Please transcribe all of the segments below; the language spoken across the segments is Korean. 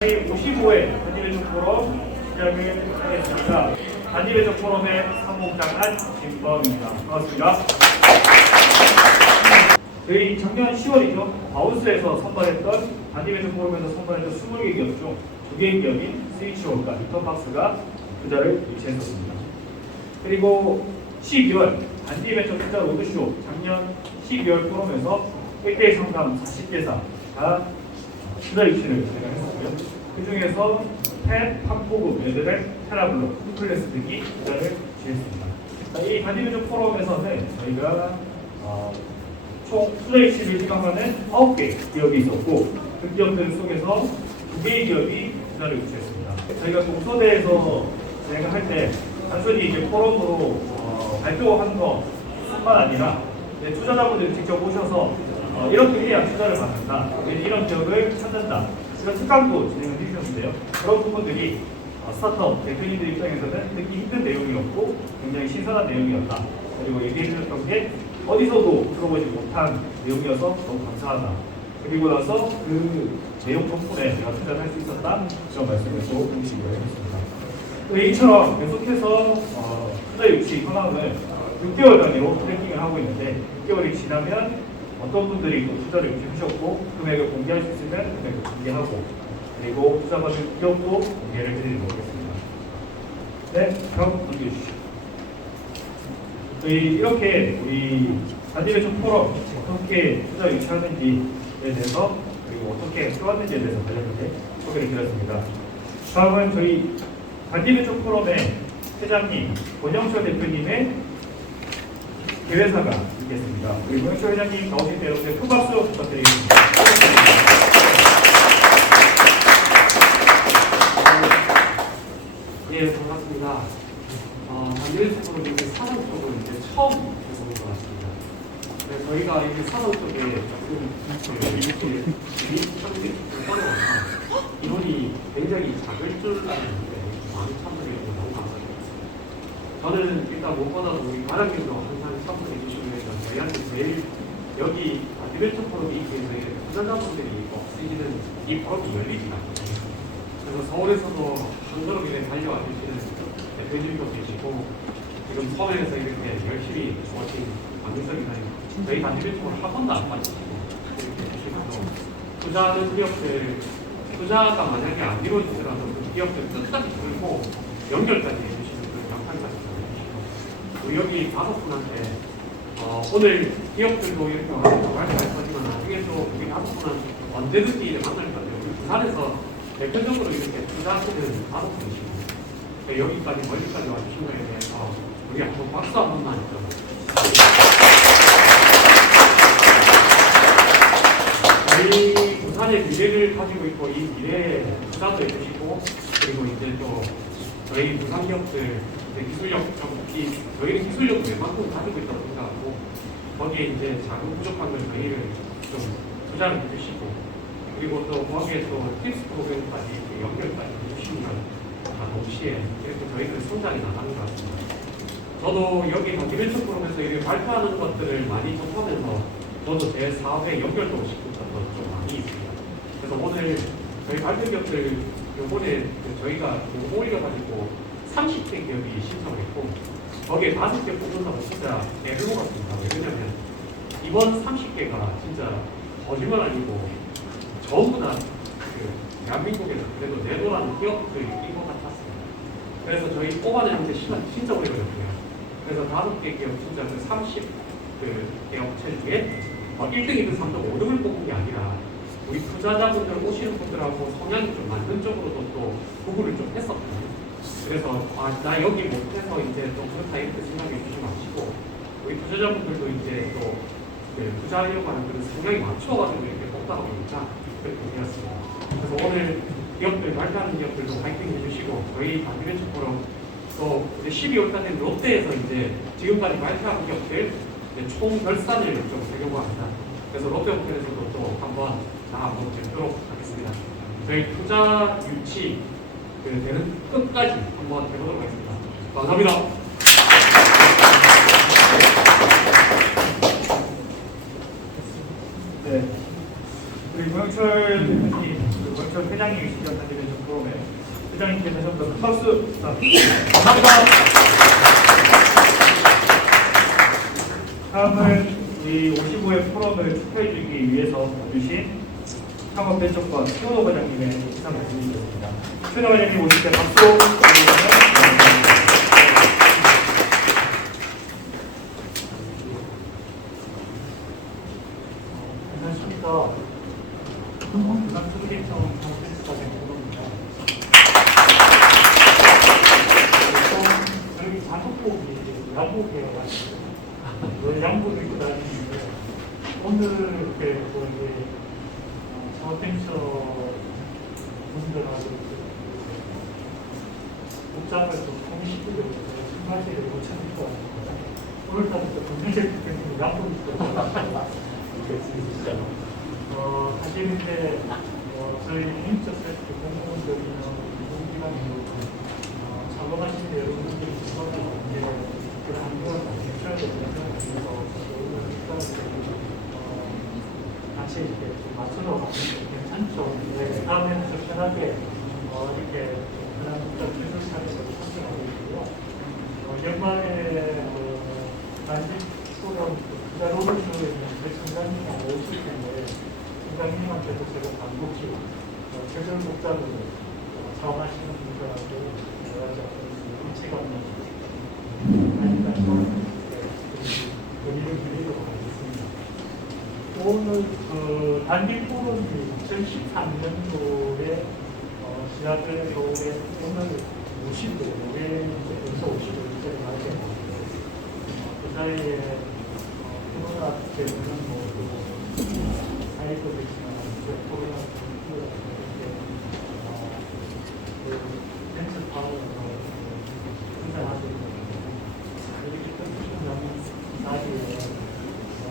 제55회 단일외적 포럼 시작을 하겠습니다. 단일외적 포럼의 사무장관 김범입니다. 반갑습니다. 저희 작년 10월이죠. 바우스에서 선발했던 단일외적 포럼에서 선발했던 20개 기업 중 2개 기업인 스위치홀과 리턴박스가 투자를 유치했었습니다. 그리고 12월 단일외적 투자 로드쇼 작년 12월 포럼에서 1대1 상담 40개사가 투자 유치를 진행을 했었고요. 그 중에서 펫, 팝포그, 레드벨, 테라블로, 홈플레스 등이 투자를 유치했습니다. 이 단일외적 포럼에서는 저희가 총 투자 유치를 희망하는 9개 기업이 있었고 그 기업들 속에서 2개의 기업이 투자를 유치했습니다. 저희가 동서대에서 진행할 때 단순히 이제 포럼으로 발표하는 것뿐만 아니라 투자자분들 직접 오셔서 이렇게 해야 투자를 받는다, 이런 기업을 찾는다, 이런 특강도 진행을 해주셨는데요. 그런 부분들이 스타트업 대표님들 입장에서는 듣기 힘든 내용이었고 굉장히 신선한 내용이었다. 그리고 얘기해 주셨던 게 어디서도 들어보지 못한 내용이어서 너무 감사하다. 그리고 나서 그 내용 덕분에 내가 투자를 할 수 있었다. 이런 말씀을 또 해주시기로 했습니다. 이처럼 계속해서 투자 유치 현황을 6개월 단위로 트래킹을 하고 있는데 6개월이 지나면 어떤 분들이 또 투자를 유치하셨고 금액을 공개할 수 있으면 금액을 공개하고 그리고 투자받은 기업도 공개를 해드리도록 하겠습니다. 네, 다음 넘겨주시죠. 이렇게 우리 단일외적 포럼 어떻게 투자 유치하는지에 대해서 그리고 어떻게 해왔는지에 대해서 관련해서 소개를 드렸습니다. 다음은 저희 단일외적 포럼의 회장님 권영철 대표님의 대회사가 있겠습니다. 우리 권영철 회장님 나오실 때 이렇게 큰 박수 부탁드리겠습니다. 네, 반갑습니다. 단일외적 포럼 이제 사상 쪽으로 이제 처음 해보는 것 같습니다. 네, 저희가 이제 사상 쪽에 조금 이렇게 처음에 어려워서 인원이 굉장히 작을 줄 알았는데 많은 참여를 해서 너무 감사드립니다. 저는 일단 무엇보다도 우리 가랑님도 항상 참여해 주시고 해서 저희한테 제일 여기 단일외적 포럼이 있기 위해서 투자자분들이 없으시는 이 포럼이 열리지 않거든요. 그래서 서울에서도 한 걸음 이내 달려와 주시는 대표님도 계시고 지금 서울에서 이렇게 열심히 오신 강민석 기사님 저희 단일외적 포럼 한 번도 안 빠지시고 이렇게 해주시고 투자하는 기업들 투자가 만약에 안 이루어지더라도 그 기업들 끝까지 들고 연결까지 해주시는 그런 역할까지 해주시고 여기 5분한테 오늘 기업들도 이렇게 와서 말씀할 거지만 나중에 또 우리 5분은 언제든지 만날 거예요. 우리 부산에서 대표적으로 이렇게 투자하시는 5분이시고 여기까지 멀리까지 와주신 거에 대해서 우리 한번 박수 한 번만 해줘. 저희 부산의 미래를 가지고 있고 이 미래에 투자도 해주시고 그리고 이제 또 저희 부산 기업들 기술력 저희는 기술력을 웬만큼 가지고 있다고 생각하고 거기에 이제 자금 부족한 걸 저희를 좀 투자를 해주시고 그리고 또 거기에 또 팁스 프로그램까지 연결까지 해주시면 동시에 이렇게 저희들 성장이 나가는 것 같습니다. 저도 여기 단일외적 포럼에서 이렇게 발표하는 것들을 많이 접하면서 저도 제 사업에 연결도 시킨 것도 좀 많이 있습니다. 그래서 오늘 저희 발표 기업들 요번에 저희가 올려가지고 30개 기업이 신청을 했고 거기에 5개 뽑는다고 진짜 애를 먹었습니다. 왜냐면 이번 30개가 진짜 거짓말 아니고 전부 다 대한민국에서 그래도 내도라는 기업들인 것 같았습니다. 그래서 저희 뽑아내는데 시간 진짜 오래 걸렸고요. 그래서 5개 기업 진짜 그 30개 업체 중에 1등, 2등, 3등, 5등을 뽑은 게 아니라 우리 투자자분들 오시는 분들하고 성향이 좀 맞는 쪽으로도 또 구분을 좀 했었거든요. 그래서 나 여기 못해서 이제 또 그렇다 이렇게 생각해 주지 마시고 우리 투자자분들도 이제 또 투자하려고 하는 그런 성향이 맞춰가지고 이렇게 뽑다가 보니까 그렇게 되었습니다. 그래서 오늘 기업들 발표하는 기업들도 파이팅 해주시고 저희 단일외적 포럼 또 이제 12월까지 롯데에서 이제 지금까지 발표한 기업들 총 결산을 좀 하려고 합니다. 그래서 롯데 호텔에서도 또 한번 뵙도록 하겠습니다. 저희 투자 유치 되는 끝까지 한번 해보도록 하겠습니다. 감사합니다. 네, 우리 권영철 대표님 정철 회장님이시죠. 단지벤처 포럼의 회장님께 다시 한번 큰 박수 부탁드립니다. 감사합니다. 다음은 우리 55회 포럼을 축하해주기 위해서 와주신 창업벤처과 최원호 과장님의 인사 말씀드리겠습니다. 최원호 과장님 오실 때 박수 부탁드립니다. 안녕하십니까. 부산 초계청 정책과 대표입니다. 저희 작업복이 양복이어가지고 양복을 입고 다니는데 오늘 이렇게 정책처 분들하고 복장을 좀 통시키려고 신발들을 못 찾을 것 같습니다. 오늘따라서 검색했기 때문에 양복을 입고 사실 이제 저희 인터세트 공무원들이나 공기관으로 작업하시는 여러분들이 있어서 이제 그런 한국을 괜찮아야 된다고 해서 오늘 일단 같이 이렇게 좀 맞춰서 가면 괜찮죠. 네, 다음에는 좀 편하게 이렇게 편한 기술 차례를 참석하고 있고요. 연말에 단지 소령 로드쇼에 저희 청장님이 오실 텐데 청장님한테도 제가 반복히 계절 복장을 사용하시는 분들하고 여러 가지 일체감 아니면 건의를 드리도록 하겠습니다. 오늘 단기 포럼이 2013년도에 시작을 해서 오늘 55회 연서 55회를 하게 됐는데 그 사이에 코로나 때문에 사회도 그렇지만 코로나 때문에 벤처 파워에서 생산하고 있는데 이렇게 끝나면 사이에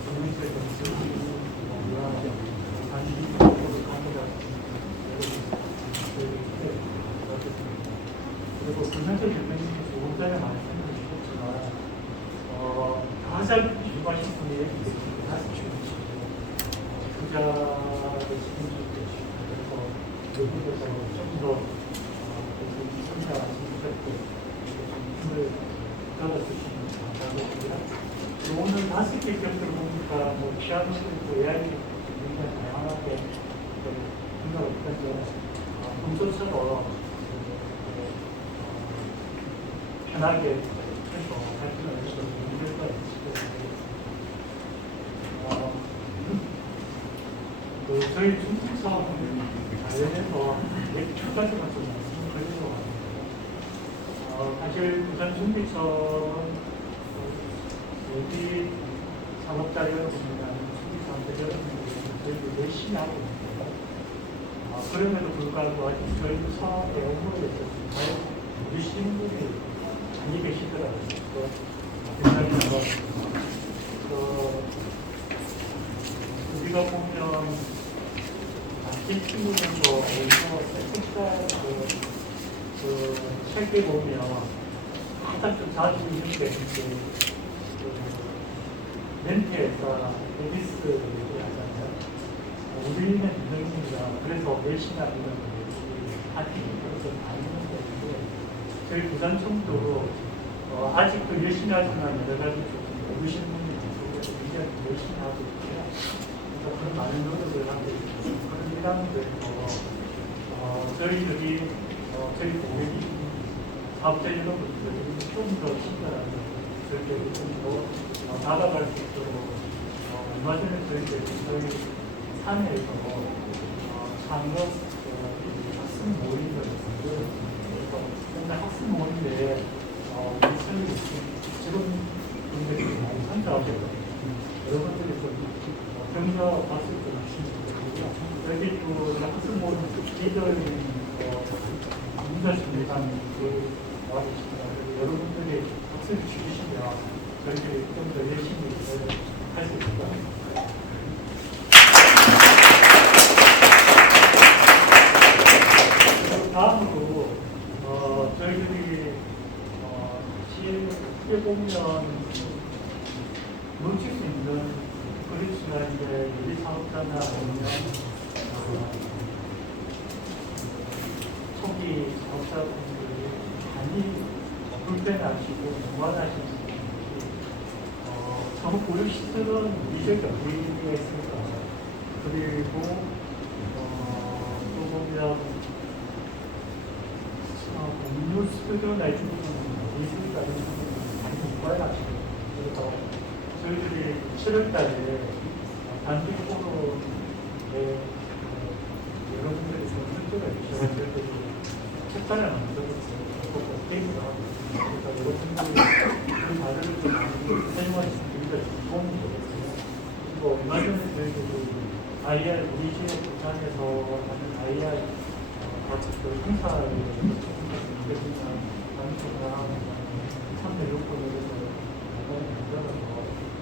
전문체에서 유한하게 단기적으로 가져다 그리고 금연적 유명인이 좋은 자에 말씀을 주셨지만 가장 중요하신 분이 다시 주시고 투자를 책임지고 그래서 여기에서 좀더 성장하시는 것도 힘을 받아주시면 감사하고요. 오늘 5개 기업들 보니까 피아노도 AI도 굉장히 다양하게 생각을 했는데 공소처럼 편하게 해서 발표를 해서 문제가 있을 저희 중국 사업 관련해서 몇 가지만 좀 말씀을 드리려고 합니다. 사실 부산 중비청 여기 사업자 여러분이나 중비 사업자 여러분들이 저희도 열심히 하고 있는데요. 그럼에도 불구하고 아직 저희 사업의 업무에 대해서 우리 시민들이 많이 계시더라고요. 굉장히 우리가 보면 기출문에서 색깔 책에 보면 가장 좀 자주 있는 게 멘트에서 에디스 얘기하잖아요. 우리는 유명입니다. 그래서 열심히 하는 파티 그래서 많이 하는 건데 저희 부산청도 아직 그 열심히 하지만 여러 가지 좀 모르시는 분이 있어서 굉장히 열심히 하고 있고요. 그래서 그런 많은 노력을 하고 있고 그런 일하는데서 저희들이 저희 고객이 사업자 여러분들이 좀 더 친절하게 저희들이 좀 더 나아갈 수 있도록 얼마 전에 저희들이 저희 산에서 창업 학습 모임을 했어요. 그래서 맨날 학습 모임에 우리 직원분들이 많이 참여하게 되거든요. 여러분들이 경력 박수 좀 주시면 되고요. 여기 또 학습 모임 리더인 문자신대장이 와주시면 여러분들이 박수를 주시면 저희들이 좀 더 열심히 할 수 있을 것 같습니다. 다음으로 저희들이 시에 보면 놓칠 수 있는 그렇지만 이제 우리 사업자나 아니면 사업자분들이 많이 불편하시고 무관하신 분들이 정 보육시설은 우리 지역에 어디가 있을까? 그리고 또 보면 공유 수도나 이쪽은 어디 있을까? 이런 부분이 많이 무관하시고 그래서 저희들이 7월달에 단기포로 여러분들이 선수들을 주셔가지고 책단을 만들었어요. 게임을 하고 그러니까 여러분들이 그 자료를 좀 많이 사용할 수 있는 게 도움이 되겠어요. 그리고 얼마 전에 저희도 IR 우리 지역 부산에서 하는 IR 그 행사를 이겨주나 단소나 참여 요건을 해서 만들어서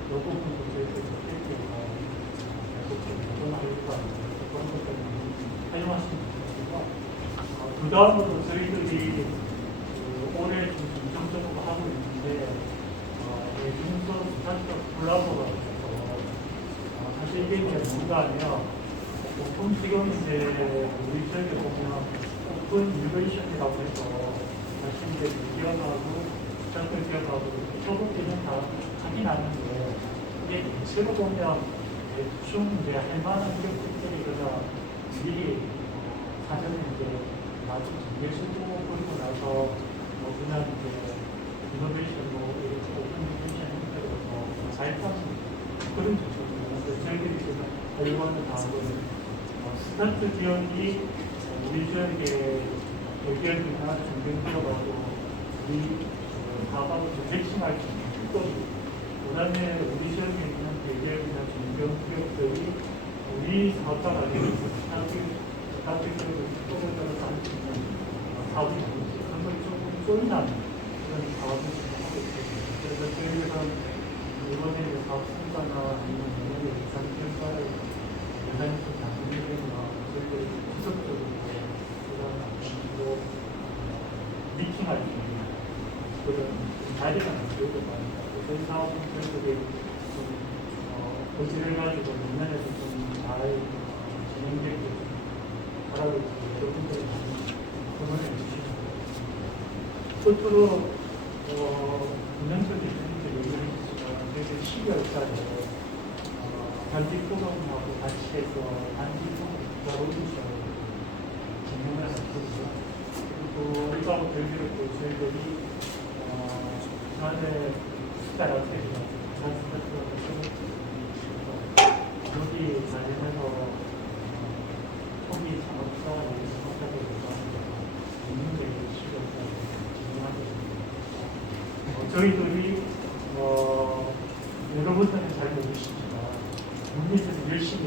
이 부분도 저희들이 어떻게 사용하시면 되고요. 그 다음으로 저희들이 올해 좀 중점적으로 하고 있는데 대중서 부산적 콜라보가 있어서 사실 이게 뭔가 하면 보통 지금 이제 우리 지역에 보면 오픈 이노베이션이라고 해서 사실 이제 기업하고 부산적 기업하고 협업되는 다 하긴 하는데 이게 실무 보면 대충 이제 할 만한 기업들이 그냥 미리 사전에 이제 아주 정리해주고 그러고 나서 그냥 이제 이노베이션으로 이렇게 오픈 이노베이션 형태로서 잘 타는 그런 조치거든요. 그래서 저희들이 지금 결과를 다 하고 스타트 지역이 우리 지역의 대기업이나 중견기업하고 우리 사업을 좀 핵심할 수 있는 또 그 다음에 우리 지역에 있는 대기업이나 중견기업들이 우리 사업자가 되어서 스타트업을 프로그램을 따를 수 있는 사업이 있는지 그런 걸 조금 쏠리는 그런 사업을 하고 있거든요. 그래서 저희가 이번에 사업 성과나 아니면 내년에 예산 평가를 예산이 좀 단순되거나 저희들이 지속적으로 그런 방식으로 미팅할 수 있는 그런 자리가 만들고 말입니다. 저희 사업은 저희들이 좀 고지를 가지고 내년에도 좀 잘 진행되고 바라고 여러분들이 많이 응원해 주시면 끝으로 금년적인 얘기를 해주시면 저희들 12월달에 단지 포럼하고 같이 해서 단지 포럼 국가로드쇼 진행을 할 거고요. 그리고 이거하고 별개로 저희들이 부산에 숫자라고 해서 부산 스타트업을 여기 관련해서 초기 창업자, 창업자들 요구하는 있는데 시도해서 진행하고 있습니다. 저희들이 여러분들은 잘 모르시지만 국민들은 열심히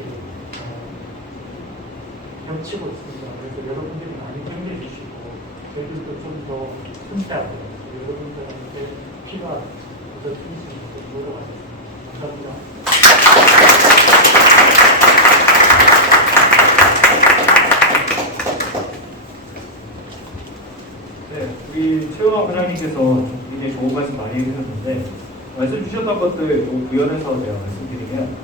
겹치고 있습니다. 그래서 여러분들이 많이 경계해 주시고 저희들도 좀 더 순수하게 여러분들한테 필요한 어떤 팀이 노력하겠습니다. 감사합니다. 네, 우리 최우환 회장님께서 굉장히 좋은 말씀 많이 해주셨는데 말씀 주셨던 것들 좀 구현해서 제가 말씀드리면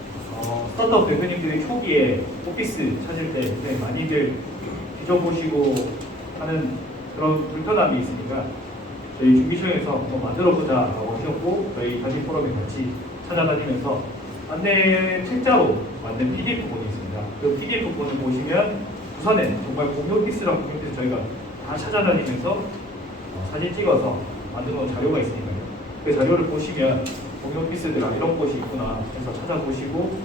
스타트업 대표님들이 초기에 오피스 찾을 때 굉장히 많이들 뒤져보시고 하는 그런 불편함이 있으니까 저희 준비청에서 한번 만들어보자라고 하셨고 저희 단위 포럼에 같이 찾아다니면서 안내 책자로 만든 PDF본이 있습니다. 그 PDF본을 보시면 부산에 정말 공유 오피스랑 공유 오피스 저희가 다 찾아다니면서 사진 찍어서 만든 자료가 있으니까요. 그 자료를 보시면 공유 오피스들아 이런 곳이 있구나 해서 찾아보시고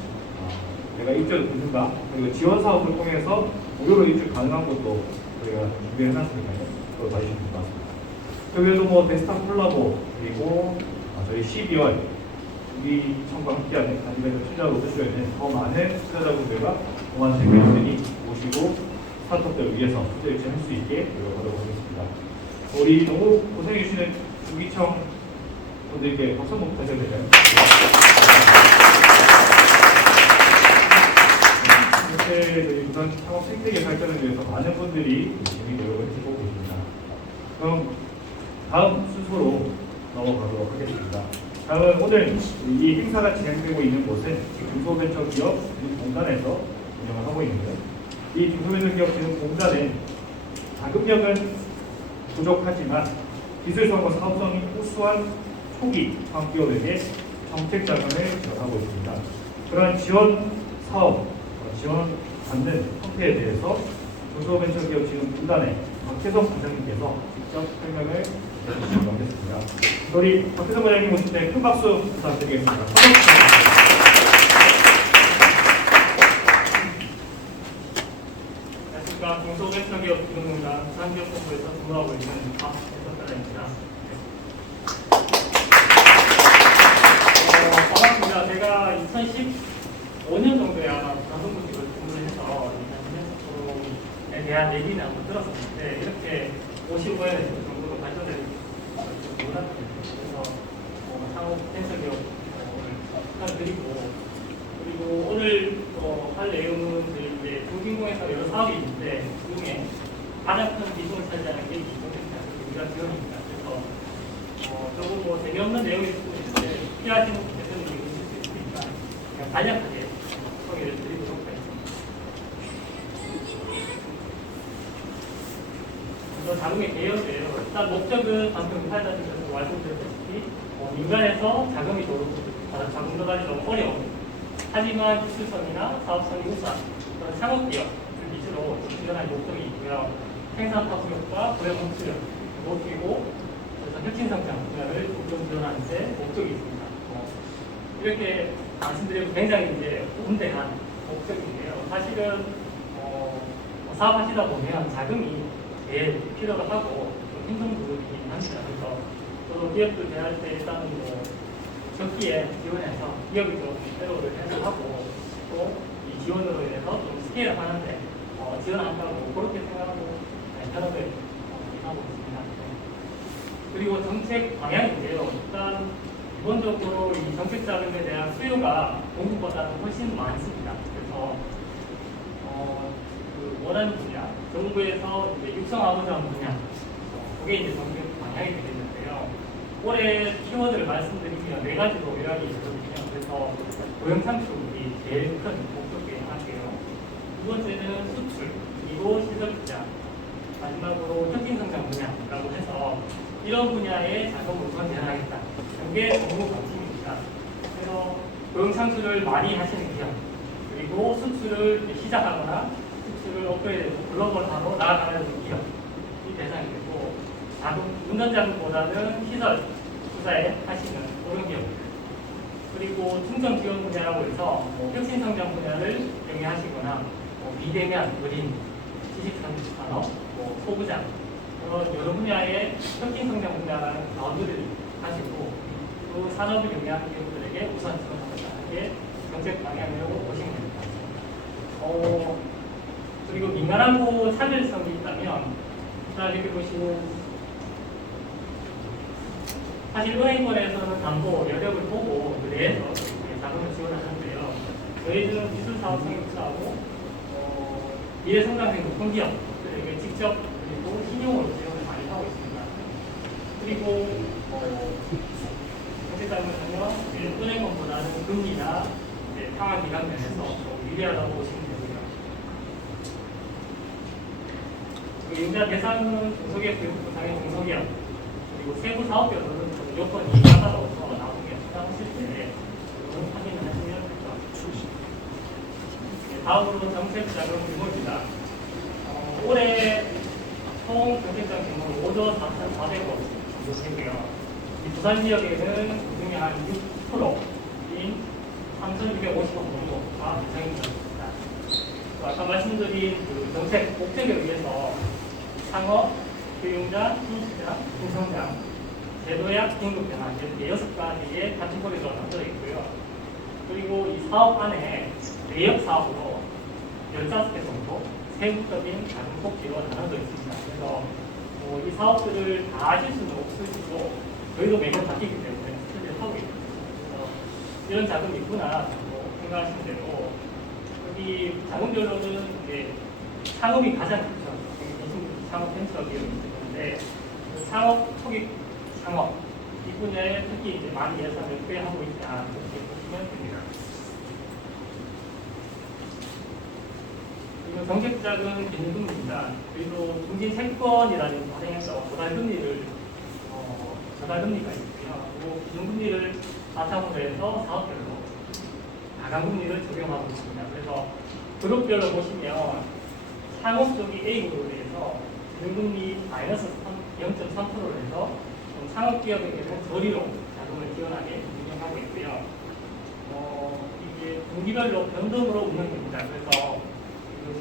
내가 입주를 붙는가 그리고 지원 사업을 통해서 무료로 입주 가능한 곳도 저희가 준비해놨으니까요. 그걸 봐주시면 될 것 같습니다. 그 외에도 뭐 데스탑 콜라보 그리고 저희 12월 우리 청과 함께하는 단위별로 투자 로드쇼에는 더 많은 투자자분들과 동안 대표님들이 오시고 스타트업들을 위해서 투자 유치할 수 있게 노력하도록 하겠습니다. 우리 너무 고생해주시는 주기청 분들께 박수 한번 부탁드려요. 이렇게 저희 부산 창업 생태계 발전을 위해서 많은 분들이 열심히 노력을 해주고 계십니다. 그럼 다음 순서로 넘어가도록 하겠습니다. 다음은 오늘 이 행사가 진행되고 있는 곳은 중소벤처기업 공단에서 운영을 하고 있는데요. 이 중소벤처기업 공단의 자금력은 부족하지만 기술성과 사업성이 우수한 초기 창업기업에게 정책 자금을 지원하고 있습니다. 그러한 지원 사업, 지원 받는 형태에 대해서 중소벤처기업 지원 분단의 박혜성 반장님께서 직접 설명을 해주시도록 하겠습니다. 우리 박혜성 반장님 오실 때 큰 박수 부탁드리겠습니다. 안녕하십니까. 중소벤처기업 기능공단 부산기업본부에서 근무하고 있는 박혜성 반장입니다. 반갑습니다. 제가 2015년 정도에 아마 부산본부직을 근무를 해서 에 대한 얘기는 한번 들었었는데 이렇게 55년 정도로 발전될 줄 몰랐거든요. 그래서 창업 벤처기업 오늘 축하드리고 그리고 오늘 할 내용은 이제 중진공에서 여러 사업이 있는데 그중에 가장 큰 비중을 차지하는 게 이공센터 지원입니다. 그래서 조금 재미없는 내용일 수도 있는데 피하시는 대표님이 있을 수 있으니까 그냥 간략하게 소개를 드리도록 하겠습니다. 자금의 개혁이에요. 일단 목적은 방금 팔다시피 말씀드렸다시피 민간에서 자금이 자금 조달이 너무 어려워. 하지만 기술성이나 사업성이 우수한 그런 창업기업 위주로 지원할 목적이 있고요. 생산 파수력과 고용 홍수력, 그리고 그래서 혁신성장 분야를 좀 지원하는 데 목적이 있습니다. 이렇게 말씀드리고 굉장히 이제 온대한 목적인데요. 사실은 사업하시다 보면 자금이 제일 필요가 하고 좀 힘든 부분이긴 합니다. 그래서 저도 기업들 대할 때 일단은 적기에 지원해서 기업이 좀 새로를 해서 하고 또 이 지원으로 인해서 좀 스케일을 하는데 지원 안 하고 그렇게 생각하고 현업을 하고 있습니다. 그리고 정책 방향인데요. 일단 기본적으로 이 정책 자금에 대한 수요가 공급보다는 훨씬 많습니다. 그래서 원하는 분야, 정부에서 이제 육성하고자 하는 분야, 그게 이제 정책 방향이 되겠는데요. 올해 키워드를 말씀드리면 4가지로 요약이 있거든요. 그래서 고용 창출이 제일 큰 목표 중에 하나고요. 두 번째는 수출, 그리고 시설 투자, 마지막으로 혁신성장 분야라고 해서 이런 분야에 자금을 우선 제한하겠다. 이게 정부 방침입니다. 그래서 고용 창출을 많이 하시는 기업, 그리고 수출을 시작하거나 수출을 업그레이드 글로벌화로 나아가는 기업이 대상이 되고 문전 자금보다는 시설 투자에 하시는 그런 기업, 그리고 중점 지원 분야라고 해서 혁신성장 분야를 영위하시거나 비대면, 그린, 지식산업, 소부장 그런 여러 분야의 혁신성장 분야라는 사업들을 하시고 또 산업을 영위하는 기업들에게 우선 지원하겠다는 게 정책 방향이라고 보시면 됩니다. 그리고 민감하고 차별성이 있다면 이렇게 보시면 사실 은행권에서는 담보 여력을 보고 그 내에서 자금을 지원하는데요. 저희들은 기술사업성이 우수하고 미래성장생 높은 기업들에게 직접 그리고 신용으로 지원을 많이 하고 있습니다. 그리고 정책자금을 하면 은행권보다는 금리나 상환 기간 면에서 유리하다고 보시면 되고요. 융자 대상은 중소기업, 교육부상의 중소기업, 그리고 세부 사업별로는 요건이 따라서 나오게 해당하실 때 확인을 하시면 될 것 같습니다. 다음으로 정책자금 규모입니다. 올해 총 정책자금 규모는 5조 4,400억 정도 되고요. 부산 지역에는 그중에 한 6%인 3,650억 정도가 예상이 되었습니다. 아까 말씀드린 그 정책 목적에 의해서 창업, 교육자, 신시장, 중성장, 제도약, 긴급 변화 이렇게 6가지의 카테고리가 만들어 있고요. 그리고 이 사업 안에 내역 사업으로 15개 정도 세부적인 자금폭 지원을 나눠져 있습니다. 그래서 이 사업들을 다 하실 수는 없으시고 저희도 매년 바뀌기 때문에 스터디를 하고 있습니다. 그래서 이런 자금이 있구나 생각하시면 되고 여기 자금별로는 이제 창업이 가장 크죠. 창업 벤처 기업이 있는데 사업 초기 창업 이 분야에 특히 이제 많이 예산을 투여하고 있다 이렇게 보시면 됩니다. 그리고 그 정책자금 기준금리입니다. 그리고 중진 채권이라는 발행에서 조달금리를 조달금리가 있고요. 그리고 기준금리를 바탕으로 해서 사업별로 가강금리를 적용하고 있습니다. 그래서 그룹별로 보시면 상업 쪽이 A 그룹에서 기준금리 마이너스 0.3%를 해서 상업기업에게는 거리로 자금을 지원하게 운영하고 있고요. 이게 분기별로 변동으로 운영됩니다. 그래서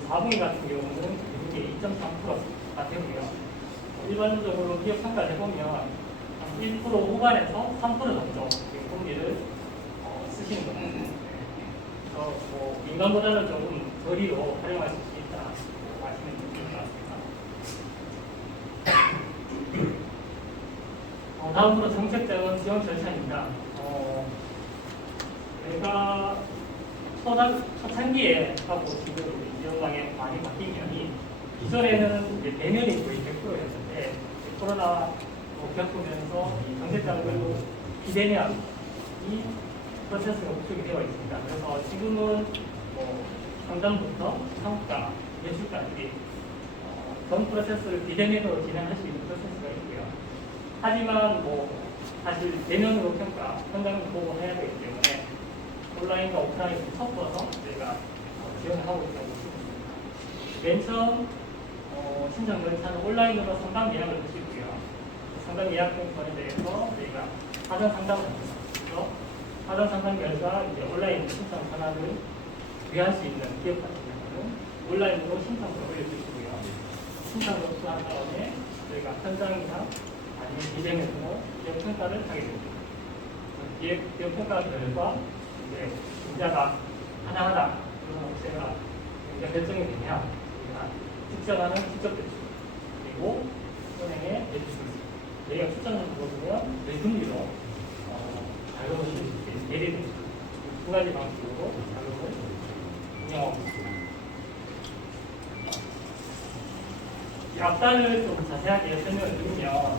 4분기 같은 경우는 이게 2.3%가 되고요. 일반적으로 기업 평가를 해보면 1% 후반에서 3% 정도 금리를 쓰시는 겁니다. 그래서 민간보다는 조금 거리로 활용할 수 있다 말씀을 드릴 것 같습니다. 다음으로 정책자금 지원 절차입니다. 저희가 초창기에 하고 지금 지원방에 많이 바뀐 면이 기존에는 이제 대면이 거의 100%였는데 코로나 겪으면서 이 정책자금으로 비대면이 프로세스가 구축이 되어 있습니다. 그래서 지금은 상담부터 상업과 예술까지 전 프로세스를 비대면으로 진행할 수 있는 프로세스가 있고요. 하지만 사실 대면으로 현장을 보고 해야 되기 때문에 온라인과 오프라인을 섞어서 저희가 지원을 하고 있다고 있습니다. 맨 처음 신청 절차는 온라인으로 상담 예약을 하시고요. 상담 예약 공간에 대해서 저희가 사전 상담을 합니다. 그래서 사전 상담 결과 이제 온라인 신청 전화를 위할 수 있는 기업 같은 경우는 온라인으로 신청을 올려주시고요. 신청을 접수한 다음에 저희가 현장이나 아니면 비대면으로 기업 평가를 하게 됩니다. 기업 평가 결과 이제 인자가 하나하나 그런 업체가 인자 결정이 되면 우리가 측정하는 직접 대출 그리고 은행에 대출 저희가 추천하는 부분은 내금리로 자금을 예리됩니다. 두 가지 방식으로 자금을 운영하고 있습니다. 이 앞단을 좀 자세하게 설명을 드리면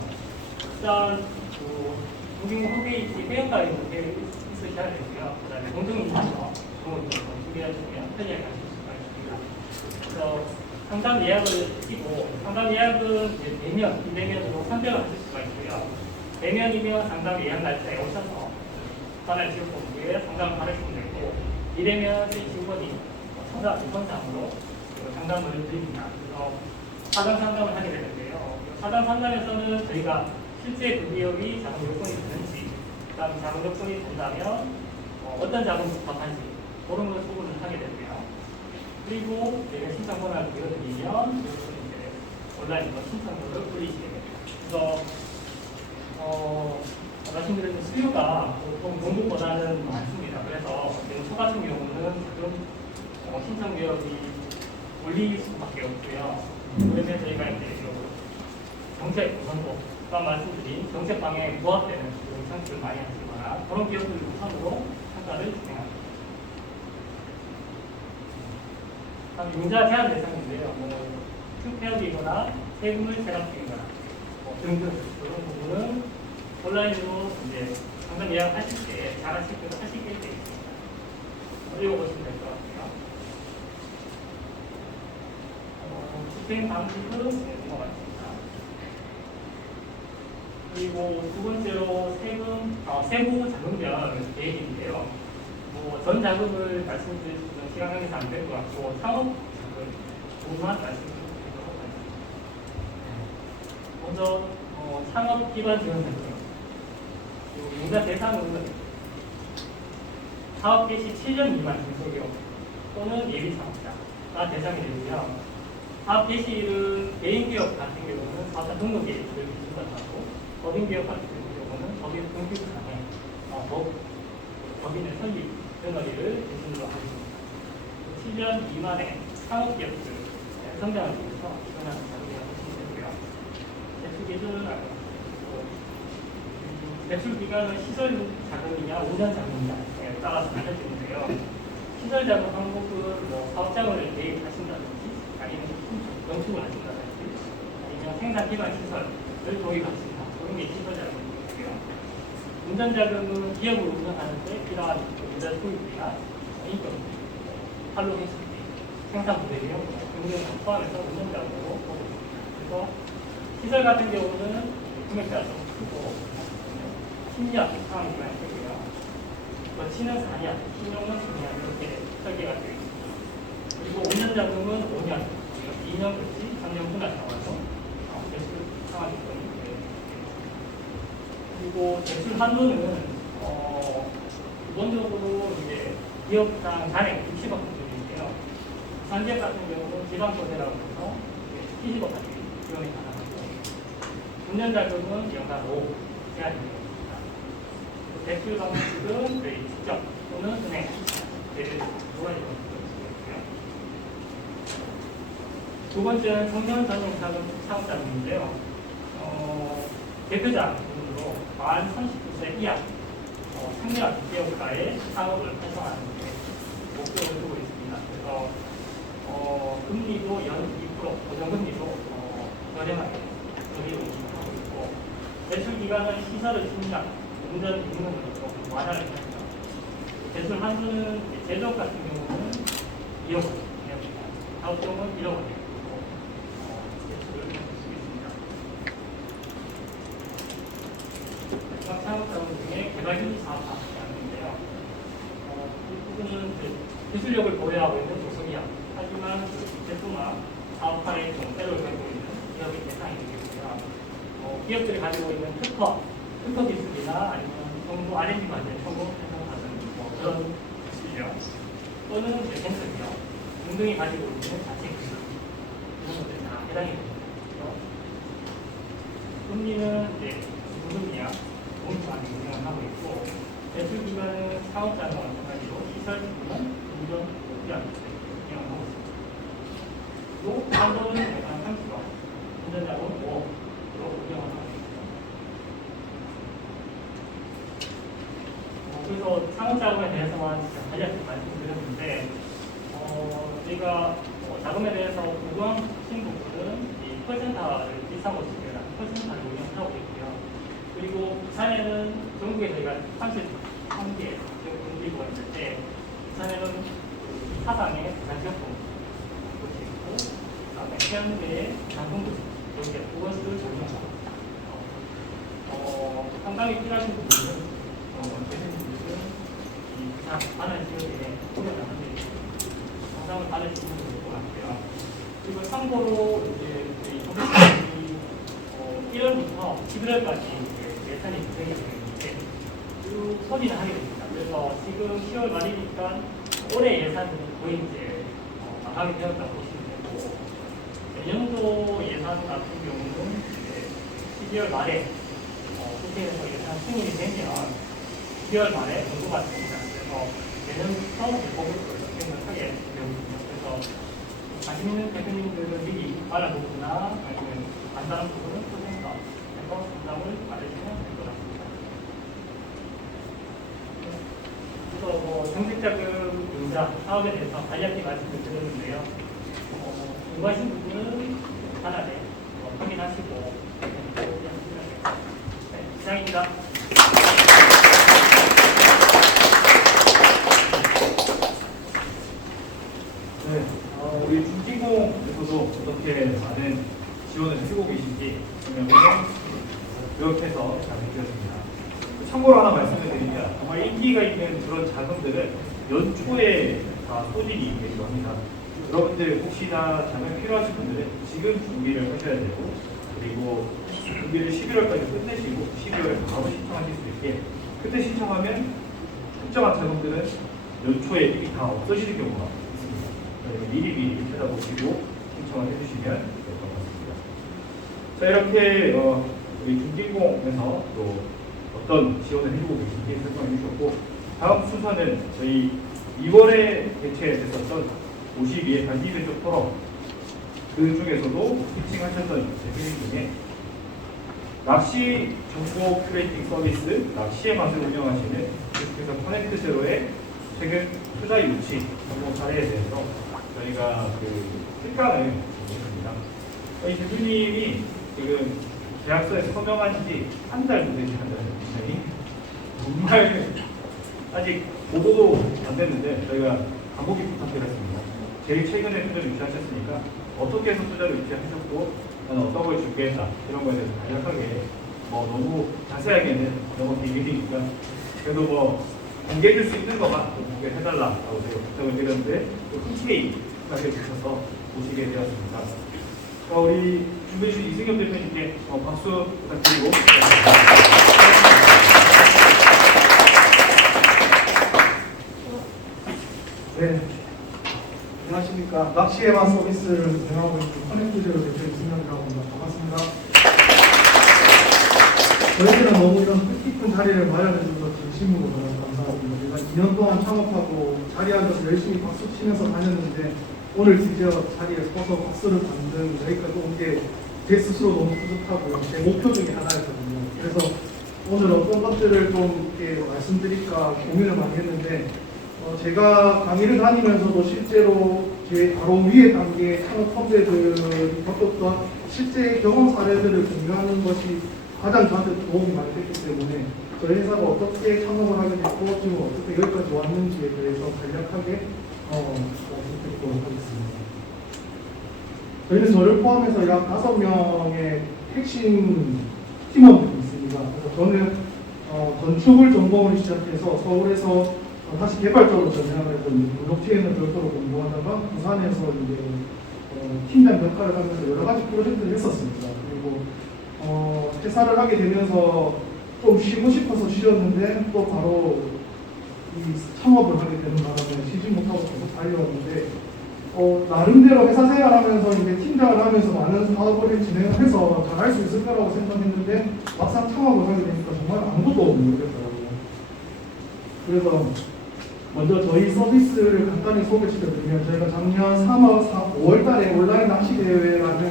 일단 중진공 홈페이지 회원가입 있으셔야 되고요. 그 다음에 공정인증서 그걸 좀 준비하시면 편리하게 하실 수가 있습니다. 그래서 상담 예약을 하시고 상담 예약은 이제 대면, 비대면으로 선택을 하실 수가 있고요. 대면이면 상담 예약 날짜에 오셔서 관할 지역본부에 상담을 받으시면 되고 비대면 지역본이 청사 우선상으로 상담을 드립니다. 그래서 사전 상담을 하게 되는데요. 사전 상담에서는 저희가 실제 그 기업이 자금 요건이 되는지, 그다음 자금 요건이 된다면 어떤 자금을 부탁한지 그런 걸 소구를 하게 되고요. 그리고 저희가 신청 권한을 보여드리면 이제 온라인으로 신청을 올리시게 됩니다. 그래서 말씀드린 수요가 보통 공급보다는 많습니다. 그래서 초 같은 경우는 지금 신청 기업이 올릴 수밖에 없고요. 그래서 저희가 이제 정책 우선도 아까 말씀드린 정책방에 부합되는 그런 창출을 많이 하시거나 그런 기업들을 우선으로 평가를 진행합니다. 다음 융자 제한 대상인데요. 투표이거나 세금을 체납 중이거나 등등 그런 부분은 온라인으로 이제 상담 예약하실 때 잘 하시게 되어 있습니다. 읽어보시면 될 것 같아요. 집행 방식은 넘어가겠습니다. 그리고 두 번째로 세부 자금별 계획인데요. 전 자금을 말씀드리는 시간 관계상 안 될 것 같고 창업 자금 부분만 말씀드리도록 하겠습니다. 먼저 창업 기반 지원 자금 그리고 융자 대상은 사업 개시 7년 미만 중소기업 또는 예비 창업자가 대상이 되고요. 사업 개시를 개인 기업 같은 경우는 사업자 등록 계획을 기준으로 하고 법인 기업 같은 경우는 법인 등기부상에 법인의 설립 등거리를 기준으로 하겠습니다. 7년 미만의 창업 기업들 성장을 위해서 지원하는 자금이라고 보시면 되고요. 대출 기준은 대출 기간은 시설 자금이냐 운전 자금이냐에 따라서 나눠지는데요. 시설 자금 항목은 사업장을 계획하신다든지 아니면 건축을 하신다든지 아니면 생산 기반 시설을 도입하신다 그런 게 시설 자금이고요. 운전 자금은 기업을 운영하는데 필요한 운전 수입이나 인건 활로 했을 때 생산 모델이요. 경쟁을 포함해서 운전자금으로 보고 있습니다. 그래서 시설 같은 경우는 금액대가 좀 크고 10년 상환 기간이 되고요. 거치는 4년, 신용은 2년 이렇게 설계가 되어 있습니다. 그리고 운전자금은 5년, 2년 거치, 3년 분할 상환으로 대출 상환 조건이 되어 있습니다. 그리고 대출 한도는 기본적으로 이제 기업당 잔액 60억 기준인데요. 산지역 같은 경우는 지방소재라고 해서 70억까지 지원이 가능하고 운전자금은 연간 5억 제한이 되어 있습니다. 대출 방식은 저희 직접 또는 은행 예를 두 가지 방식으로 있고요. 두 번째는 청년 전용 사업자금인데요. 대표자 등으로 만 39세 이하 상대와 기업가의 사업을 활성화하는 데 목표를 두고 있습니다. 그래서 금리도 연 2%, 고정금리도 저렴하게 저희로 하고 있고 대출 기간은 시설을 10년, 운전 2년으로 완화를 합니다. 대출 한도는 제조업 같은 경우는 2억 원입니다. 사업종은 1억 원이고 대출을 할 수 있습니다. 마지막 사업자금 중에 개발기술 사업자인데요. 이 부분은 기술력을 고려하고 있는 조선기업, 하지만 제품화 사업화에 좀 때를 갖고 있는 기업의 대상이 되겠고요. 기업들이 가지고 있는 특허 기술이나 아니면 정부 R&D 과제, 성공 생산하는 그런 기술력 또는 벤처기업 등등이 가지고 있는 자체 기술 이런 것들이 다 해당이 됩니다. 금리는 이제 중금리야 공시만이 운영을 하고 있고 대출 기간은 사업자와 마찬가지로 시설 부분은 운전 기간 운영하고 있습니다. 또 한도는 약간 30억, 운전자금 5억으로 운영을 하고 있습니다. 그래서 상업자금에 대해서만 간략히 말씀드렸는데 저희가 자금에 대해서 궁금하신 부분은 이 콜센터를 1357이라는 콜센터를 운영하고 있고요. 그리고 부산에는 전국에 저희가 33개 분기부가 있는데 부산에는 사상의 부산지역동 곳이 있고 그다음에 해운대의 장동구 여기에 그것을 적용하고 상당히 필요하신 부분은 이 부산 많은 지역에 꾸려나가는 상담을 받으시는 것 같고요. 그리고 참고로 이제 저희 정책이 1월부터 11월까지 예산이 구성이 되어 있는데 쭉 소진을 하게 됩니다. 그래서 지금 10월 말이니까 올해 예산은 거의 이제 마감이 되었다고 보시면 되고 내년도 예산 같은 경우는 이제 12월 말에 국회에서 예산 승인이 되면 12월 말에 정부가 됩니다. 그래서 내년부터 법으로 하게 되거든요. 그래서 관심 있는 대표님들은 미리 알아보거나 아니면 간단한 부분은 소생서 해서 상담을 받으시면 될 것 같습니다. 그래서 정책자금 융자 사업에 대해서 간략히 말씀을 드렸는데요. 궁금하신 부분은 간단하게 확인하시고 이상입니다. 네, 우리 중진공에서도 어떻게 많은 지원을 해주고 계신지 설명을 요약해서 잘 드렸습니다. 참고로 하나 말씀을 드리면 정말 인기가 있는 그런 자금들은 연초에 다 소진이 되기도 합니다. 여러분들 혹시나 자금 필요하신 분들은 지금 준비를 하셔야 되고 그리고 준비를 11월까지 끝내시고 12월에 바로 신청하실 수 있게 그때 신청하면 특정한 자금들은 연초에 이미 다 없어지는 경우가 있습니다. 미리 찾아보시고 신청을 해주시면 될 것 같습니다. 자, 이렇게 우리 중진공에서 또 어떤 지원을 해주고 계신지 설명해 주셨고 다음 순서는 저희 2월에 개최됐었던 52회 단기대표 토론 그 중에서도 피칭하셨던 대표님 중에 낚시 정보 큐레이팅 서비스 낚시의 맛을 운영하시는 계속해서 커넥트 제로의 최근 투자 유치 성공 사례에 대해서 저희가 특강을 했습니다. 이 대표님이 지금 계약서에 서명한 지 한 달도 되지 않았는데 정말 아직 보고도 안 됐는데 저희가 간곡히 부탁드렸습니다. 제일 최근에 투자를 유치하셨으니까 어떻게 해서 투자를 유치하셨고 나는 어떤 걸 준비했다 이런 거에 대해서 간략하게 너무 자세하게는 너무 비밀이니까 그래도 공개될 수 있는 것만 공개해달라고 제가 부탁을 드렸는데 흔쾌히 부탁해 주셔서 오시게 되었습니다. 우리 준비해주신 이승엽 대표님께 박수 부탁드리고 네, 안녕하십니까. 낚시해마 서비스를 운영하고 있는 커넥트제로 대표 이승엽이라고 합니다. 반갑습니다. 저희들은 너무 이런 뜻깊은 자리를 마련해 주셔서 진심으로 너무 감사합니다. 제가 2년 동안 창업하고 자리에 앉아서 열심히 박수 치면서 다녔는데 오늘 드디어 자리에 서서 박수를 받는 여기까지 온 게 제 스스로 너무 뿌듯하고요. 제 목표 중에 하나였거든요. 그래서 오늘 어떤 것들을 좀 이렇게 말씀드릴까 고민을 많이 했는데 제가 강의를 다니면서도 실제로 제 바로 위에 단계의 창업 선배들이 겪었던 실제 경험 사례들을 공유하는 것이 가장 저한테 도움이 많이 됐기 때문에 저희 회사가 어떻게 창업을 하게 됐고 지금 어떻게 여기까지 왔는지에 대해서 간략하게 말씀드리도록 하겠습니다. 저희는 저를 포함해서 약 5명의 핵심 팀원들이 있습니다. 그래서 저는 건축을 전공을 시작해서 서울에서 다시 개발적으로 전향을 해서 블록체인을 별도로 공부하다가 부산에서 이제 팀장 역할을 하면서 여러 가지 프로젝트를 했었습니다. 그리고 회사를 하게 되면서 좀 쉬고 싶어서 쉬었는데 또 바로 이 창업을 하게 되는 바람에 쉬지 못하고 계속 달려왔는데 나름대로 회사 생활하면서 이제 팀장을 하면서 많은 사업을 진행을 해서 잘할 수 있을 거라고 생각했는데 막상 창업을 하게 되니까 정말 아무것도 모르겠더라고요. 그래서 먼저 저희 서비스를 간단히 소개시켜드리면 저희가 작년 5월 달에 온라인 낚시 대회라는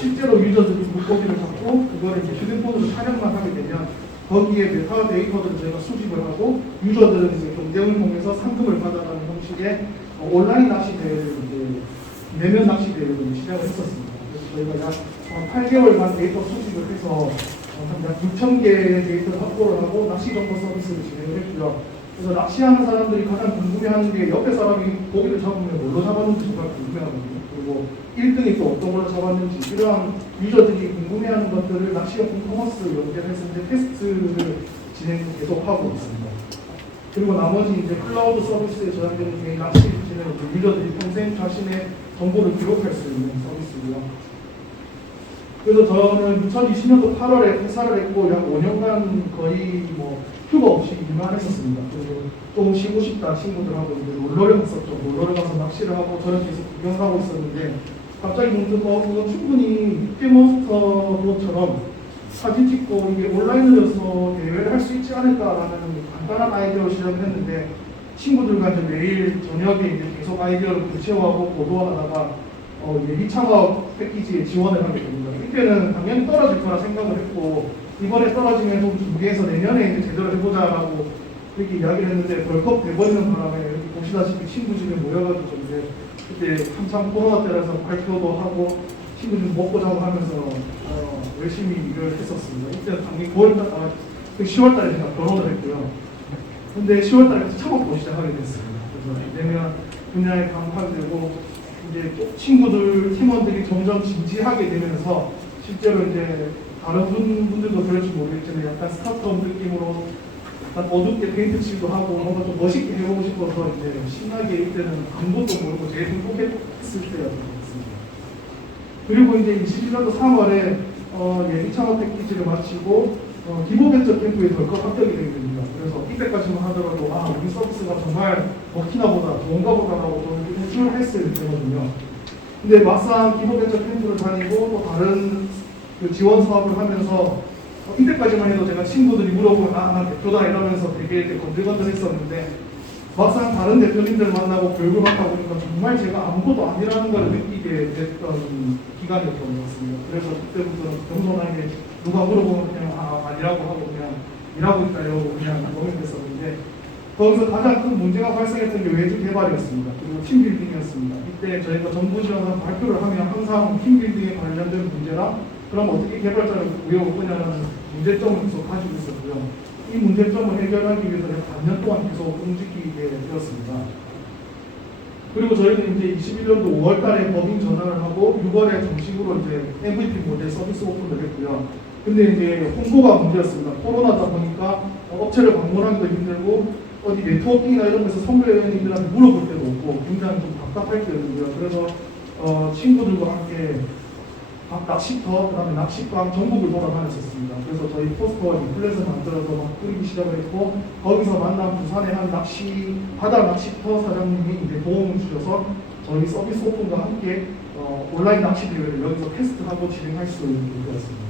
실제로 유저들이 물고기를 잡고 그거를 이제 휴대폰으로 촬영만 하게 되면 거기에 메타 데이터들을 저희가 수집을 하고 유저들은 이제 경쟁을 통해서 상금을 받아가는 형식의 온라인 낚시 대회를 이제 내면 낚시 대회를 시작을 했었습니다. 그래서 저희가 약 8개월간 데이터 수집을 해서 약 6,000개의 데이터를 확보를 하고 낚시 정보 서비스를 진행을 했고요. 그래서 낚시하는 사람들이 가장 궁금해하는 게 옆에 사람이 고기를 잡으면 뭘로 잡았는지 정말 궁금해하거든요. 그리고 1등이 또 어떤 걸로 잡았는지 이러한 유저들이 궁금해하는 것들을 낚시용품 커머스 연결해서 이제 테스트를 계속하고 있습니다. 그리고 나머지 이제 클라우드 서비스에 저장되는 개인 낚시 지는 유저들이 평생 자신의 정보를 기록할 수 있는 서비스고요. 그래서 저는 2020년도 8월에 퇴사를 했고 약 5년간 거의 휴가 없이 일만 했었습니다. 그리고 좀 쉬고 싶다 친구들하고 이제 놀러를 갔었죠. 놀러를 가서 낚시를 하고 저는 계속 구경을 하고 있었는데 갑자기 문득 그건 충분히 롯데몬스터처럼 사진 찍고 이게 온라인으로서 대회를 할 수 있지 않을까라는 간단한 아이디어로 시작을 했는데 친구들과 이제 매일 저녁에 이제 계속 아이디어를 구체화하고 보도하다가 예비 창업 패키지에 지원을 하게 됩니다. 이때는 당연히 떨어질 거라 생각을 했고 이번에 떨어지면 좀 준비해서 내년에 이제 제대로 해보자라고 그렇게 이야기를 했는데 벌컥 돼버리는 바람에 여기 보시다시피 친구 집에 모여가지고 이제 그때 한참 코로나 때라서 발표도 하고 친구 집 먹고 자고 하면서 열심히 일을 했었습니다. 이때는 당연히 10월 달에 제가 결혼을 했고요. 근데 10월 달에 창업도 시작하게 됐습니다. 그래서 내년 분야에 강화되고 이제 친구들 팀원들이 점점 진지하게 되면서 실제로 이제 다른 분들도 그럴지 모르겠지만 약간 스타트업 느낌으로 약간 어둡게 페인트 칠도 하고 뭔가 좀 멋있게 해보고 싶어서 이제 신나게 이때는 아무것도 모르고 제일 행복했을 때였던 것 같습니다. 그리고 이제 21년도 3월에 예비 창업 패키지를 마치고 기보벤처 캠프에 덜컥 합격이 되게 됩니다. 그래서 이때까지만 하더라도 우리 서비스가 정말 먹히나 보다 좋은가 보다라고 저는 대출 했을 때거든요. 근데 막상 기보벤처 캠프를 다니고 또 다른 지원 사업을 하면서 이때까지만 해도 제가 친구들이 물어보면 나 대표다 이러면서 되게 건들건들했었는데 막상 다른 대표님들 만나고 교육을 받다 보니까 정말 제가 아무것도 아니라는 걸 느끼게 됐던 기간이었던 것 같습니다. 그래서 그때부터는 겸손하게 누가 물어보면 그냥 아니라고 하고 그냥 일하고 있다 이러고 그냥 넘어갔었는데 거기서 가장 큰 문제가 발생했던 게 외주 개발이었습니다. 그리고 팀빌딩이었습니다. 이때 저희가 정부 지원을 발표를 하면 항상 팀빌딩에 관련된 문제랑 그럼 어떻게 개발자를 구해올 거냐는 문제점을 계속 가지고 있었고요. 이 문제점을 해결하기 위해서 반년 동안 계속 움직이게 되었습니다. 그리고 저희는 이제 21년도 5월달에 법인 전환을 하고 6월에 정식으로 이제 MVP 모델 서비스 오픈을 했고요. 근데 이제 홍보가 문제였습니다. 코로나다 보니까 업체를 방문하기도 힘들고 어디 네트워킹이나 이런 데서 선배님들한테 물어볼 때도 없고 굉장히 좀 답답할 때였는데요. 그래서 친구들과 함께 각 낚시터, 그다음에 낚시방 전국을 돌아다녔었습니다. 그래서 저희 포스터와 리플렛을 만들어서 막 뿌리기 시작을 했고 거기서 만난 부산의 한 바다 낚시터 사장님이 이제 도움을 주셔서 저희 서비스 오픈과 함께 온라인 낚시 대회를 여기서 테스트하고 진행할 수 있게 되었습니다.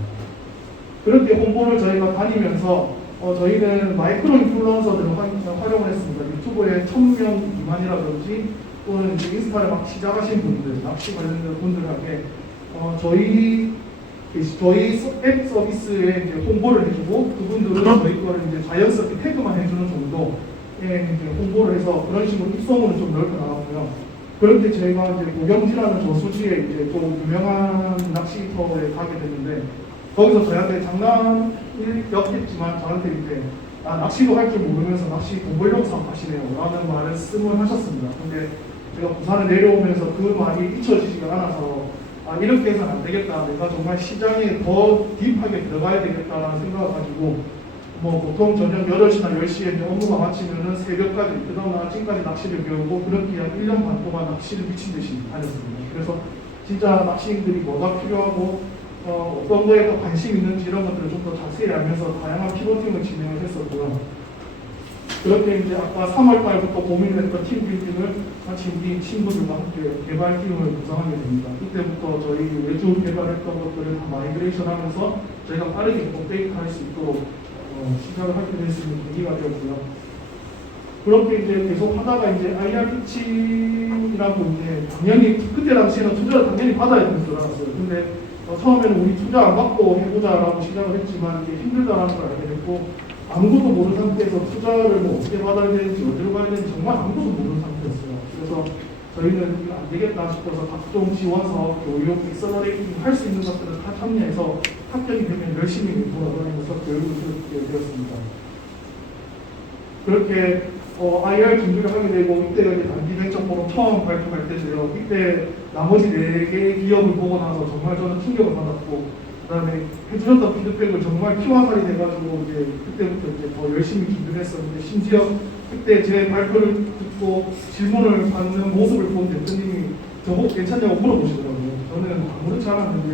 그렇게 홍보를 저희가 다니면서 저희는 마이크로 인플루언서들을 활용을 했습니다. 유튜브에 1000명 미만이라든지 또는 이제 인스타를 막 시작하신 분들, 낚시 관련된 분들에게 저희 앱 서비스에 이제 홍보를 해주고 그분들은 저희 거를 이제 자연스럽게 태그만 해주는 정도의 이제 홍보를 해서 그런 식으로 입소문을 좀 넓혀 나가고요. 그렇게 저희가 이제 고경지라는 저수지에 이제 좀 유명한 낚시터에 가게 됐는데 거기서 저희한테 장난이었겠지만 저한테 이제 낚시도 할 줄 모르면서 낚시 돈 벌려고 사업하시네요 라는 말씀을 하셨습니다. 근데 제가 부산에 내려오면서 그 말이 잊혀지지가 않아서 이렇게 해서는 안 되겠다. 내가 정말 시장에 더 딥하게 들어가야 되겠다라는 생각을 가지고 보통 저녁 8시나 10시에 이제 업무가 마치면은 새벽까지 그다음 아침까지 낚시를 배우고 그렇게 한 1년 반 동안 낚시를 미친 듯이 다녔습니다. 그래서 진짜 낚시인들이 뭐가 필요하고 어떤 거에 더 관심 있는지 이런 것들을 좀 더 자세히 알면서 다양한 피로팅을 진행을 했었고요. 그렇게 이제 아까 3월달부터 고민을 했던 팀 빌딩을 같이 우리 친구들과 함께 개발팀을 구성하게 됩니다. 그때부터 저희 외주 개발했던 것들을 다 마이그레이션 하면서 저희가 빠르게 업데이트 할 수 있도록 시작을 하게 될 수 있는 계기가 되었고요. 그렇게 이제 계속 하다가 이제 IR 피칭이라고 이제 당연히 그때 당시에는 투자를 당연히 받아야 되는 줄 알았어요. 근데 처음에는 우리 투자 안 받고 해보자라고 시작을 했지만 이게 힘들다라는 걸 알게 됐고 아무것도 모르는 상태에서 투자를 어떻게 받아야 되는지 어디로 가야 되는지 정말 아무것도 모르는 상태였어요. 그래서 저희는 이거 안 되겠다 싶어서 각종 지원서, 교육, 액셀러레이팅 할 수 있는 것들을 다 참여해서 합격이 되면 열심히 돌아다니면서 교육을 듣게 되었습니다. 그렇게 IR 준비를 하게 되고 이때가 이제 단기 벤처 포럼 처음 발표할 때인데요. 이때 나머지 4개의 기업을 보고 나서 정말 저는 충격을 받았고 그다음에 해주셨던 피드백을 정말 피와살이 돼가지고 이제 그때부터 이제 더 열심히 준비를 했었는데 심지어 그때 제 발표를 듣고 질문을 받는 모습을 본 대표님이 저보고 괜찮냐고 물어보시더라고요. 저는 아무렇지 않았는데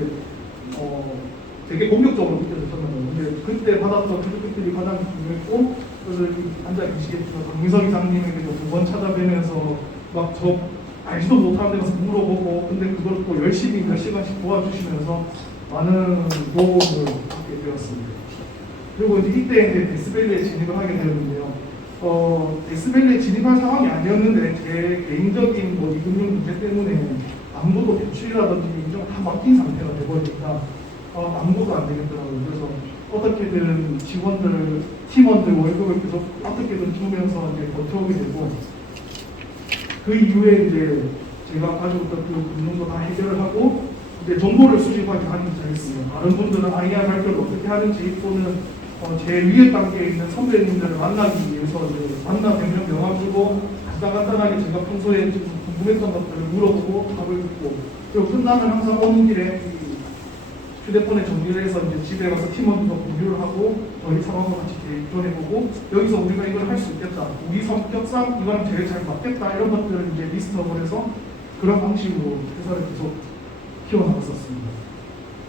되게 공격적으로 느껴졌었는데 근데 그때 받았던 피드백들이 가장 중요했고 그래서 앉아 계시겠지만 박민석 이사님에게도 2번 찾아뵈면서 막 저 알지도 못하는 데 가서 물어보고 근데 그걸 또 열심히 몇 시간씩 도와주시면서 많은 도움을 받게 되었습니다. 그리고 이제 이때 이제 데스밸리에 진입을 하게 되었는데요. 데스밸리에 진입할 상황이 아니었는데 제 개인적인 이금융 문제 때문에 아무것도 대출이라든지 인정 다 막힌 상태가 되버리니까 아무것도 안 되겠더라고요. 그래서 어떻게든 직원들, 팀원들 월급을 계속 어떻게든 주면서 이제 버텨오게 되고 그 이후에 이제 제가 가지고 있던 그 금융도 다 해결을 하고 이제 정보를 수집하기 하는 시작했습니다. 다른 분들은 IR 발표를 어떻게 하는지 또는 제 위에 단계에 있는 선배님들을 만나기 위해서 이제 만나 뵈면 명함 주고 간단하게 제가 평소에 좀 궁금했던 것들을 물어보고 답을 듣고 그리고 끝나면 항상 오는 길에 휴대폰에 정리를 해서 이제 집에 가서 팀원들과 공유를 하고 저희 상황과 같이 대조해보고 여기서 우리가 이걸 할 수 있겠다. 우리 성격상 이거랑 제일 잘 맞겠다. 이런 것들을 이제 리스트업을 해서 그런 방식으로 회사를 계속 키워나갔었습니다.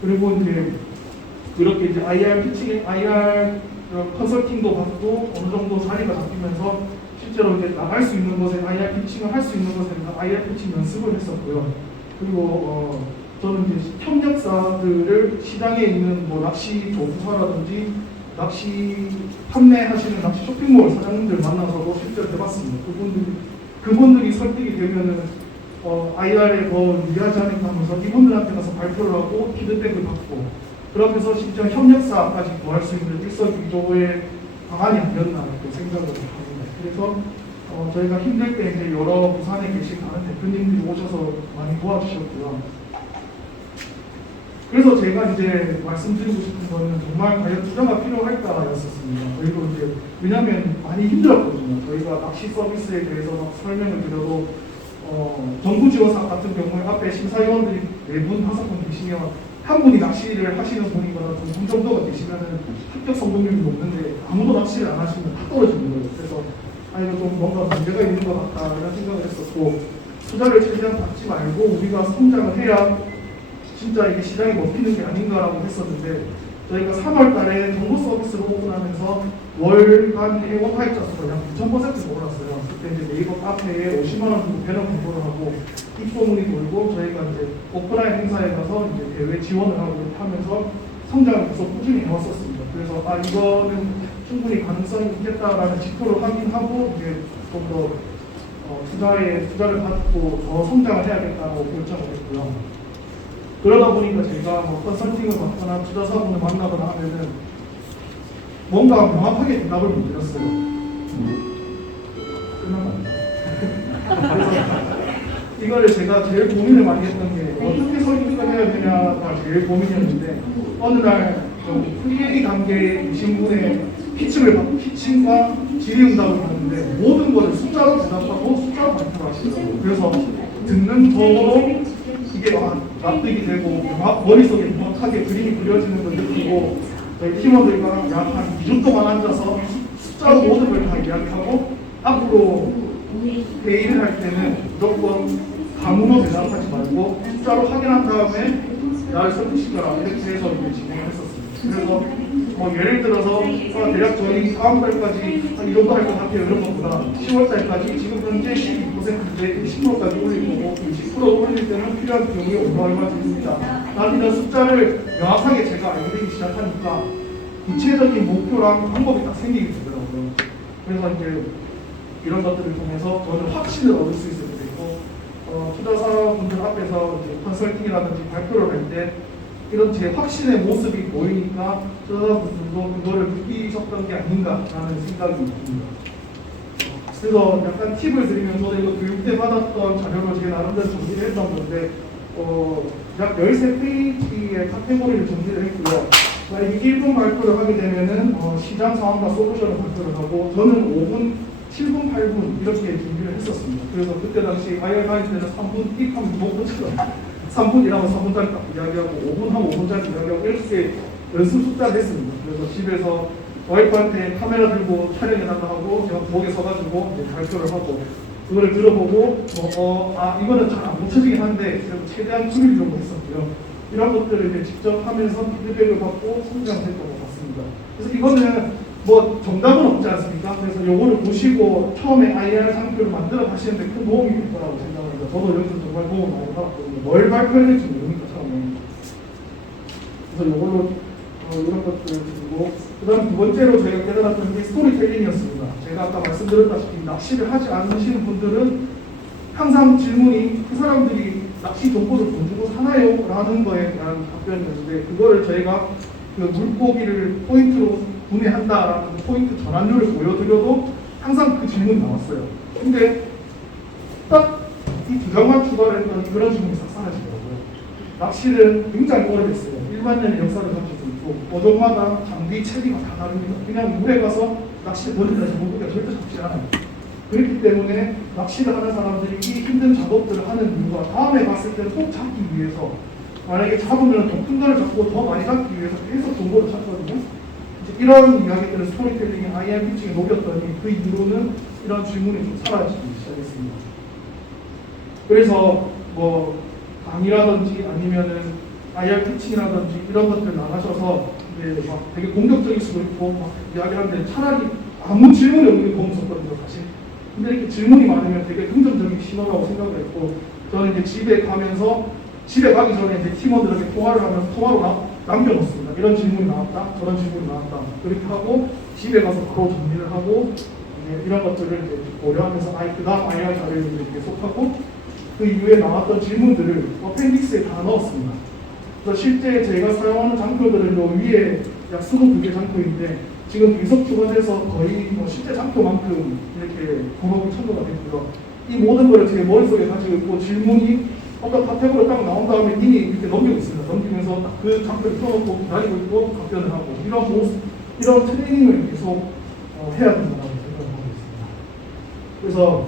그리고 이제 그렇게 이제 IR 피칭, IR 컨설팅도 받고 어느 정도 자리가 잡히면서 실제로 이제 나갈 수 있는 것에 IR 피칭을 할 수 있는 것에 IR 피칭 연습을 했었고요. 그리고 저는 이제 협력사들을 시장에 있는 낚시 조부사라든지 낚시 판매하시는 낚시 쇼핑몰 사장님들 만나서도 실제로 해봤습니다. 그분들이 설득이 되면은 IR에 더 유리하지 않을까 하면서 이분들한테 가서 발표를 하고 피드백을 받고 그러면서 실제 협력사까지 구할 수 있는 일석이조의 방안이 아니었나 이렇게 생각을 합니다. 그래서 저희가 힘들 때 이제 여러 부산에 계신 다른 대표님들이 오셔서 많이 도와주셨고요. 그래서 제가 이제 말씀드리고 싶은 거는 정말 과연 투자가 필요할까였었습니다. 저희도 이제 왜냐하면 많이 힘들었거든요. 저희가 낚시 서비스에 대해서 막 설명을 드려도 정부 지원사 같은 경우에 앞에 심사위원들이 4분, 5분 계시면 한 분이 낚시를 하시는 분이거나 2분 정도가 계시면은 합격 성공률이 높은데 아무도 낚시를 안 하시면 다 떨어지는 거예요. 그래서 이거 좀 뭔가 문제가 있는 것 같다 이런 생각을 했었고, 투자를 최대한 받지 말고 우리가 성장을 해야 진짜 이게 시장이 먹히는 게 아닌가라고 했었는데, 저희가 3월 달에 정보 서비스를 오픈하면서 월간 회원 가입자 수가 약 9,000% 올랐어요. 그때 이제 네이버 카페에 50만 원 주고 배너 공고를 하고 입소문이 돌고, 저희가 이제 오프라인 행사에 가서 이제 대회 지원을 하고 이렇게 하면서 성장을 계속 꾸준히 해왔었습니다. 그래서 이거는 충분히 가능성이 있겠다라는 지표를 확인하고 이제 좀 더 투자를 받고 더 성장을 해야겠다고 결정을 했고요. 그러다 보니까 제가 뭐 컨설팅을 받거나 투자사분을 만나거나 하면은 뭔가 명확하게 대답을 못 드렸어요. 끝난 거 아니에요? 이거를 제가 제일 고민을 많이 했던 게 어떻게 설득을 해야 되냐가 제일 고민이었는데, 어느 날 프리에이 단계에 계신 분의 피칭과 질의응답을 하는데 모든 것을 숫자로 대답하고 숫자로 발표를 하시더라고요. 그래서 듣는 저도 이게 납득이 되고 머릿속에 명확하게 그림이 그려지는 걸 느끼고, 저희 팀원들과 약 한 2주 동안 앉아서 숫자로 모든 걸 다 이야기하고, 앞으로 회의를 할 때는 무조건 감으로 대답하지 말고 숫자로 확인한 다음에 나를 설득시켜라 이렇게 해서 이제 진행을 했었습니다. 그래서 뭐 예를 들어서 대략 저희 다음 달까지 한 이 정도 할 것 같아요 이런 것보다 10월 달까지 지금 현재 12%인데 10%까지 올릴 거고 20% 올릴 때는 필요한 비용이 얼마 됩니다. 난 이런 숫자를 명확하게 제가 알게 되기 시작하니까 구체적인 목표랑 방법이 딱 생기게 되더라고요. 그래서 이제 이런 것들을 통해서 저는 확신을 얻을 수 있을 때 있고, 투자사분들 앞에서 이제 컨설팅이라든지 발표를 할 때 이런 제 확신의 모습이 보이니까 투자자분들도 그거를 느끼셨던 게 아닌가라는 생각이 듭니다. 그래서 약간 팁을 드리면, 저는 이거 교육 때 받았던 자료로 제 나름대로 정리를 했던 건데, 약 13페이지의 카테고리를 정리를 했고요. 만약에 1분 발표를 하게 되면은 시장 상황과 솔루션을 발표를 하고, 저는 5분, 7분, 8분 이렇게 준비를 했었습니다. 그래서 그때 당시 IR 가입 때는 3분 띡하면 5분처럼 3분이라고 3분짜리 딱 이야기하고 5분 하고 5분짜리 이야기하고 이렇게 연습 숙달을 했습니다. 그래서 집에서 와이프한테 카메라 들고 촬영해달라 하고 제가 부엌에 서가지고 이제 발표를 하고, 그거를 들어보고 이거는 잘 안 고쳐지긴 한데 그래도 최대한 줄이려고 했었고요. 이런 것들을 이제 직접 하면서 피드백을 받고 성장했던 것 같습니다. 그래서 이거는 뭐 정답은 없지 않습니까? 그래서 요거를 보시고 처음에 IR 상표를 만들어 가시는데 큰 도움이 될 거라고 생각합니다. 저도 여기서 정말 도움을 많이 받았거든요. 뭘 발표해야 될지 모르니까 처음에. 그래서 요걸로 이런 것들을 드리고, 그 다음 두 번째로 저희가 깨달았던 게 스토리텔링이었습니다. 제가 아까 말씀드렸다시피 낚시를 하지 않으시는 분들은 항상 질문이 그 사람들이 낚시 정보를 돈 주고 사나요? 라는 거에 대한 답변이었는데, 그거를 저희가 그 물고기를 포인트로 분해한다라는 포인트 전환율을 보여드려도 항상 그 질문이 나왔어요. 근데 딱 이 두 장만 추가를 했더니 그런 질문이 싹 사라지더라고요. 낚시는 굉장히 오래됐어요. 1만 년의 역사를 가지고 있고, 어종마다 장비, 채비가 다 다릅니다. 그냥 물에 가서 낚시 버리면서 물고기가 절대 잡지 않아요. 그렇기 때문에 낚시를 하는 사람들이 이 힘든 작업들을 하는 이유가 다음에 갔을 때는 꼭 잡기 위해서, 만약에 잡으면 더 큰 거를 잡고 더 많이 잡기 위해서 계속 정보를 찾거든요. 이런 이야기들을 스토리텔링이 IR 피칭에 녹였더니 그 이후로는 이런 질문이 좀 사라지기 시작했습니다. 그래서 뭐 강의라든지 아니면은 IR 피칭이라든지 이런 것들 나가셔서 이제 막 되게 공격적일 수도 있고 막 이야기하는데 차라리 아무 질문이 없는 게 고무었거든요 사실. 근데 이렇게 질문이 많으면 되게 긍정적인 신호라고 생각을 했고, 저는 이제 집에 가면서 집에 가기 전에 이제 팀원들에게 통화를 하면서 통화로 남겨놓습니다. 이런 질문이 나왔다, 저런 질문이 나왔다. 그렇게 하고 집에 가서 바로 정리를 하고 이런 것들을 이제 고려하면서 그 다음 IR 자료를 이제 계속하고, 그 이후에 나왔던 질문들을 어펜딕스에 다 넣었습니다. 그래서 실제 제가 사용하는 장표들은 요 위에 약 22개 장표인데 지금 계속 추가돼서 거의 뭐 실제 장표만큼 이렇게 번호가 첨부가 됐고요. 이 모든 거를 제 머릿속에 가지고 있고, 질문이 어떤 카테고리가 딱 나온 다음에 이미 이렇게 넘기고 있습니다. 넘기면서 그 장표를 펴놓고 기다리고 있고 답변을 하고, 이런 트레이닝을 계속 해야 된다고 생각하고 있습니다. 그래서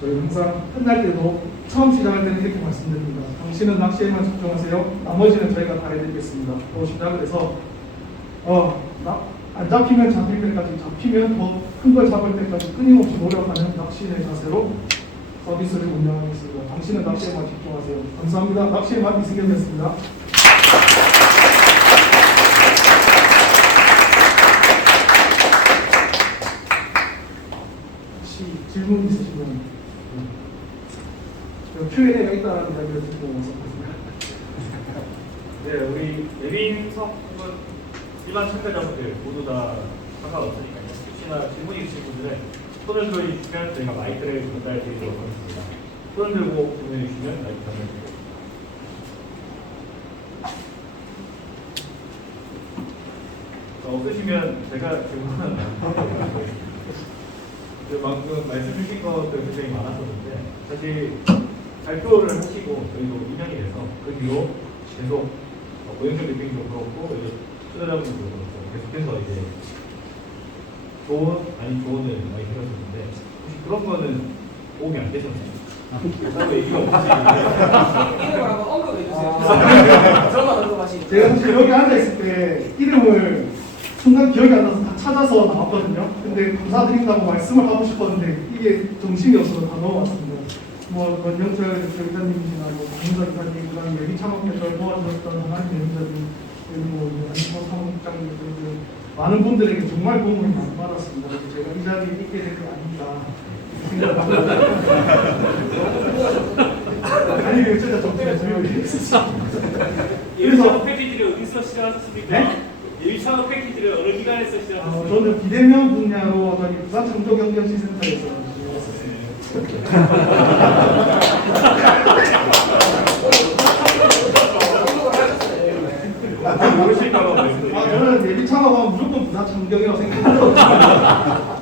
저희 항상 끝날 때도 처음 시작할 때는 이렇게 말씀드립니다. 당신은 낚시에만 집중하세요. 나머지는 저희가 다 해드리겠습니다. 또 시작을 해서 안 잡히면 잡힐 때까지, 잡히면 더 큰 걸 잡을 때까지 끊임없이 노력하는 낚시인의 자세로 서비스를 운영하겠습니다. 당신은 낚시에만 집중하세요. 감사합니다. 낚시의 맛 이승엽이었습니다. 혹시 질문 있으시면 Q&A가 있다는 이야기를 듣고 왔었거든요. 네, 우리 예빈 수업은 일반 참가자분들 모두 다 상관없으니까요. 혹시나 질문이 있으신 분들은 손을 들어주시면 저희가 마이크를 전달해 드리도록 하겠습니다. 손을 들고 질문해 주시면 마이크 전달해 드리도록 없으시면 제가 질문하는 방금 말씀 주신 것들 굉장히 많았었는데 사실 발표를 하시고 저희도 2년이 돼서 그 뒤로 계속 고영철 대표님도 그렇고 이제 투자자분들도 그렇고 계속해서 이제 아닌 조언을 많이 들었었는데 혹시 그런 거는 도움이 안 되셨나요? 따로 얘기가 없으시는데 이름을 한번 언급해 주세요. 저만 언급하시니까. 제가 사실 여기 앉아있을 때 이름을 순간 기억이 안 나서 다 찾아서 나왔거든요. 근데 감사드린다고 말씀을 하고 싶었는데 이게 정신이 없어서 다 넘어왔습니다. 뭐 권영철 대표님이나 강민석 기사님, 그다음에 예비 창업에 저를 도와주셨던 하나님 대표님, 그리고 안희석 사무국장님 등 많은 분들에게 정말 도움을 많이 받았습니다. 그래서 제가 이 자리에 있게 된 게 아닌가 생각합니다. 아니 이거 진짜 정체가 저희 예비 창업 패키지를 어디서 시작하셨습니까? 네? 예비 창업 패키지를 어느 기관에서 시작하셨습니까? 저는 비대면 분야로 저희 부산 창조경제시센터에서 진행했었습니다. 모르실까봐 말씀드리면 저는 예비 창업하면 무조건 부산 창경이라고 생각합니다.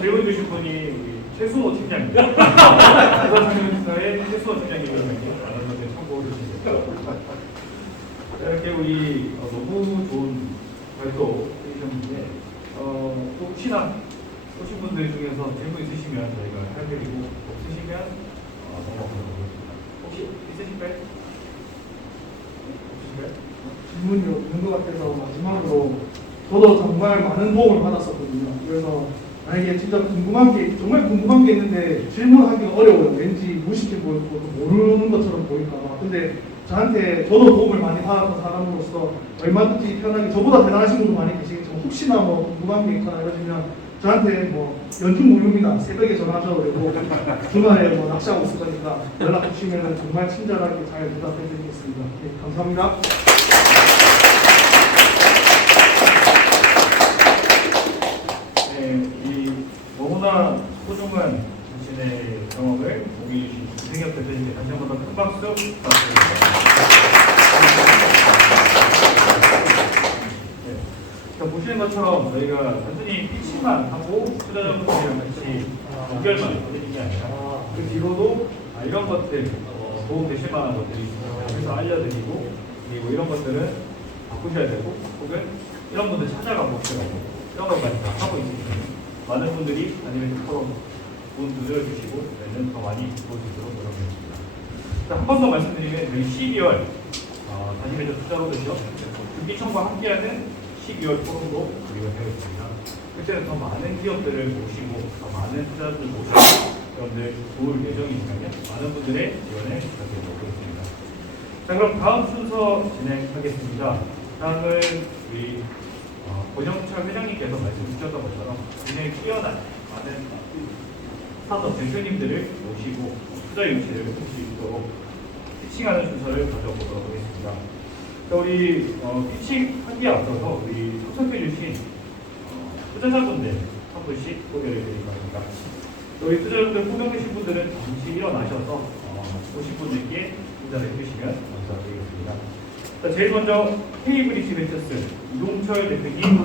질문 주신 분이 우리 최수호 팀장입니다. 부산창조경제사의 최수호 팀장님이라는 참고해 주시면 이렇게 우리 너무 좋은 발표 해주셨는데 혹시나 오신 분들 중에서 질문 있으시면 저희가 해드리고 없으시면 넘어가도록 하겠습니다. 혹시 있으실까요? 질문이 없는 것 같아서 마지막으로 저도 정말 많은 도움을 받았었거든요. 그래서 만약에 진짜 궁금한 게 정말 궁금한 게 있는데 질문하기가 어려워요. 왠지 무식해 보이고 모르는 것처럼 보일까봐. 근데 저한테 저도 도움을 많이 받았던 사람으로서 얼마든지 편하게 저보다 대단하신 분도 많이 계시겠지만 혹시나 뭐 궁금한 게 있거나 이러시면 저한테 뭐 연중 무료입니다. 새벽에 전화하셔도 되고 주말에 뭐 낚시하고 있을 거니까 연락 주시면 정말 친절하게 잘 대답해 드리겠습니다. 네, 감사합니다. 네, 이 너무나 소중한 자신의 경험을 공유해 주신 이승엽 대표님께 다시 한 번 더 큰 박수 부탁드립니다. 네, 보시는 것처럼 저희가 단순히 피치만 하고 투자자분들이랑 같이 연결만 해드리는 게 아니라 그 뒤로도 이런 것들 도움 되실 만한 것들이 있습니다. 그래서 알려드리고 그리고 이런 것들은 바꾸셔야 되고 혹은 이런 분들 찾아가보셔야 되고 이런 것까지 다 하고 있으니까 많은 분들이 아니면 서로 돈 들여주시고 저희는 더 많이 도와주도록 노력하겠습니다. 한 번 더 말씀드리면 저희 12월 다니면서 투자로드죠. 준비청과 함께하는 12월 포럼도 우리가 되어 있습니다. 그때는 더 많은 기업들을 모시고 더 많은 투자자들을 모시고 여러분들 도울 예정이니까요. 많은 분들의 지원을 부탁드리도록 하겠습니다. 자, 그럼 다음 순서 진행하겠습니다. 다음은 우리 권영철 회장님께서 말씀 주셨던 것처럼 굉장히 뛰어난 많은 스타트업 대표님들을 모시고 투자 유치를 할 수 있도록 피칭하는 순서를 가져보도록 하겠습니다. 자, 우리 피칭하기에 앞서서 우리 참석해 주신 투자자분들 한 분씩 소개를 드리고 합니다. 우리 투자자분들 호명되신 분들은 잠시 일어나셔서 오신 분들께 인사를 해주시면 감사드리겠습니다. 자, 제일 먼저 K브리지 벤처스 이동철 대표님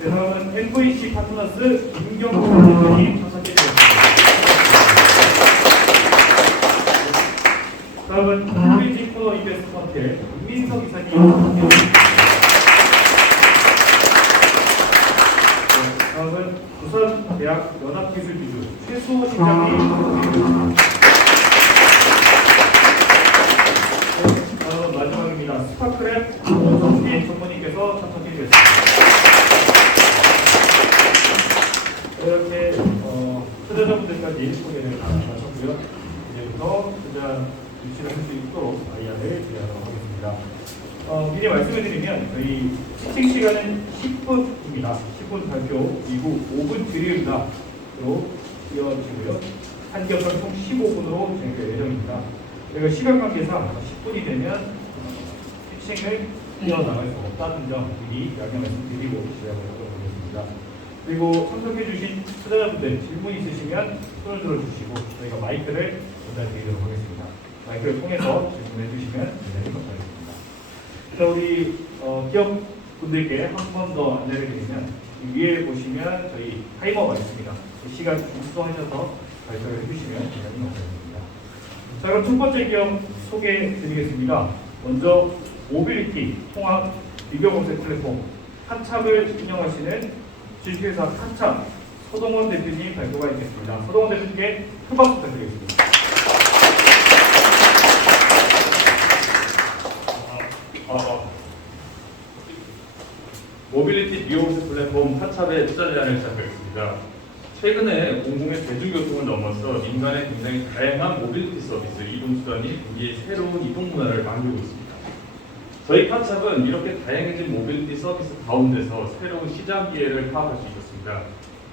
네, 다음은 NVC 파트너스 김경철 대표님 참석해 주셨습니다. 다음은 NVC 코너 이베스트먼트 김민석 이사님 참석해 주셨습니다. 대학 연합기술기술 최수호 팀장님 모십니다. 마지막입니다. 스파크랩 정팀 전무님께서 참석해 주셨습니다. 이렇게 투자자분들까지 소개를 다 마쳤고요. 이제부터 투자 유치를 할 수 있도록 아이안을 제안하도록 하겠습니다. 미리 말씀을 드리면 저희 피칭 시간은 10분입니다. 10분 발표, 이후 5분 질의응답으로 이어지고요. 한 기업당 총 15분으로 진행될 예정입니다. 저희가 시간 관계상 10분이 되면 피칭을 이어나갈 수 없다는 점 미리 양해 말씀드리고 시작을 하도록 하겠습니다. 그리고 참석해주신 투자자분들 질문 있으시면 손을 들어주시고 저희가 마이크를 전달드리도록 하겠습니다. 마이크를 통해서 질문해주시면 굉장히 감사하겠습니다. 자, 우리 기업분들께 한 번 더 안내를 드리면 위에 보시면 저희 타이머가 있습니다. 시간 준수하셔서 발표를 해주시면 굉장히 감사합니다. 자, 그럼 첫 번째 기업 소개해드리겠습니다. 먼저 모빌리티 통합 비교 검색 플랫폼 카찹을 운영하시는 주식회사 카찹 서동원 대표님 발표가 있겠습니다. 서동원 대표님께 큰 박수 부탁드리겠습니다. 모빌리티 비용스 플랫폼 카찹의 투자 제안을 시작하겠습니다. 최근에 공공의 대중교통을 넘어서 민간의 굉장히 다양한 모빌리티 서비스, 이동수단이 우리의 새로운 이동 문화를 만들고 있습니다. 저희 카찹은 이렇게 다양해진 모빌리티 서비스 가운데서 새로운 시장 기회를 파악할 수 있었습니다.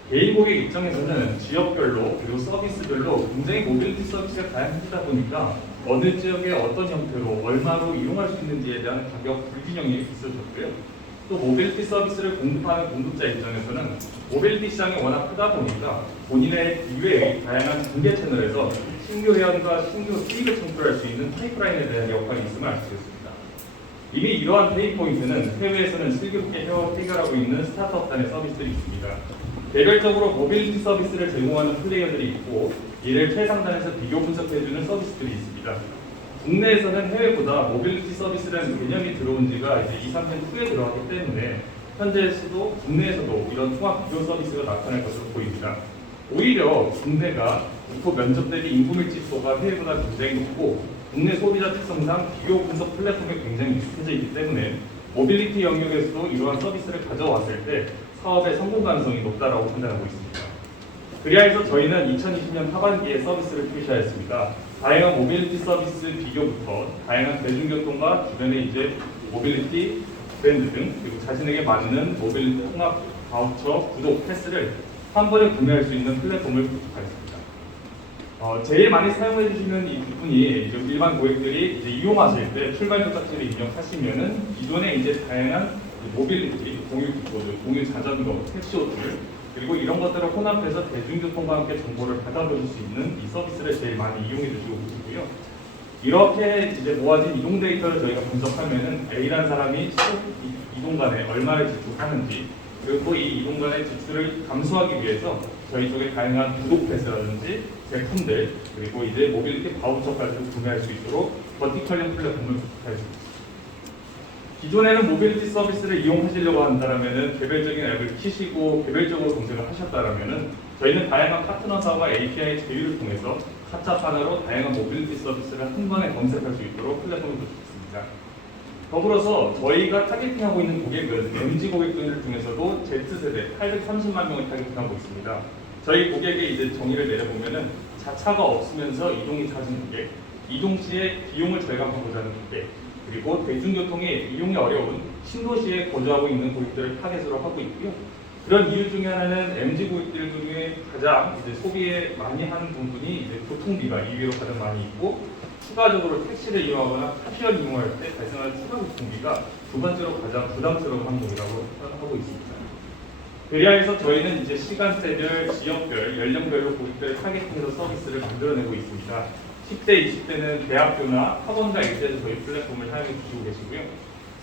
개인 고객 입장에서는 지역별로 그리고 서비스별로 굉장히 모빌리티 서비스가 다양해지다 보니까 어느 지역에 어떤 형태로 얼마로 이용할 수 있는지에 대한 가격 불균형이 있어졌고요. 또 모빌리티 서비스를 공급하는 공급자 입장에서는 모빌리티 시장이 워낙 크다 보니까 본인의 이외의 다양한 중개 채널에서 신규 회원과 신규 수익을 창출할 수 있는 파이프라인에 대한 역할이 있음을 알 수 있습니다. 이미 이러한 페인 포인트는 해외에서는 슬기롭게 해결하고 있는 스타트업단의 서비스들이 있습니다. 개별적으로 모빌리티 서비스를 제공하는 플레이어들이 있고 이를 최상단에서 비교 분석해주는 서비스들이 있습니다. 국내에서는 해외보다 모빌리티 서비스라는 개념이 들어온 지가 이제 2, 3년 후에 들어왔기 때문에 현재에서도 국내에서도 이런 통합 비교 서비스가 나타날 것으로 보입니다. 오히려 국내가 국토 면적 대비 인구 밀집도가 해외보다 굉장히 높고 국내 소비자 특성상 비교 분석 플랫폼이 굉장히 익숙해져 있기 때문에 모빌리티 영역에서도 이러한 서비스를 가져왔을 때 사업의 성공 가능성이 높다라고 판단하고 있습니다. 그리하여서 저희는 2020년 하반기에 서비스를 출시하였습니다. 다양한 모빌리티 서비스 비교부터 다양한 대중교통과 주변의 이제 모빌리티 브랜드 등 그리고 자신에게 맞는 모빌리티 통합 바우처, 구독, 패스를 한 번에 구매할 수 있는 플랫폼을 구축하였습니다. 제일 많이 사용해 주시는 이 부분이 이제 일반 고객들이 이제 이용하실 때 출발 도착지를 입력하시면은 기존에 이제 다양한 모빌리티, 공유 기초들, 공유 자전거, 택시 호출 그리고 이런 것들을 혼합해서 대중교통과 함께 정보를 받아보실 수 있는 이 서비스를 제일 많이 이용해 주시고 계시고요. 이렇게 이제 모아진 이동 데이터를 저희가 분석하면은 A라는 사람이 이동 간에 얼마를 지출하는지 그리고 또 이 이동 간의 지출을 감소하기 위해서 저희 쪽에 다양한 구독 패스라든지 제품들 그리고 이제 모빌리티 바우처까지 구매할 수 있도록 버티컬형 플랫폼을 구축해 줍니다. 기존에는 모빌리티 서비스를 이용하시려고 한다면은 개별적인 앱을 키시고 개별적으로 검색을 하셨다라면은 저희는 다양한 파트너 사업과 API 제휴를 통해서 카찹 하나로 다양한 모빌리티 서비스를 한 번에 검색할 수 있도록 플랫폼을 구축했습니다. 더불어서 저희가 타겟팅하고 있는 고객은 MZ 고객들을 중에서도 Z세대 830만 명을 타겟팅하고 있습니다. 저희 고객의 이제 정의를 내려보면은 자차가 없으면서 이동이 잦은 고객, 이동 시에 비용을 절감하고자 하는 고객, 그리고 대중교통이 이용이 어려운 신도시에 거주하고 있는 고객들을 타겟으로 하고 있고요. 그런 이유 중에 하나는 MZ 고객들 중에 가장 이제 소비에 많이 하는 부분이 이제 교통비가 2위로 가장 많이 있고 추가적으로 택시를 이용하거나 카시어를 이용할 때 발생하는 추가 교통비가 두 번째로 가장 부담스러운 항목이라고 하고 있습니다. 그리하여서 저희는 이제 시간대별, 지역별, 연령별로 고객들을 타겟팅해서 서비스를 만들어내고 있습니다. 10대, 20대는 대학교나 학원과 일대에서 저희 플랫폼을 사용해 주시고 계시고요.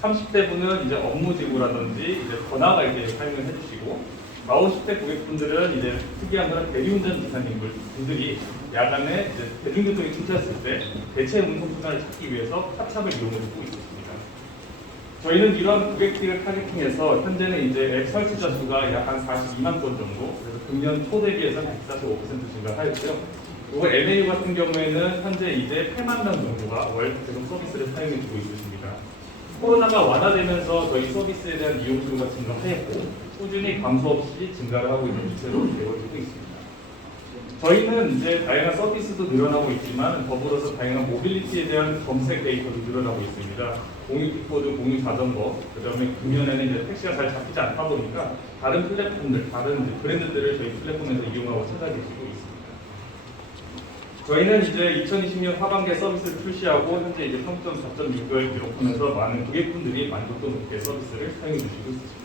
30대 분은 이제 업무지구라든지 이제 번화가 일대에 사용을 해주시고 40, 50대 고객분들은 이제 특이한 거는 대리운전 기사님들이 야간에 이제 대중교통이 끊겼을 때 대체 운송수단을 찾기 위해서 카찹을 이용해주고 있습니다. 저희는 이런 고객들을 타겟팅해서 현재는 이제 앱 설치자 수가 약 한 42만 건 정도, 그래서 금년 초 대비해서 145% 증가하였고요. 그리고 MAU 같은 경우에는 현재 이제 8만 명 정도가 월 계속 서비스를 사용해주고 있습니다. 코로나가 완화되면서 저희 서비스에 대한 이용수가 증가하였고 꾸준히 감소 없이 증가를 하고 있는 추세로 되어지고 있습니다. 저희는 이제 다양한 서비스도 늘어나고 있지만 더불어서 다양한 모빌리티에 대한 검색 데이터도 늘어나고 있습니다. 공유 킥보드, 공유 자전거, 그다음에 금년에는 이제 택시가 잘 잡히지 않다 보니까 다른 플랫폼들, 다른 이제 브랜드들을 저희 플랫폼에서 이용하고 찾아계시고 있습니다. 저희는 이제 2020년 하반기에 서비스를 출시하고 현재 이제 3.4.6을 기록하면서 많은 고객분들이 만족도 높게 서비스를 사용해 주시고 있습니다.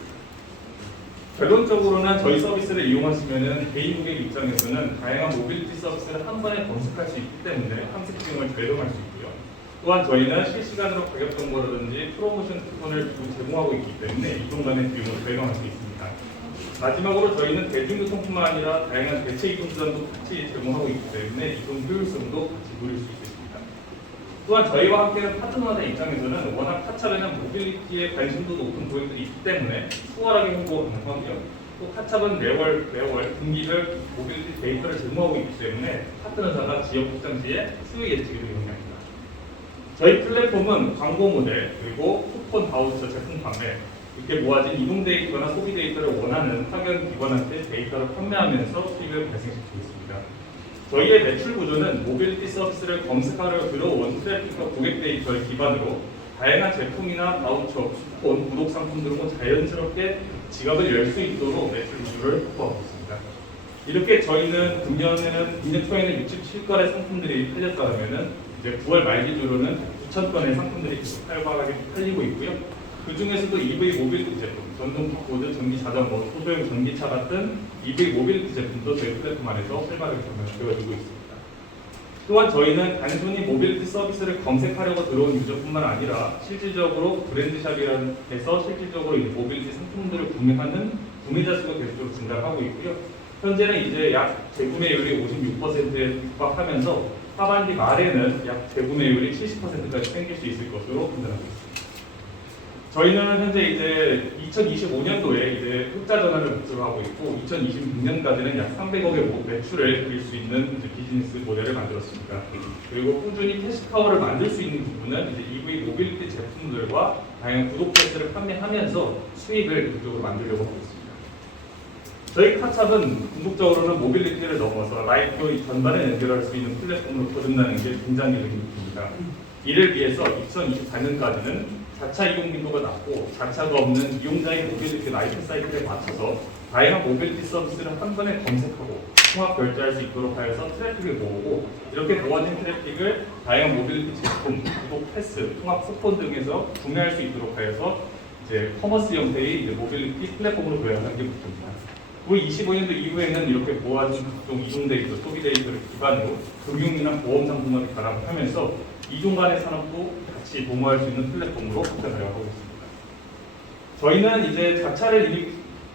결론적으로는 저희 서비스를 이용하시면은 개인 고객 입장에서는 다양한 모빌리티 서비스를 한 번에 검색할 수 있기 때문에 함색 비용을 절감할 수 있고요. 또한 저희는 실시간으로 가격 정보라든지 프로모션 쿠폰을 제공하고 있기 때문에 이동 간의 비용을 절감할 수 있습니다. 마지막으로 저희는 대중교통뿐만 아니라 다양한 대체 이동 수단도 같이 제공하고 있기 때문에 이동 효율성도 같이 누릴 수 있습니다. 또한 저희와 함께하는 파트너의 입장에서는 워낙 카찹에는 모빌리티에 관심도 높은 고객들이 있기 때문에 수월하게 홍보가 가능하고요. 또 카찹은 매월 분기별 모빌리티 데이터를 제공하고 있기 때문에 파트너사가 지역 확장시에 수익 예측에도 용이합니다. 저희 플랫폼은 광고 모델 그리고 쿠폰 바우처 제품 판매 이렇게 모아진 이동 데이터나 소비 데이터를 원하는 파견 기관한테 데이터를 판매하면서 수익을 발생시키고 있습니다. 저희의 매출 구조는 모빌리티 서비스를 검색하려 들어온 트래픽과 고객 데이터를 기반으로 다양한 제품이나 바우처, 쿠폰, 구독 상품들로 자연스럽게 지갑을 열 수 있도록 매출 구조를 확보하고 있습니다. 이렇게 저희는 금년 초에는 67건의 상품들이 팔렸다면은 이제 9월 말 기준으로는 9,000건의 상품들이 계속 활발하게 팔리고 있고요. 그 중에서도 EV 모빌리티 제품, 전동 킥보드, 전기 자전거, 소소형 전기차 같은 EV 모빌리티 제품도 저희 플랫폼 안에서 활발하게 되어지고 있습니다. 또한 저희는 단순히 모빌리티 서비스를 검색하려고 들어온 유저뿐만 아니라 실질적으로 브랜드샵이라서 실질적으로 모빌리티 상품들을 구매하는 구매자 수가 계속적으로 증가하고 있고요. 현재는 이제 약 재구매율이 56%에 육박하면서 하반기 말에는 약 재구매율이 70%까지 생길 수 있을 것으로 판단하고 있습니다. 저희는 현재 이제 2025년도에 이제 흑자 전환을 목표로 하고 있고 2026년까지는 약 300억의 매출을 그릴 수 있는 이제 비즈니스 모델을 만들었습니다. 그리고 꾸준히 캐시카우를 만들 수 있는 부분은 이제 EV 모빌리티 제품들과 다양한 구독 패스를 판매하면서 수익을 그쪽으로 만들려고 하고 있습니다. 저희 카찹은 궁극적으로는 모빌리티를 넘어서 라이프 전반에 연결할 수 있는 플랫폼으로 거듭나는 게 굉장히 의미입니다. 이를 위해서 2024년까지는 자차 이용 빈도가 낮고 자차가 없는 이용자의 모빌리티 라이프 사이클에 맞춰서 다양한 모빌리티 서비스를 한 번에 검색하고 통합 결제할 수 있도록 하여서 트래픽을 모으고 이렇게 모아진 트래픽을 다양한 모빌리티 제품, 구독 패스, 통합 쿠폰 등에서 구매할 수 있도록 하여서 이제 커머스 형태의 이제 모빌리티 플랫폼으로 도약하는 게 목표입니다. 우리 25년도 이후에는 이렇게 모아진 각종 이동 데이터, 소비 데이터를 기반으로 금융이나 보험 상품을 결합하면서 이동 간의 산업도 같이 도모할 수 있는 플랫폼으로 확장하려고 하고 있습니다. 저희는 이제 자차를 이미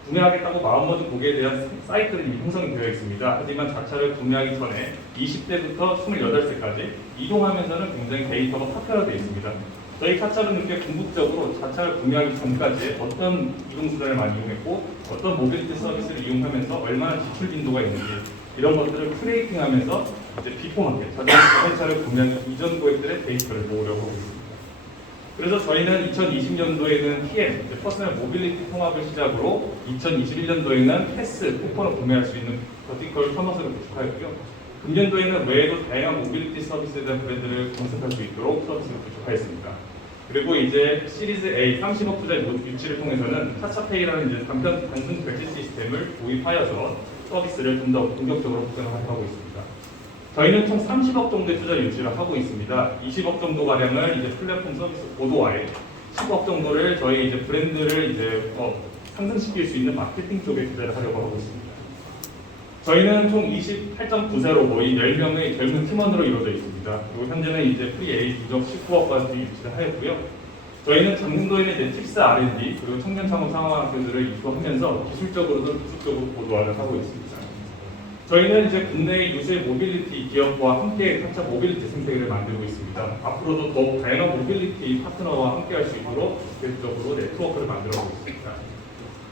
구매하겠다고 마음먹은 고객에 대한 사이클이 이미 형성이 되어 있습니다. 하지만 자차를 구매하기 전에 20대부터 28세까지 이동하면서는 굉장히 데이터가 파편화되어 있습니다. 저희 카찹은 이렇게 궁극적으로 자차를 구매하기 전까지 어떤 이동수단을 많이 이용했고 어떤 모빌리티 서비스를 이용하면서 얼마나 지출 빈도가 있는지 이런 것들을 크리에이팅하면서 이제 비포 마켓, 자동차를 구매하기 이전 고객들의 데이터를 모으려고 하고 있습니다. 그래서 저희는 2020년도에는 PM, 퍼스널 모빌리티 통합을 시작으로 2021년도에는 패스, 쿠폰을 구매할 수 있는 버티컬 커머스를 구축하였고요. 금년도에는 외에도 다양한 모빌리티 서비스에 대한 브랜드를 검색할 수 있도록 서비스를 구축하였습니다. 그리고 이제 시리즈 A 30억 투자 유치를 통해서는 카차페이라는 이제 단순 결제 시스템을 도입하여서 서비스를 좀 더 본격적으로 확장하고 있습니다. 저희는 총 30억 정도의 투자 유치를 하고 있습니다. 20억 정도 가량을 이제 플랫폼 서비스 고도화에, 10억 정도를 저희 이제 브랜드를 이제 상승시킬 수 있는 마케팅 쪽에 투자를 하려고 하고 있습니다. 저희는 총 28.9세로 모인 10명의 젊은 팀원으로 이루어져 있습니다. 그리고 현재는 이제 프리-A 누적 19억까지 유치를 하였고요. 저희는 작년도에는 이제 팁스 R&D 그리고 청년 창업 상업학교들을 이수하면서 기술적으로도 기술적으로 고도화를 하고 있습니다. 저희는 이제 국내의 유세 모빌리티 기업과 함께 카차 모빌리티 생태계를 만들고 있습니다. 앞으로도 더욱 다양한 모빌리티 파트너와 함께할 수 있도록 계속적으로 네트워크를 만들어가고 있습니다.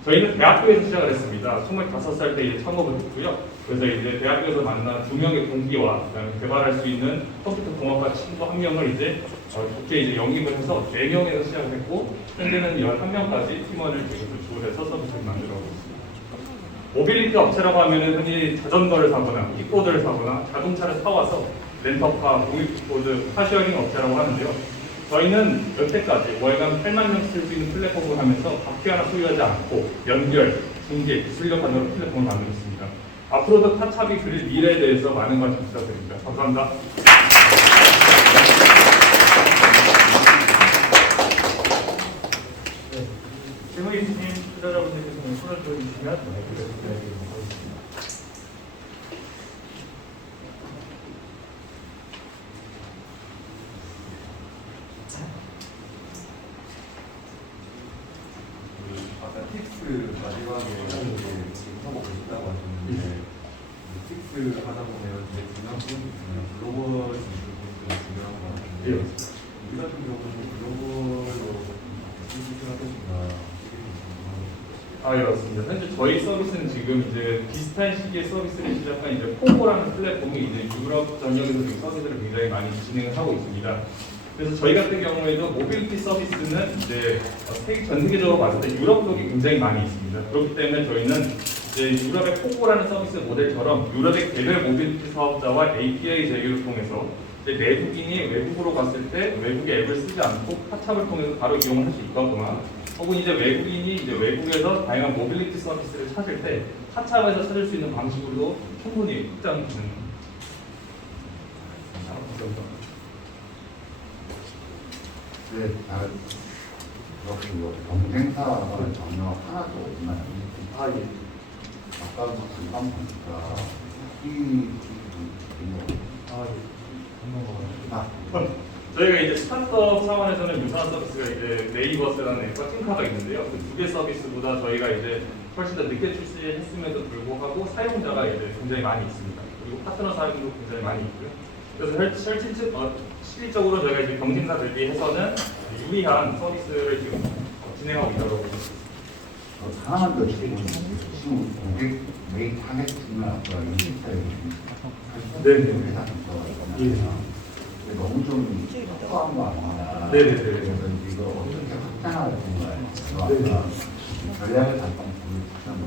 저희는 대학교에서 시작을 했습니다. 25살 때 이제 창업을 했고요. 그래서 이제 대학교에서 만난 2명의 동기와 그다음에 개발할 수 있는 컴퓨터 공학과 친구 1명을 이제 좋게 이제 영입을 해서 4명에서 시작을 했고 현재는 11명까지 팀원을 계속 조율해서 서비스를 만들어가고 있습니다. 모빌리티 업체라고 하면은 흔히 자전거를 사거나 킥보드를 사거나 자동차를 사와서 렌터카, 공익킥보드, 카시어링 업체라고 하는데요. 저희는 여태까지 월간 8만 명 쓸 수 있는 플랫폼을 하면서 바퀴 하나 소유하지 않고 연결, 중개, 기술력 하나로 플랫폼을 만들었습니다. 앞으로도 카차비 그릴 미래에 대해서 많은 관심 부탁드립니다. 감사합니다. 질문 있으신 투자자분들께서는 손을 들어주시면 마이크를 드리도록 하겠습니다. 아까 틱스 마지막에 인터뷰 있다고 하셨는데 틱스 하다 보면 이제 중요한 포인트 중에 글로벌 진출이 중요한 거 같은데 우리 같은 경우는 글로벌로 진출할 것인가 예, 맞습니다. 현재 저희 서비스는 지금 이제 비슷한 시기에 서비스를 시작한 이제 포고라는 플랫폼이 이제 유럽 전역에서 지금 서비스를 굉장히 많이 진행을 하고 있습니다. 그래서 저희 같은 경우에도 모빌리티 서비스는 이제 전 세계적으로 봤을 때 유럽 쪽이 굉장히 많이 있습니다. 그렇기 때문에 저희는 이제 유럽의 포고라는 서비스 모델처럼 유럽의 개별 모빌리티 사업자와 API 제휴를 통해서 이제 내국인이 외국으로 갔을 때 외국의 앱을 쓰지 않고 카찹을 통해서 바로 이용을 할 수 있거나 혹은 이제 외국인이 이제 외국에서 다양한 모빌리티 서비스를 찾을 때 카찹에서 찾을 수 있는 방식으로 충분히 확장되는 네, 그렇고 경쟁사가 전혀 하나도 없나요? 예. 아까 잠깐 보니까 이 저희가 이제 스타트업 차원에서는 유사한 서비스가 이제 네이버스라는 앱과 팅카가 있는데요. 그 두 개 서비스보다 저희가 이제 훨씬 더 늦게 출시했음에도 불구하고 사용자가 이제 굉장히 많이 있습니다. 그리고 파트너 사용도 굉장히 많이 있고요. 그래서 실질적으로 저희가 이제 경쟁사 대비해서는 유리한 서비스를 지금 진행하고 있다고 보고 있습니다. 하나만 더 질문. 지금 고객 메인 타겟팅을 앞으로 인식사에 네네. 회사 있어가지고 너무 좀 확고한 거 아니냐. 네네네. 그래서 이거 어떻게 확장할 건가요? 전략을 잠깐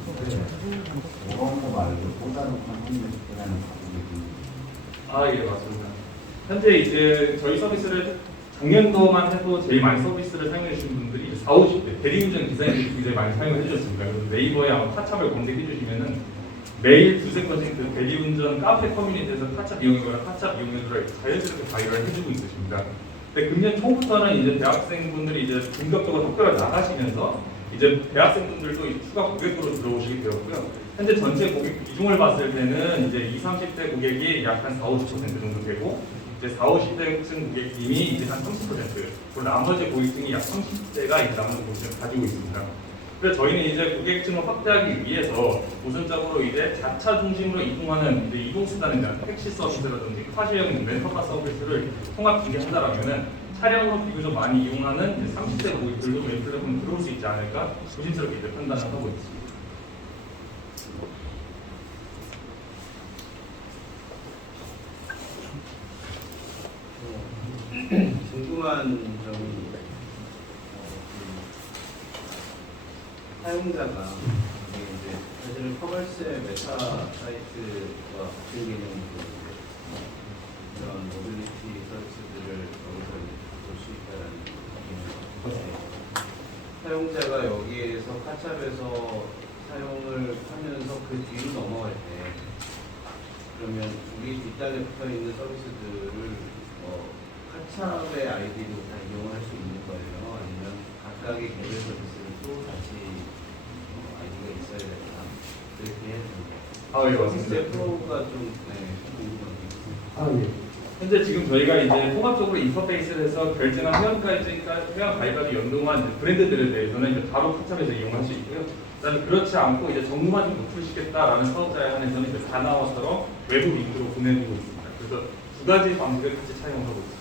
보여주셨는데 그런 거 말고 또 다른 컨텐츠라는 가지고 예, 맞습니다. 현재 이제 저희 서비스를 작년도만 해도 제일 많이 서비스를 사용해 주신 분들이 40, 50대 대리운전 기사님들이 굉장히 많이 사용을 해주셨습니다. 그래서 네이버에 아마 카찹을 검색해 주시면은 매일 두세 건씩 그 대리운전 카페 커뮤니티에서 카찹 이용해보라, 카찹 이용해보라 자연스럽게 가이드를 해주고 있으십니다. 근데 금년 초부터는 이제 대학생분들이 이제 본격적으로 학교를 나가시면서 이제 대학생분들도 추가 고객으로 들어오시게 되었고요. 현재 전체 고객 비중을 봤을 때는 이제 20, 30대 고객이 약 한 40, 50% 정도 되고 이제 40, 50대층 고객님이 이제 한 30%, 그리고 나머지 고객층이 약 30대가 이제 남은 고객층을 가지고 있습니다. 그래서 저희는 이제 고객층을 확대하기 위해서 우선적으로 이제 자차 중심으로 이동하는 이제 이동수단에 대한 택시 서비스라든지 카시어링, 렌터카 서비스를 통합 진행한다라면은 차량으로 비교적 많이 이용하는 이제 30대 고객들도 저희 플랫폼에 들어올 수 있지 않을까 조심스럽게 이제 판단을 하고 있습니다. 궁금한 점이 사용자가 이게 이제 사실은 커머스의 메타 사이트와 같은 개념이고 이런 모빌리티 서비스들을 여기서 볼 수 있다는 개념인데 사용자가 여기에서 카찹에서 사용을 하면서 그 뒤로 넘어갈 때 그러면 우리 뒷단에 붙어 있는 서비스들을 카찹의 아이디로 다 이용할 수 있는 거예요? 아니면 각각의 개별 서비스를 또 다시 아이디가 있어야 되나? 그렇게 해야 되나요? 예, 맞습니다. 시스템 프로가 좀 궁금합니다. 예. 현재 지금 저희가 이제 통합적으로 인터페이스를 해서 결제나 회원 가입까지 연동한 이제 브랜드들에 대해서는 이제 바로 카찹에서 이용할 수 있고요. 그다음에 그렇지 않고 이제 정보만 좀 노출시켰다라는 사업자에 한해서는 이제 다나와처럼 외부 링크로 보내주고 있습니다. 그래서 두 가지 방식을 같이 차용하고 있습니다.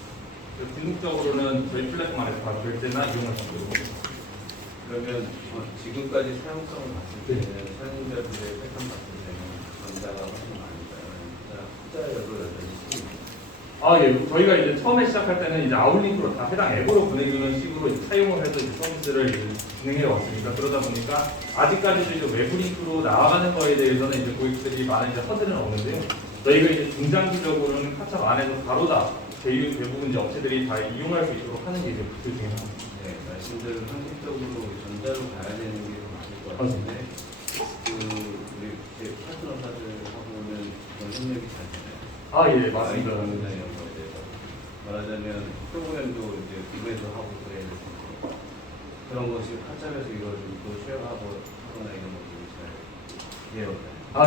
그래서 궁극적으로는 저희 플랫폼 안에서 바로 결제나 이용할 수 있도록 하겠습니다. 그러면 지금까지 사용성을 봤을 때는 사용자들의 패턴 봤을 때는 전자가 훨씬 많을까요? 후자여도 여전히 예. 저희가 이제 처음에 시작할 때는 이제 아웃링크로 다 해당 앱으로 보내주는 식으로 이제 사용을 해서 이제 서비스를 이제 진행해 왔습니다. 그러다 보니까 아직까지도 이제 외부 링크로 나아가는 거에 대해서는 이제 고객들이 많은 이제 허들은 없는데요. 저희가 이제 중장기적으로는 카찹 안에서 바로 다 대부분 이제 업체들이 다 이용할 수 있도록 하는 게 이제 그 중에 하나입니다. 네, 말씀대로 상식적으로 전자로 가야 되는 게 더 맞을 것 같은데 우리 파트너사들하고는 연속력이 잘 되나요? 예, 맞습니다. 이런 거에 대해서 말하자면 프로그램도 이제 기부해서 하고 그래야 돼서 그런 것이 카찹에서 이걸 또 쉐어하고 하거나 이런 것들이 잘 이해가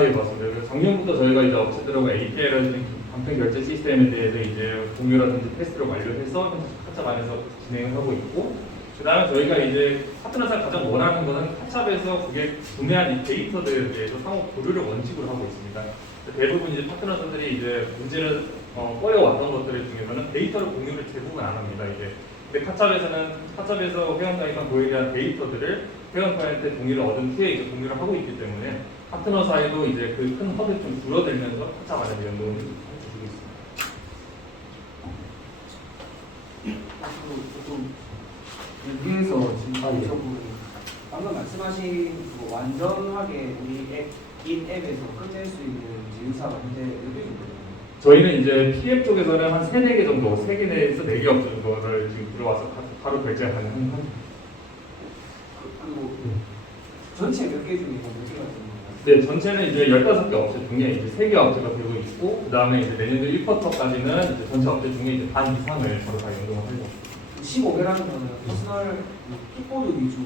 예, 맞습니다. 그래서 작년부터 저희가 이제 업체들하고 API라든지 간편 결제 시스템에 대해서 이제 공유라든지 테스트를 완료해서 카찹 안에서 진행을 하고 있고, 그 다음에 저희가 이제 파트너사가 가장 원하는 것은 카찹에서 그게 구매한 이 데이터들에 대해서 상호 교류를 원칙으로 하고 있습니다. 대부분 이제 파트너사들이 이제 문제를 꺼려왔던 것들 중에서는 데이터를 공유를 대부분 안 합니다. 이게 근데 카찹에서 회원가입한 고객에 대한 데이터들을 회원가입한테 동의를 얻은 후에 이제 공유를 하고 있기 때문에 파트너 사이도 이제 그 큰 허들이 좀 줄어들면서 카찹 안에서 연동을 해주고 있습니다. 여기에서 지금 방금 말씀하신 그 완전하게 우리 인 앱에서 끝낼 수 있는 인사가 현재 몇 개 정도? 저희는 이제 PM 쪽에서는 한 3, 4개 정도, 3개 내에서 4개 업 정도를 지금 들어와서 바로 결제하는 한 그리고 전체 몇 개 중에 몇 개가 되는 건가요? 네, 전체는 이제 15개 업체 중에 이제 3개 업체가 되고 있고, 그 다음에 이제 내년도 1쿼터까지는 이제 전체 업체 중에 이제 반 이상을 바로 다 연동을 하려고. 15개라는 거는 퍼스널 킥보드 위주.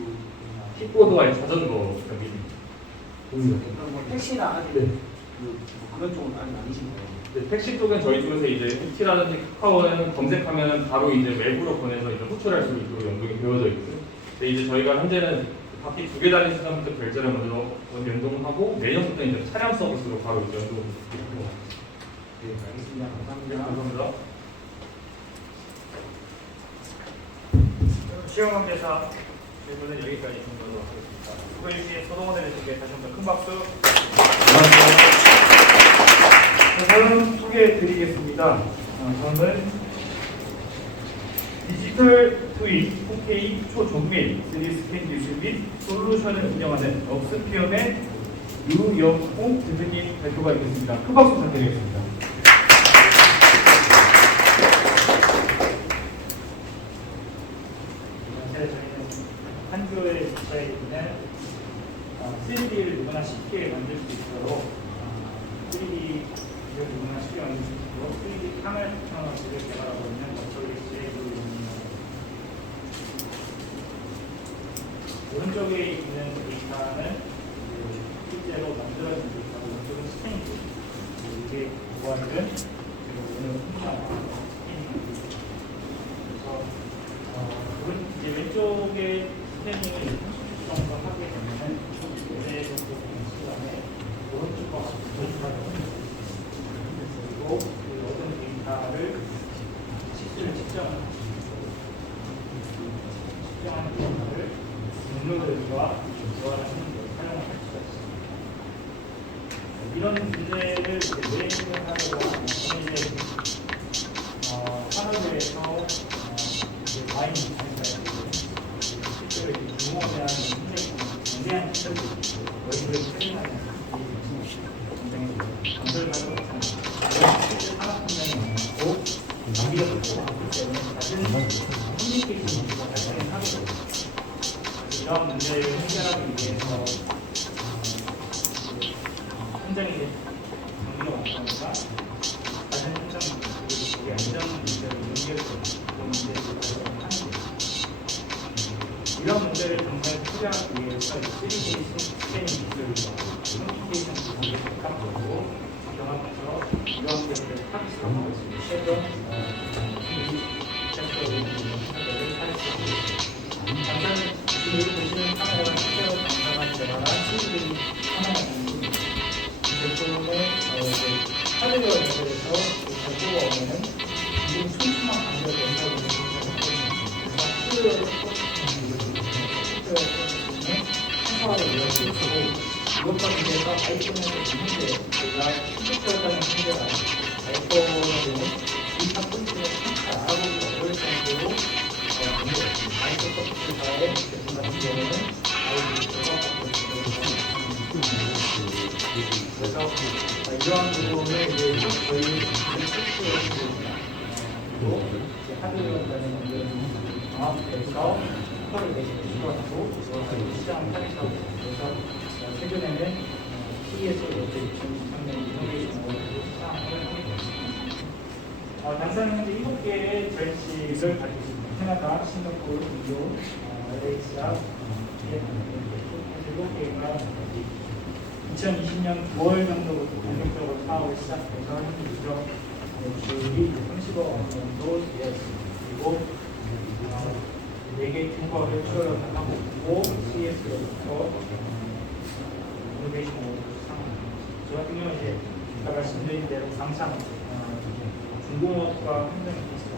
킥보드와 자전거 여기. 그럼 뭐 택시나 아직 네. 그런 쪽은 아직 아니신 거예요? 네, 택시 쪽은 저희 쪽에서 이제 후티라든지 카카오에는 검색하면 바로 이제 웹으로 보내서 이제 호출할 수 있도록 연동이 되어져 있고요. 근데 이제 저희가 현재는 바퀴 2개 달린 시간부터 결제를 먼저 연동을 하고 내년부터 이제 차량 서비스로 바로 이제 연동을 하고. 네, 알겠습니다. 네, 감사합니다. 감사합니다. 시험 관계사 질문은 여기까지 정도로 하겠습니다. 수고해주신 서동원대리님께 다시 한번 큰 박수. 다음 소개해드리겠습니다. 저는 디지털 트윈 4K 초종밀 3D 스캔 기술 및 솔루션을 운영하는 업스피엄의 유영호 대표님 발표가 있겠습니다. 큰 박수 부탁드리겠습니다. 저희는 한교에 위치해 있는 3D를 누구나 쉽게 만들 수 있도록 3D를 누구나 쉽게 만들 수 있도록 3D 카메라 테크놀로지를 개발하고 있는 업체의 부분입니다. 오른쪽에 있는 데이터는 실제로 만들어진 데이터고 오른쪽은 스캔 데이터. 이게 보안은 오늘 풍성한 그래서 이제 왼쪽에 스캐닝을 30분 정도 하게 되면은 어느 정도 되는 시간에 오른쪽과 같이 조직하는 그리고 그 얻은 데이터를 치수를 측정하는 데이터를 업로드와 교환하는 데 사용을 할 수가 있습니다. 이런 문제를 메인을 하려고 하면 이제 산업에서 와인 장사에 실제로 규모에 대한 굉장히 시설이 여기를 트레이닝하는 굉장히 건설가도 못하는 실제 산업 분야이 많고 장비가 좋고 그렇기 때문에 낮은 커뮤니케이션이 발생을 하게 됩니다. 이런 문제를 해결하기 위해서 현장에 장비가 많다니까 낮은 현장 그리고 거기 안전 문제를 연결해서 그런 문제를 하는 거예요. 이런 문제를 정말 해결하기 위해서 3D 스캐닝 기술과 커뮤니케이션 기술을 각각적으로 경합해서 이런 것들을 타깃으로 하고 있습니다. 최종 장사는 지금 여기 보시는 카메라가 실제로 장사만 대단한 수익들이 하나가 있습니다. 제품의 카드가 연결해서 정보가 오면은 지금 촘촘한 간격을 연결하고 있는 그래서 행사를 이어지고 이것과 비교해서 아이폰에서 현재 제가 실질적인 문제가 아이폰은 이탑 포인트를 잘 알아보기가 어려울 정도로 아이폰 서비스사의 제품 같은 경우는 그래서 이러한 부분을 이제 저희 그리고 하드웨어라는 문제를 강화해서 효과를 내시는 시도하고 시장을 타겟하고 그래서 최근에는 CES 롯데 2023년 이노베이션 어워드를 수상을 하게 되었습니다. 당사는 현재 7개의 브랜치를 가지고 있습니다. 캐나다, 싱가포르, 인도, 말레이시아, 비엔나 7개가 2020년 9월 정도부터 본격적으로 사업을 시작해서 현재 누적 매출이 30억 정도 되었습니다. 그리고 4개 팀버를 출연하고 있고 CES로부터 이노베이션 어워드를 수상합니다. 저 같은 경우는 이제 아까 말씀드린 대로 당장 중공업과 굉장히 비슷한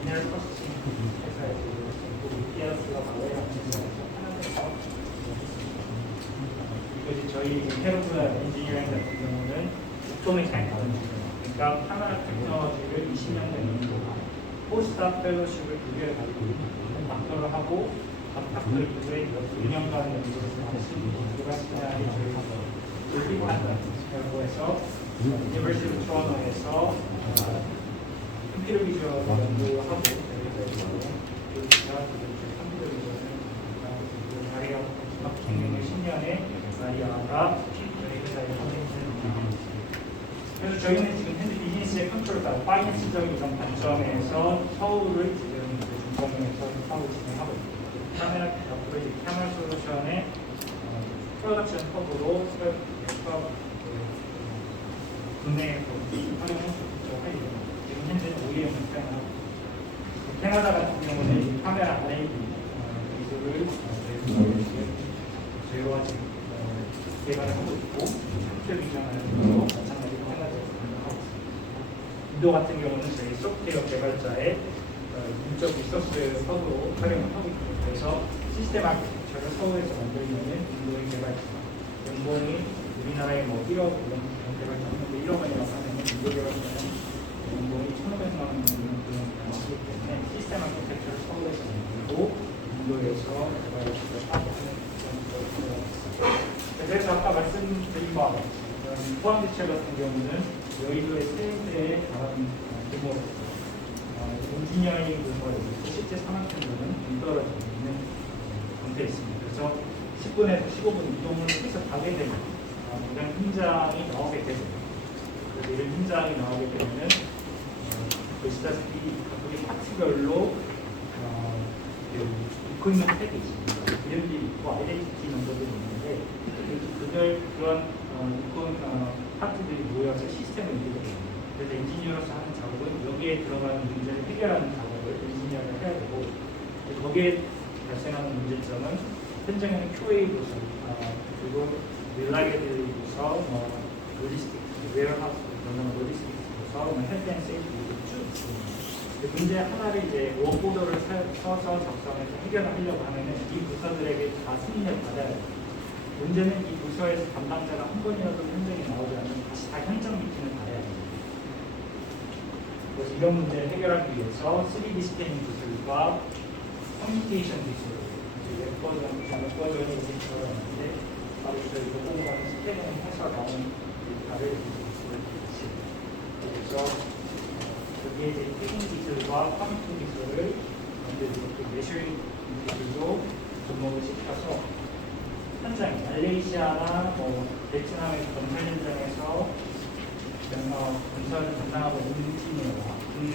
미네랄 프로세싱 회사에서 이피아스가 바로야 회사에서 하나의 그리고 저희 헤로브라 엔지니어링 같은 경우는 오토메이션이 다른 그러니까 카메라 테크놀로지를 20년 된 연구가 포스트업 펠로십을 2개를 가지고 있는 박터를 하고 각 박터를 이후에 2년간 연구를 하신 유가시나리 저희 한다고 해서 유니버시티 토론토에서 컴퓨터 비전 연구하고 그리고 컴퓨터 비전을 마리아 경영의 10년에 마리아가 저희 회사에 선생님을 그래서 저희는 지금 현재 비즈니스의 컨트롤과 파이낸스적인 이런 관점에서 서울을 지금 중점에서 사업을 진행하고 있습니다. 카메라 앞으로 이제 카메라 솔루션의 프로덕션 컵으로 국내에서 활용해서 지금 현재 OEM을 사용하고 있습니다. 캐나다 같은 경우는 카메라 RAB 기술을 저희와 지금 개발을 하고 있고 컴퓨터 비전을 마찬가지로 캐나다에서 하고 있습니다. 인도 같은 경우는 저희 소프트웨어 개발자의 인적 리소스 컵으로 활용을 하고 있고 그래서 시스템 아키텍처를 서울에서 만들면 인도의 개발자 연봉이 우리나라에 뭐 1억 이런 개발자 하는데 1억 원이라고 하면 인도 개발자는 연봉이 1,500만 원 정도 그런 경우이기 때문에 시스템 아키텍처를 서울에서 만들고 인도에서 개발을 하고 하는 그래서 아까 말씀드린 바와 같이 포항지철 같은 경우는 여의도의 세대에 가는 규모로 엔지니어링 규모로 실제 산업현장은 동떨어져 있는 상태에 있습니다. 그래서 10분에서 15분 이동을 해서 가게 되면 이런 현장이 나오게 되고 그래서 이런 현장이 나오게 되면 보시다시피 각각의 파트별로 이코노미 팩이 있습니다. 이름들이 있고 아이덴티티 넘버들이 있는데 그런 파트들이 모여서 시스템을 만들게 됩니다. 그래서 엔지니어로서 하는 작업은 여기에 들어가는 문제를 해결하는 작업을 엔지니어가 해야 되고 거기에 발생하는 문제점은 현장에는 QA 부서 그리고 릴라이어블리티 부서, 로지스틱스, 웨어하우스, 로지스틱스 부서, 헬스 앤 세이프티 쭉 있습니다. 문제 하나를 이제 워크오더를 써서 작성해서 해결을 하려고 하면은 이 부서들에게 다 승인을 받아야 돼요. 문제는 이 부서에서 담당자가 한 번이라도 현장에 나오지 않으면 다시 다 현장 미팅을 가야 돼요. 그래서 이런 문제를 해결하기 위해서 3D 스캐닝 기술과 커뮤니케이션 기술, 웹 버전이 이제 들어갔는데 바로 저희 로고가 스캐닝을 해서 나온 데이터를 그래서 여기에 이제 피딩 기술과 커뮤니케이션 기술을 이렇게 메셔링 기술로 접목을 시켜서 현장, 말레이시아나 베트남의 건설 현장에서 건설을 담당하고 있는 엔지니어와 국내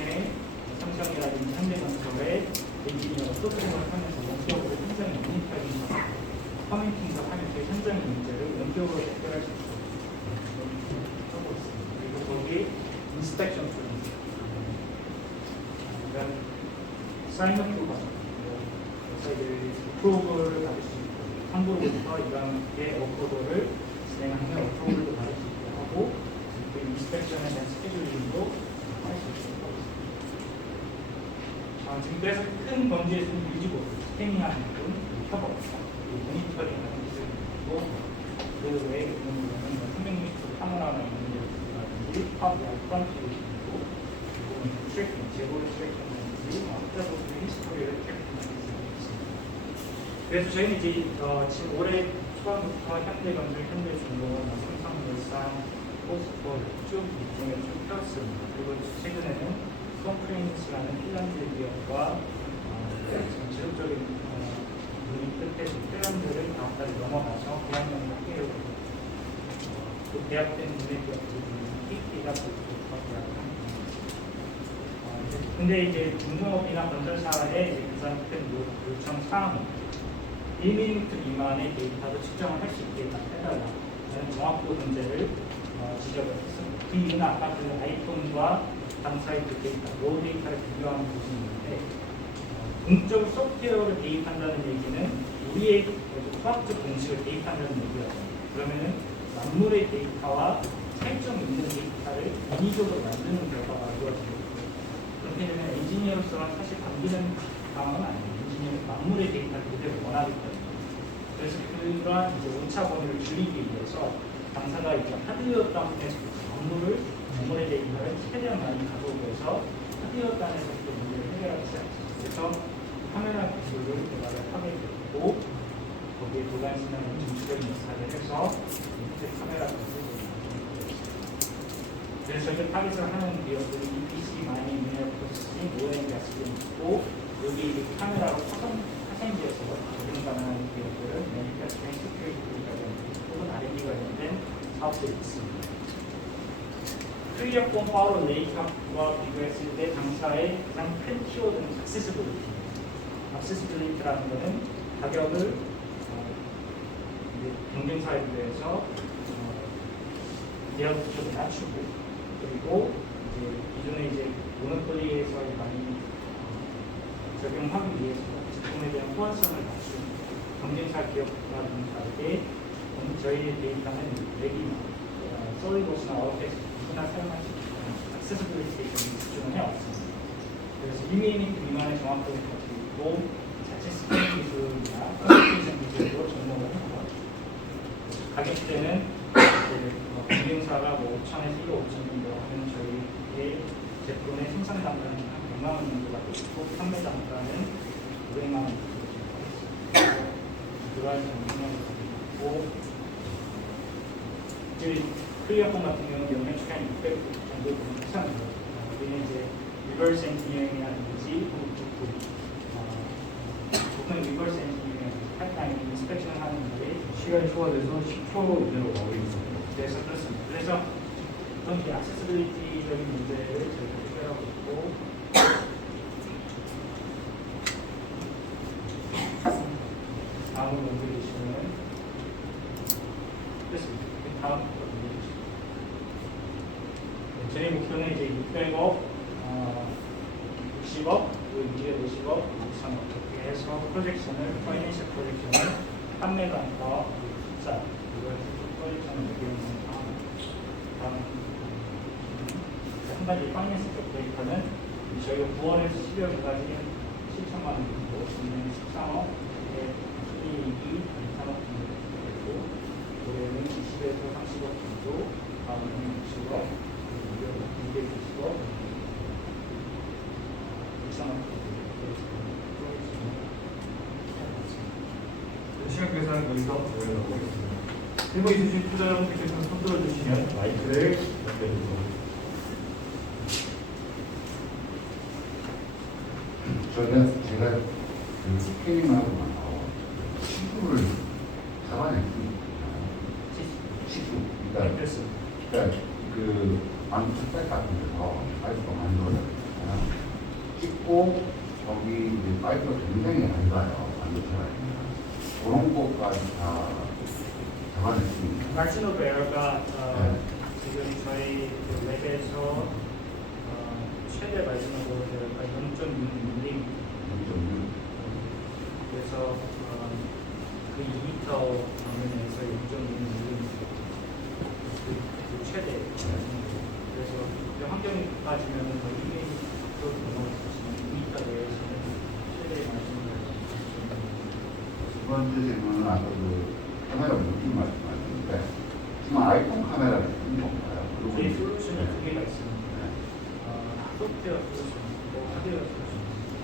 삼성이라든지 현대건설의 엔지니어가 소통을 하면서 원격으로 현장의 모니터링과 커뮤니케이션을 하면서 현장의 문제를 원격으로 해결할 수 있습니다. 인스펙션 툴입니다. 그다음 사인업 툴 그래서 이제 어프로브를 받을 수 있고 함부로부터 이런 게 어프로브를 진행하면 어프로브를 받을 수 있게 하고 그 인스펙션에 대한 스케줄링도 할 수 있도록 하고 있습니다. 지금 그래서 큰 범주에서는 유지보드, 스캐닝하는 분, 협업, 모니터링하는 기술이고 그 외에 있는 부분은 360도 카메라나 있는 데라든지 파워야 프런트 기술이고 그리고 트래킹, 제보를 트래킹하는지 학자 부분의 히스토리를 트래킹하는 기술이 있습니다. 그래서 저희는 이제 지금 올해 초반부터 현대건설, 현대중공업, 삼성물산, 포스코 쭉 일종을 쭉 펴왔습니다. 그리고 최근에는 컴프레인스라는 핀란드 기업과 지금 지속적인 논의 끝에 핀란드를 다음 달에 넘어가서 계약명을 합의하고 그 계약된 국내 기업들은 PP가 계약을 합니다. 근데 이제 중공업이나 건설사의 이제 가장 큰 요청 사항은 1mm 미만의 데이터도 측정을 할 수 있게 해달라는 정확도 문제를 지적을 했습니다. 그 이유는 아까 그 아이폰과 당사의 그 데이터, 로 데이터를 비교하는 부분이 있는데 공적으로 소프트웨어를 대입한다는 얘기는 우리의 수학적 공식을 대입한다는 얘기거든요. 그러면은 만물의 데이터와 차이점이 있는 데이터를 인위적으로 만드는 결과가 이루어지고 그렇게 되면 엔지니어로서는 사실 반기는 상황은 아니에요. 엔지니어는 만물의 데이터를 그대로 원하기 때문에 그래서 그러한 이제 오차 범위를 줄이기 위해서 당사가 이제 하드웨어 단에서 만물의 데이터를 최대한 많이 가져오기 위해서 하드웨어 단에서부터 문제를 해결하기 시작했습니다. 그래서 카메라 기술을 개발을 하게 됐고 거기에 도단신하는 중추적인 역할을 해서 카메라 기술을 그래서 저희가 타겟을 하는 기업들이 EPC, 마이닝, 미네랄 프로세싱, 오일 가스 있고 여기 이제 카메라로 파생지에서 적용 가능한 기업들은 매니팩처링, 시큐리티 관련 혹은 R&D 관련된 사업들이 있습니다. 클리어폰 파워 레이캅과 비교했을 때 당사의 가장 큰 키워드는 액세시빌리티. 액세시빌리티라는 것은 가격을 경쟁사에 비해서 대여 수준을 낮추고 그리고 이제 기존에 이제 모노폴리에서 많이 적용하기 위해서 제품에 대한 호환성을 낮추고 경쟁사 기업과는 다르게 저희의 데이터는 렉이나 솔리드나 어택 누구나 사용할 수 있는 액세시빌리티 수준을 해왔습니다. 그래서 1mm 미만의 정확도를 가지고 있고 자체 스캐닝 기술이나 커뮤니케이션 기술로 접목을 하고 가격대는 경쟁사가 5천에서 1억 5천 정도 하면 저희의 제품의 생산 단가는 한 100만 원 정도가 있고 판매 단가는 500만 원 정도 하겠습니다. 그러한 경쟁력을 가지고 있고 클리어폰 같은 경우는 연매 시간 600 정도 되는 이상입니다. 우리는 이제 리버스 엔지니어링이라든지 보통 리버스 엔지니어링 파이프라인 인스펙션을 하는 데 시간이 초과돼서 10초 이내로 가고 있습니다. 그래서 그렇습니다. 그래서 어떤 이 액세시빌리티적인 문제를 저희가 해결하고 있고 다음으로 넘겨주시면 됐습니다. 다음 넘겨주시면 저희 목표는 이제 600억, 60억, 250억, 2,000억 이렇게 해서 프로젝션을, 파이낸셜 프로젝션을 판매 단가, 숫자 이걸 프로젝션을 매겨놓는 다음 한 가지 파이낸스적 데이터는 저희가 9월에서 12월까지 7천만 원 정도, 작년에 13억의 수익이 3억 정도 되고 올해는 20에서 30억 정도, 다음에는 60억, 290억, 6천억 정도 시간 계산 여기서 보여드리도록 하겠습니다. 들고 있으신 투자용 팩트를 손들어 주시면 마이크를 연결해드리도록 하겠습니다. 제가 그 스케일하고 나서 시수를 잡아냈습니다. 시수. 그러니까 그 만투백 같은 데서 파이프가 만들어졌잖아요. 찍고 거기 이제 파이프가 굉장히 얇아요. 만들어져요. 그런 것까지 다 잡아냈습니다. 마진 오브 에러가 지금 저희 그 웹에서 최대 마지막으로 제가 0.6mm 그래서 그 2m 방면에서 0.6mm 그 최대 그래서 환경이 빠지면 더 2m로 넘어갈 수 있으면 2m 내에서는 최대 마지막으로 두 번째 질문은 아까 그 카메라 무기 말씀하셨는데 지금 아이폰 카메라를 쓰는 건가요? 저희 솔루션이 두 개가 있습니다. 소프트웨어 솔루션, 하드웨어 솔루션.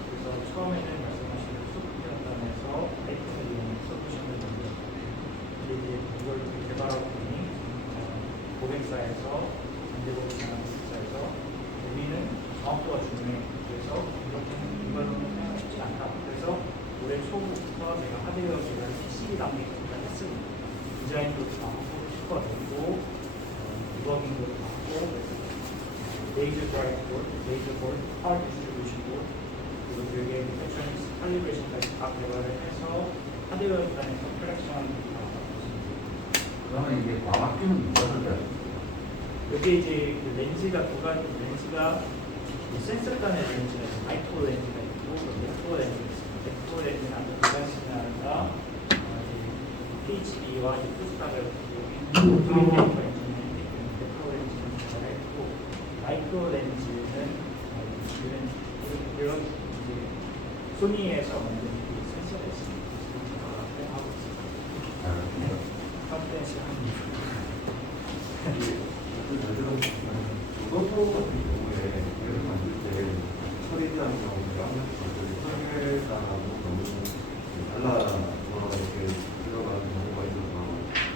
그래서 처음에는 말씀하신 소프트웨어 단에서 아이폰을 이용한 솔루션을 만들었고 이제 이걸 개발하고 보니 고객사에서 반대고객사나 고객사에서 우리는 정확도가 중요해. 그래서 이걸로는 사용하지 않다. 그래서 올해 초부터 제가 하드웨어 개발 PCB 단계까지 했습니다. 디자인도 다 하고 슈퍼되고 디버깅도 다 하고 레이저 드라이브 보드, 레이저 보드, 파워 디스트리뷰션 보드 그리고 되게 렉트로닉스 칼리브레이션까지 다 개발을 해서 하드웨어 단에서 프랙션을 다 하고 있습니다. 그러면 이게 광학기는 누가 설계하는 여기 이제 그 렌즈가 두 가지 렌즈가 센서 단의 렌즈가 마이크로 렌즈가 있고 매크로 렌즈가 있습니다. 매크로 렌즈는 아까 디자인시나가 PHD와 푸스타를 매크로 렌즈는 개발했고 마이크로 렌즈는 이런 이제 소니에서 만든 센서가 있습니다. 하고 있습니다. 컨피덴셜합니다. 조선소 같은 경우에 이를 만들 때 처리하는 경우가 설계사하고 너무 달라서 이렇게 들어가는 경우가 있어서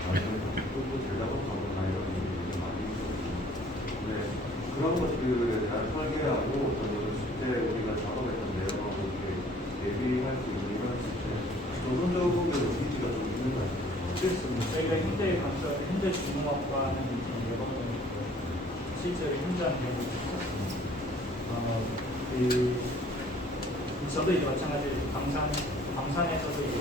나중에 또 제작업하거나 이런 일이 많이 있거든요. 네, 그런 것들을 잘 설계하고 실제 우리가 작업했던 내용하고 이렇게 대비할 수 있는 이런 조선적으로 위치가 좀 있는 것 같아요. 그렇습니다. 저희가 현대 중공업과는 여러 실제로 현장 경험을 했었습니다. 저도 이제 마찬가지로 광산에서도 이제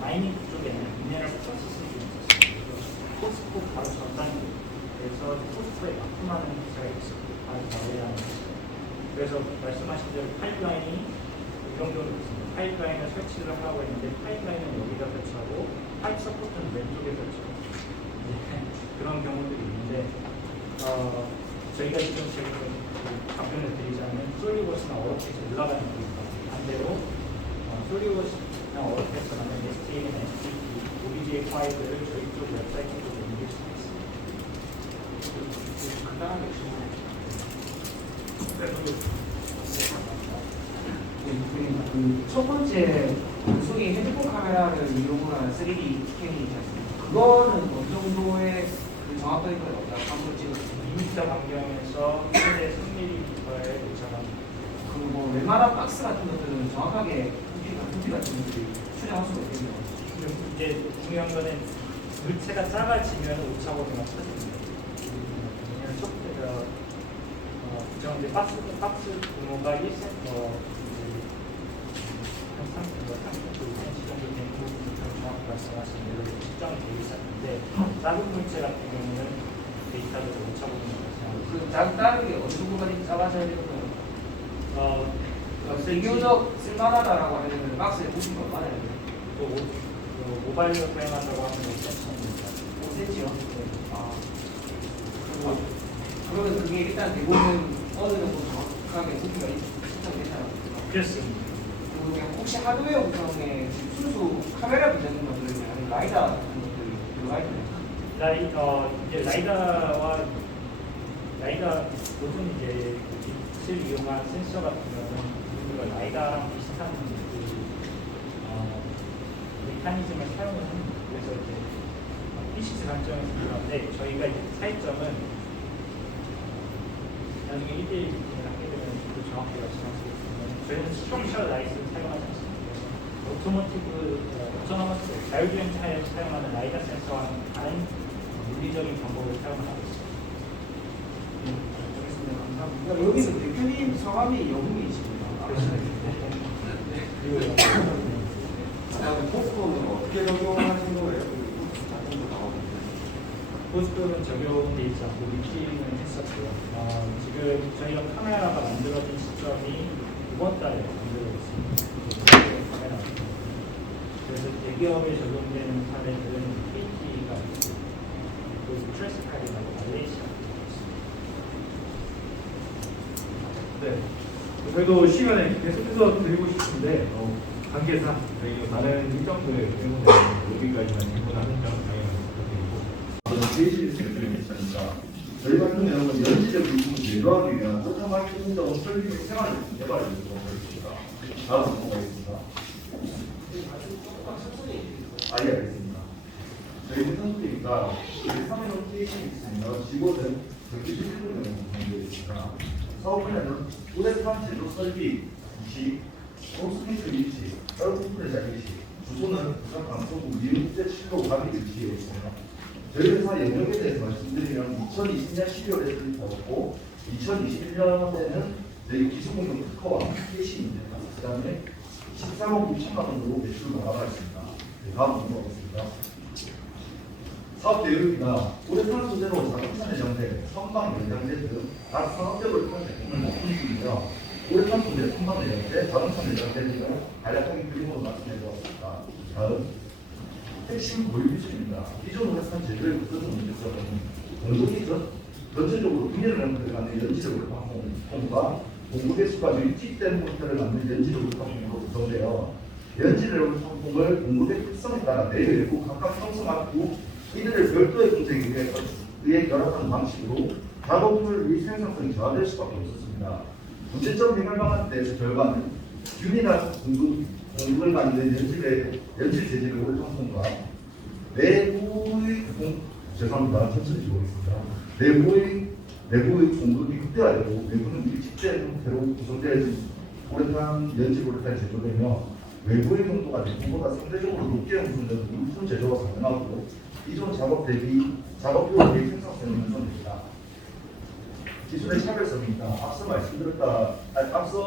마이닝 쪽에는 미네랄 프로세싱이 있었습니다. 포스코 바로 전 단계. 그래서 포스코에 납품하는 기사가 있었고 바로 나오려는 그래서 말씀하신 대로 파이프라인이 이 정도로 있습니다. 파이프라인을 설치를 하려고 했는데 파이프라인은 여기다 설치하고 파이프 서포트는 왼쪽에 설치하고 그런 경우들이 있는데 저희가 지금 답변을 드리자면 솔리워스나 어렵게서 올라가는 거니까 반대로 솔리워스나 어렵게서라는 STM, STP, OBJ 파일들을 저희 쪽 웹사이트로 옮길 수가 있습니다. 간단하게 첫 번째 소위 핸드폰 카메라를 이용한 3D 스캐닝이지 않습니까? 그거는 어느 정도의 정확도가 없다. 한번 찍었습니다. 2m 반경에서 최대 3mm의 위치합니다. 그리고 웬만한 박스 같은 것들은 정확하게 후기 같은 것들이 수정할 수가 있겠네요. 이제 중요한 거는 물체가 작아지면 오차고도가 커집니다. 왜냐면 소프트웨어 이제 박스 규모가 1cm 한 30cm 정도 되는 부분을 정확히 말씀하신 대로 측정이 되어 있었는데 작은 물체 같은 경우는 데이터가 오차고도가 발생합니다. 다른 게 어느 정도까지 작아져야 되는 거예요? 비교적 쓸만하다라고 하면 박스의 부피가 얼마나 돼요? 모바일로 사용한다고 하면 5cm입니다. 5cm요? 그러면 그게 일단 대부분 어느 정도 정확하게 부피가 측정되잖아요. 그렇습니다. 그리고 그냥 혹시 하드웨어 구성에 순수 카메라 비전인 것들 아니면 라이다 같은 것들이 들어가 있나요? 이제 라이다 모든 이제 빛을 이용한 센서 같은 경우는 우리가 라이다랑 비슷한 메커니즘을 사용을 합니다. 그래서 이제 피시스 관점에서 그런데 저희가 이제 차이점은 나중에 1대1 미팅을 하게 되면 좀 더 정확히 말씀하시겠지만 저희는 스트럭처 라이트를 사용하지 않습니다. 오토노머스 자율주행 차에 사용하는 라이다 센서와는 다른 물리적인 방법을 사용하고 있습니다. 알겠습니다. 감사합니다. 여기는 대표님 성함이 영웅이십니다. 그리고 포스코는 어떻게 적용하신 거예요? 작품도 나오는데. 고스톱은 적용돼 있지 않고 리키는 했었고요. 지금 저희가 카메라가 만들어진 시점이 이번 달에 만들어졌습니다. 카메라. 그래서 대기업에 적용되는 판넬들은 KT가 있고 그 트레스칼이라고 말레이시아. 네. 저희도 시간에 계속해서 드리고 싶은데 관계상 저희 다른 일정들 때문에 여기까지만 질문하는 점 당연히 부탁드리고. 제시를 있으니까 저희 같은 경우는 연지적 부분을 제거하기 위한 포탑 활동적 설비 생활을 개발을 하겠습니다. 다음 넘어가겠습니다. 예, 알겠습니다. 저희 선수니까 3회 케이스가 있습니다. 직원은 정기 11분을 공개했습니다. 사업 분야는 우레탄 제조 설비, 이식, 홈스페이스 위치, 얼굴 자리시, 주소는 부산 강서구 미국제 7로 가기 위치에 있습니다. 저희 회사 영역에 대해서 말씀드리면 2020년 12월에 설립하였고 2021년에는 저희 기술공격 특허와 KC입니다. 그 다음에 13억 9천만 원으로 매출을 나가겠습니다. 다음 넘어가겠습니다. 사업 계획입니다. 우레탄 소재로 자동차 내장재, 선박 내장재 등 각 산업적으로 통한 제품을 납품 중이며 우레탄 소재, 선박 내장재, 자동차 내장재 등을 간략하게 그림으로 나타내주었습니다. 다음 핵심 고유 기술입니다. 기존 우레탄 재료의 어떤 문제점은 공급이 전체적으로 분해를 하는 연지력을 방송과 공급 개수가 밀집된 형태를 갖는 연지력을 방송으로 구성되어 연지력을 방송을 공급의 특성에 따라 내외고 각각 형성하고 이들을 별도의 분석에 의해 결합하는 방식으로 작업물 및 생산성이 저하될 수밖에 없었습니다. 문제점 해결 방안에 대해서 결과는 균일한 공급을 만드는 연질 재질의 오래 방송과 내부의 죄송합니다. 천천히 보겠습니다. 내부의 공급이 극대화되고 외부는 밀집된 형태로 구성되어진 오래탄 연질 오래탄이 제조되며 외부의 정도가 내부보다 상대적으로 높게 형성되는 물품 제조가 가능하고 기존 작업 대비 작업비용 대비 생산성이 형성됩니다. 기술의 차별성입니다. 앞서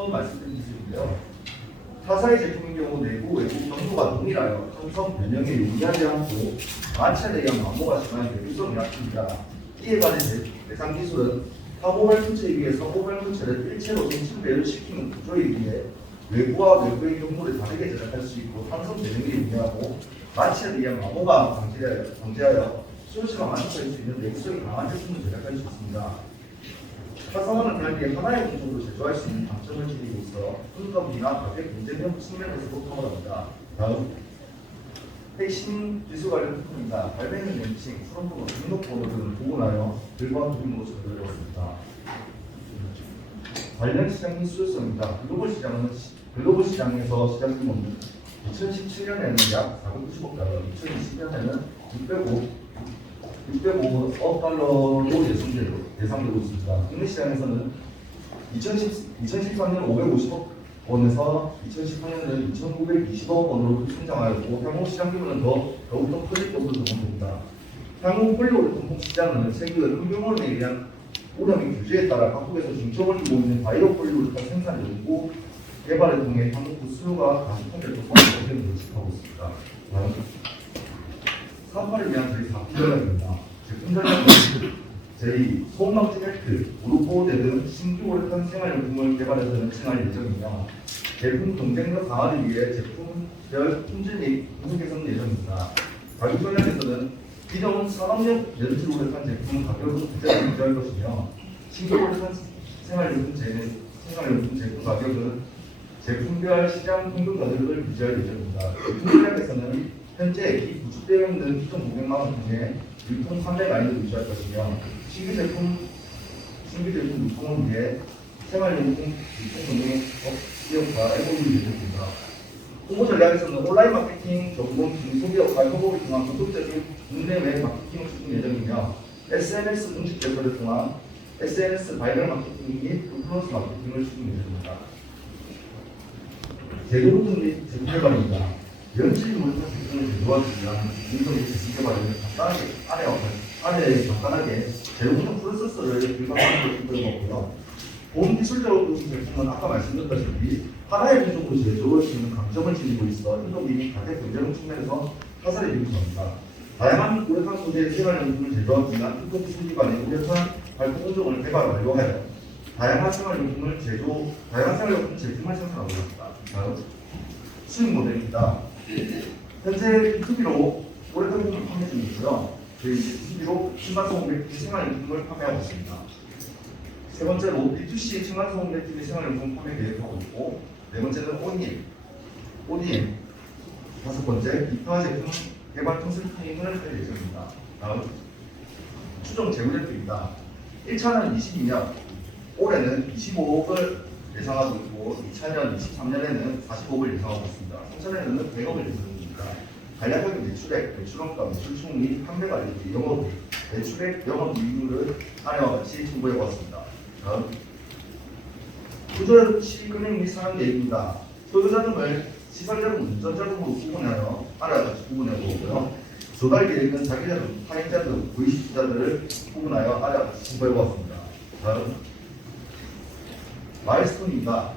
말씀드린 기술인데요. 타사의 제품인 경우 내부 외부 정도가 동일하여 형성 변형에 용이하지 않고 만찬에 의한 만모가 심한 외부성이 약합니다. 이에 관한 대상 기술은 타모발물체에 비해서 모발물체를 일체로 중심 배열시키는 구조에 의해 외부와 외부의 경우를 다르게 제작할 수 있고 탄성 변형에 용이하고 만찬에 의한 만모가 방지하여 수요시가 만족할 수 있는 내구성이 강한 제품을 제작할 수 있습니다. 타사와는 달리 하나의 공정으로 제조할 수 있는 장점을 지니고 있어 품격이나 가격 경쟁력 측면에서도 탁월합니다. 다음 핵심 기술 관련 부분입니다. 발매는 렌칭, 프론트로 등록번호 등을 복원하여 글과 그림으로 전달되었습니다. 관련 시장 수요성입니다. 글로벌 시장에서 시장 규모는 2017년에는 약 490억 달러, 2020년에는 605억 달러로 예상되고 있습니다. 국내 시장에서는 2013년 550억 원에서 2018년에는 2,920억 원으로 성장하였고 향후 시장 규모는 더욱더 커질 것으로 전망됩니다. 향후 폴리오레탄 시장은 세계 흡연원에 의한 오염의 규제에 따라 각국에서 중점을 두고 있는 바이오 폴리오레탄 생산을 늘리고 개발을 통해 향후 수요가 가속화될 것으로 예측하고 있습니다. 다음 사업화를 위한 저희 4품 전략입니다. 제품 전략은 저희 소음망치 벨트, 우루보호대 등 신규 오래탄 생활용품을 개발해서 런칭할 예정이며 제품 경쟁력 강화를 위해 제품별 품질 및 구성 개선 예정입니다. 가격 전략에서는 기존 산업용 연질 오래탄 제품 가격은 그대로 유지할 것이며 신규 오래탄 생활용품 제품 가격은 제품별 시장 평균 가격을 유지할 예정입니다. 제품 전략에서는 현재 이 구축되어 있는 기존 500만 원 중에 유통 판매 라인을 유지할 것이며 신규 제품 유통을 위해 생활용품 유통 운영의 기업과 MOU를 예정됩니다. 홍보 전략에서는 온라인 마케팅, 전문 중소기업과 협업을 통한 본격적인 국내외 마케팅을 추진 예정이며 SNS 공식 개설을 통한 SNS 바이럴 마케팅 및 인플루언서 마케팅을 추진 예정입니다. 제조부품 및 제품 개발입니다. 연질 물타 제품을 제조하기 위한 인성 및 제품 개발은 안에 간단하게 제조부품 프로세서를 일반적으로 들어갔고요. 보험 기술적인 제품은 아까 말씀드렸다시피 하나의 공정으로 제조할 수 있는 강점을 지니고 있어 인건비 및 가격 경쟁력 측면에서 타사를 이루습니다. 다양한 우레탄 소재의 생활용품을 제조한 기간 특허 기술 기반의 우레탄 발품 공정을 개발 완료하여 다양한 생활용품 제품을 생산하고 있습니다. 다음 수익 모델입니다. 현재 B2B로 우레탄 제품을 판매 중이고요. 저희 B2B로 층간소음 매트리 생활용품을 판매하고 있습니다. 세 번째로 B2C 층간소음 매트리 생활용품 판매 계획하고 있고, 네 번째는 ODM, 다섯 번째 기타 제품 개발 컨설팅을 할 예정입니다. 다음 추정 재무제표입니다. 1차는 22년, 올해는 25억을 예상하고 있고 2차년, 23년에는 40억을 예상하고 있습니다. 3차년에는 100억을 예상합니다. 간략하게 매출액, 매출원가, 매출총 및 판매 관리, 영업, 매출액, 영업이익률을 아래와 같이 정보해 보았습니다. 다음 구조조치 금액 및 사용 계획입니다. 소유자금을 시설자금, 운전자금으로 구분하여 아래와 같이 구분해 보고요. 조달 계획은 자기자금, 타인자금, 무의식자들을 구분하여 아래와 같이 정보해 보았습니다. 다음 마일스톤입니다.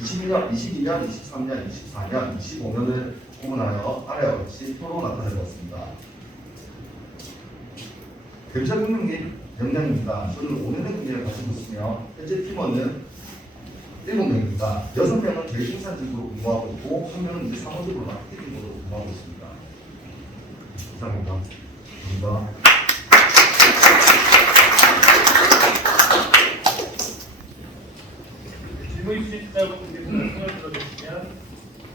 22년, 23년, 24년, 25년을 구분하여 아래와 같이 표로 나타내 보았습니다. 경찰 능력 및 역량입니다. 저는 5년의 경력을 가지고 있으며 현재 팀원은 7명입니다. 6명은 대생산직으로 근무하고 있고 1명은 이제 사무직으로 마케팅으로 근무하고 있습니다. 이상입니다. 감사합니다. 질문 있으시다고 분께서는 손을 들어주시면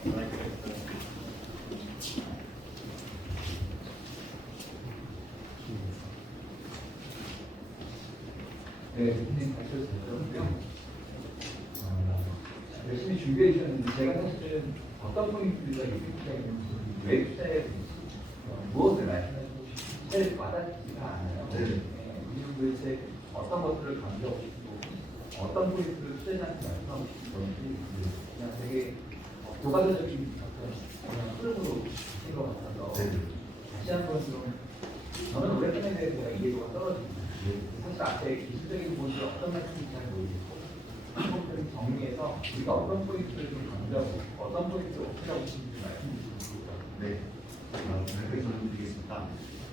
마이크를 네, 대표님 가셔도 되고요. 열심히 준비해 주셨는데 제가 사실은 어떤 포인트가 유튜브장이면 웹사이트 무엇을 말씀하시고 싶은지 와닿지가 않아요. 이 도대체 어떤 것들을 강조하고 싶고 어떤 포인트를 투자자한테 말씀하고 싶은 건지 그냥 되게 교과서적인 그냥 흐름으로 된 것 같아서 다시 한번 좀 저는 오랫동안에 대해서 이해도가 떨어집니다. 사실 앞에 기술적인 부분이 어떤 말씀인지 잘 모르겠고 한국적인 정리해서 우리가 어떤 포인트를 좀 강조하고 어떤 포인트를 어떻게 하고 싶은지 말씀해 주시면 네, 여기까지 설명드리겠습니다.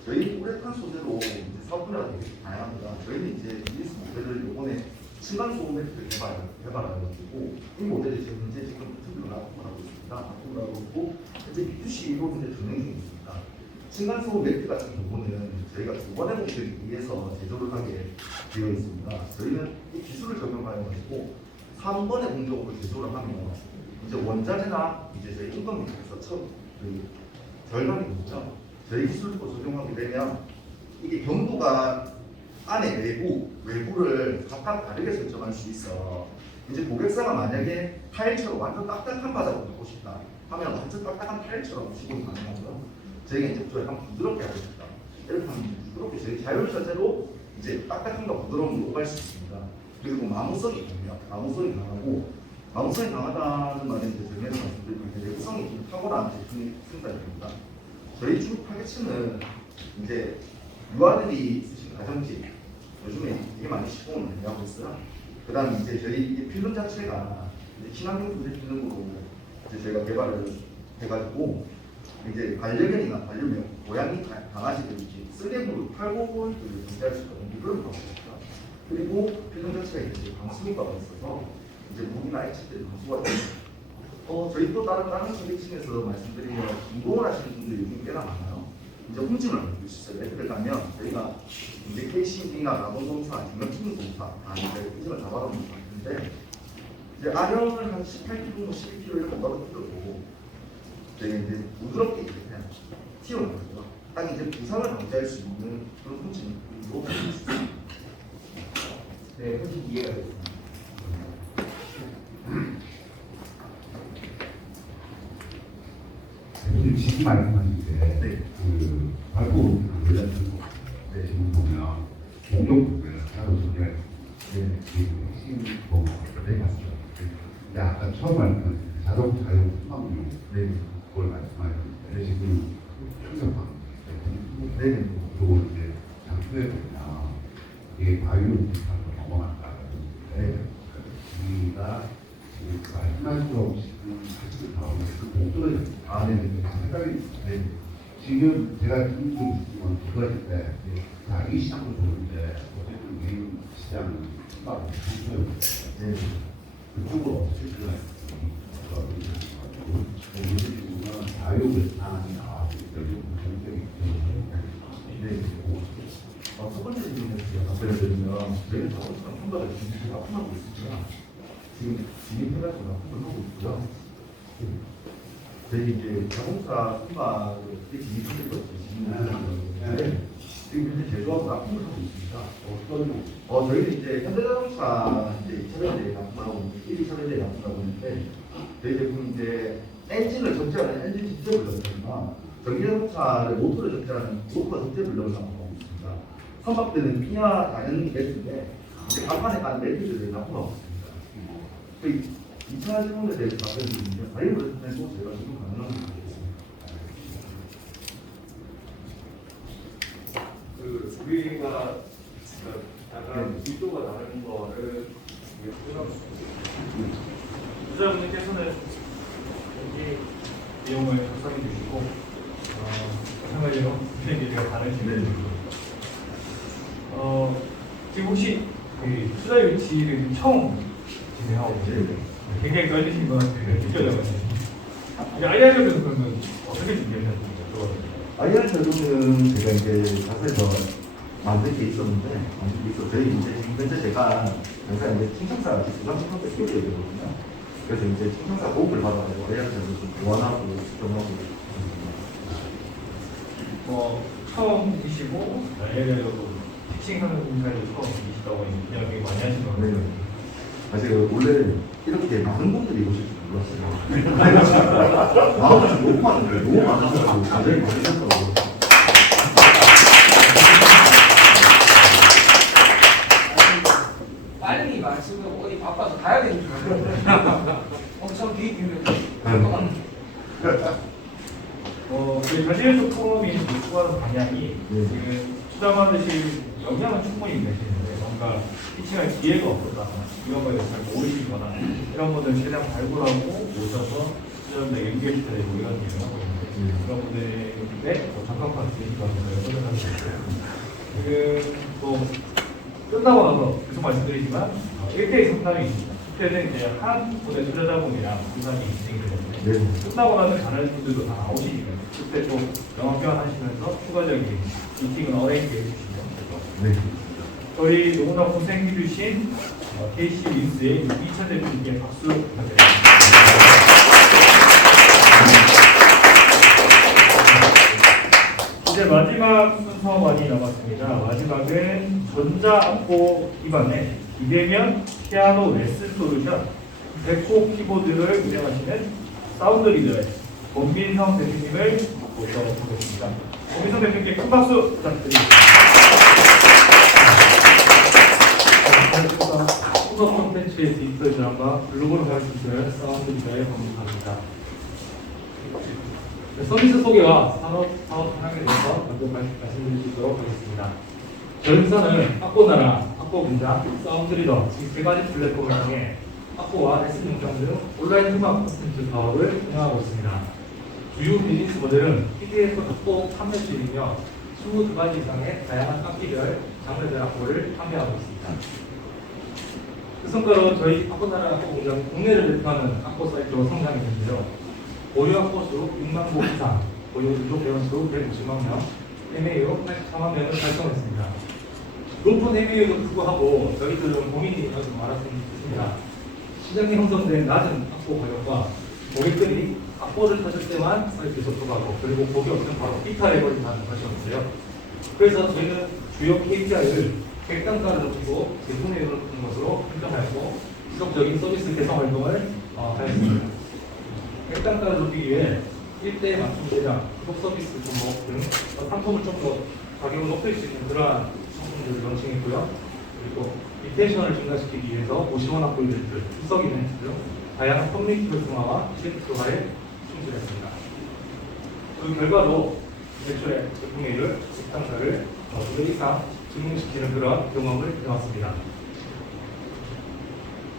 저희 우레탄 소재로 이제 사업 분야가 되게 다양합니다. 저희는 이제 ES 모델을 이번에 층간소음 매트를 개발하고 이 모델이 지금 유튜브로 납품하고 있습니다. 납품하고 있고 현재 B2C로 이제 진행 중입니다. 층간소음 매트 같은 경우는 저희가 2번의 공정에 의해서 제조를 하게 되어 있습니다. 저희는 이 기술을 적용하여 가지고 3번의 공정으로 제조를 하면 이제 원자재나 이제 저희 인건비에서 처음 절감이 되죠. 저희 기술을 적용하게 되면 이게 경도가 안에 외부를 각각 다르게 설정할 수 있어. 이제 고객사가 만약에 타일처럼 완전 딱딱한 바닥을 넣고 싶다 하면 완전 딱딱한 타일처럼 시공이 가능하고요. 저희가 이제 좀 약간 부드럽게 하고 싶다. 이렇게 하면 부드럽게 저희 자율자재로 이제 딱딱함과 부드러움을 오갈 수 있습니다. 그리고 마모성이 강하고 마모성이 강하다는 말은 이제 저희가 말씀드리고 내구성이 좀 탁월한 제품이 생산됩니다. 저희 주 타겟층은 이제 유아들이 쓰시는 가정집 요즘에 되게 많이 시공을 많이 하고 있어요. 그 다음에 이제 저희 이게 필름 자체가 친환경 소재 필름으로 이제 저희가 개발을 해가지고 이제 반려견이나 반려묘, 고양이, 강아지들이 쓰레기로 8V를 전달할 수 있는 이걸 하고 있습니다. 그리고 필름 자체가 이제 방수효과가 있어서 이제 무기나 액체들이 방수가 됩니다. 저희 또 다른 소개층에서 말씀드리면 운동을 하시는 분들이 요즘 꽤나 많아요. 이제 홈짐을 만들고 있어요. 예를 들면 저희가 이제 KCB나 라본공사, 김영팀공사 이제 홈짐을 다 받아보는 것 같은데 이제 아령을 한 18kg, 12kg 이렇게 받아들고 저희가 이제 부드럽게 이렇게 그냥 튀어나가는 거죠. 딱 이제 부상을 방지할 수 있는 그런 홈짐으로 만들 수 있습니다. 네, 훨씬 이해가 됐습니다. 대표님 지금 말씀하신데 그 발고 관련된 거 지금 보면 공동구매를 하고 있는데 핵심 보고를 해봤어요. 근데 아까 처음 말씀하신 자동차용 수방용 그걸 말씀하셨는데 지금 충격받는 그리고 이제 장소에 보면 이게 바이오 기술로 넘어간다. 우리가 말씀할 수 없이 사실 나오는 그 목소리 안에는 생각이 지금 제가 좀 있으면 두 가지 때, 자, 이 시장도 좋은데, 어쨌든 우리 시장은 막 네. 그쪽으로 없을 수가 있어요. 우리 지금은 자유외상이 나와서 여기 전적인 네. 첫 번째 질문에 답변을 드리면 저희는 자동차 평가를 지금 납품하고 있습니다. 지금 진입해가지고 납품을 하고 있고요. 저희 이제 자동차 선박을 진입하는 것이 지금 현재 제조하고 납품을 하고 있습니다. 저희는 이제 현대자동차 이제 2차전지에 납품하고 1, 2차전지에 납품하고 있는데 저희 제품 이제 엔진을 적재하는 엔진 직접 블럭이나 전기자동차를 모터를 적재하는 모터 적재 블럭을 납품하고 있습니다. 선박들은 피냐 다른 멜트인데 이제 간판에 까는 멜트들을 납품하고 있습니다. 2차 질문에 대해서 답변드리면 자유로운도 제가 지금 가능한 것 같습니다. 우리가 약간 의도가 다른 거를 유저분께서는 여기 내용을 작성해 주시고 마찬가지로 진행기가 다르시는 지금 혹시 그 투자 유치를 처음 진행하고 계세요? 굉장히 떨리신 것 같아요. 느껴져가지고 IR에서 그러면 어떻게 준비하셨습니까? IR 제도는 제가 이제 자세히 더 만들 게 있었는데 저희 이제 지금 현재 제가 이제 칭찬사 부산 칭찬사 키우게 되거든요. 그래서 이제 칭찬사 도움을 받아가지고 IR 제도 좀 보완하고 수정하고 처음이시고 IR에서도 피칭하는 분들도 처음이시다고 이야기 많이 하신 것 같아요. 사실 원래 이렇게 많은 분들이 오실 줄 몰랐어요. 마음이 너무 많은데 너무 많아서 굉장히 많으셨더라고요. 빨리 말씀하고 어디 바빠서 가야 되는 줄 알았는데 엄청 뒤에 저희 자질에서 포럼이 추구하는 방향이 지금 투자 받으실 역량은 충분히 되시는데 뭔가 피칭할 기회가 없었다거나 이런 거에 대해서 잘 모르시거나 이런 분들 최대한 발굴하고 모셔서 투자자분들 연결시켜야 되고 이런 일을 하고 있는데 그런 분들의 적합한 기회가 생각하고 있어요. 지금 또 끝나고 나서 계속 말씀드리지만 1대2 상담이 있습니다. 그때는 이제 한 분의 투자자분이랑 상담이 진행이 되는데 끝나고 나서 잘하는 분들도 다 나오시니까 그때 또 영업교환 하시면서 추가적인 미팅은 어레인지 해주시면 되죠. 저희 너무나 고생해주신 KC 윈스의 이찬 대표님께 박수 부탁드립니다. 이제 마지막 순서만이 남았습니다. 마지막은 전자악보 기반의 비대면 피아노 레슨 솔루션 백호 키보드를 운영하시는 사운드 리더의 권민성 대표님을 모셔보겠습니다. 권민성 대표님께 큰 박수 부탁드립니다. 후속 콘텐츠의 디지털 전환과 글로벌 발전을 사운드 리더의 권민성입니다. 서비스 소개와 사업 현황에 대해서 먼저 말씀드릴 수 있도록 하겠습니다. 저희 회사는 악보나라, 악보 문장, 사운드 리더 이 세 가지 플랫폼을 통해 악보와 레슨 영상 등 온라인 음악 콘텐츠 사업을 운영하고 있습니다. 주요 비즈니스 모델은 PDF 악보 판매 수입이며 22가지 이상의 다양한 악기별, 장르별 악보를 판매하고 있습니다. 그 성과로 저희 악보나라 악보 문장 국내를 대표하는 악보 사이트로 성장했는데요. 보유 악보 수 6만 곡 이상, 보유 누적 회원 수 150만 명, MAU 84만 명을 달성했습니다. 높은 MAU에도 불구하고 저희들은 고민이 아주 많았습니다. 시장에 형성된 낮은 악보 가격과 고객들이 악보를 찾을 때만 사이트에 접속하고 그리고 곡이 없으면 바로 이탈해버린다는 것이었는데요. 그래서 저희는 주요 KPI를 객단가를 높이고 제품의 이익을 높이는 것으로 설정하였고 지속적인 서비스 개선 활동을 하였습니다. 객단가를 높이기 위해 1대 맞춤 제작, 구독 서비스 종목 등 상품을 좀 더 가격을 높일 수 있는 그러한 상품들을 런칭했고요. 그리고 리텐션을 증가시키기 위해서 50원 악보 이벤트, 수석 이벤트 등 다양한 커뮤니티 활성화와 시스템화에 충실했습니다. 그 결과로 매출의 제품의를 객단가를 2배 이상 증명시키는 그런 경험을 해왔습니다.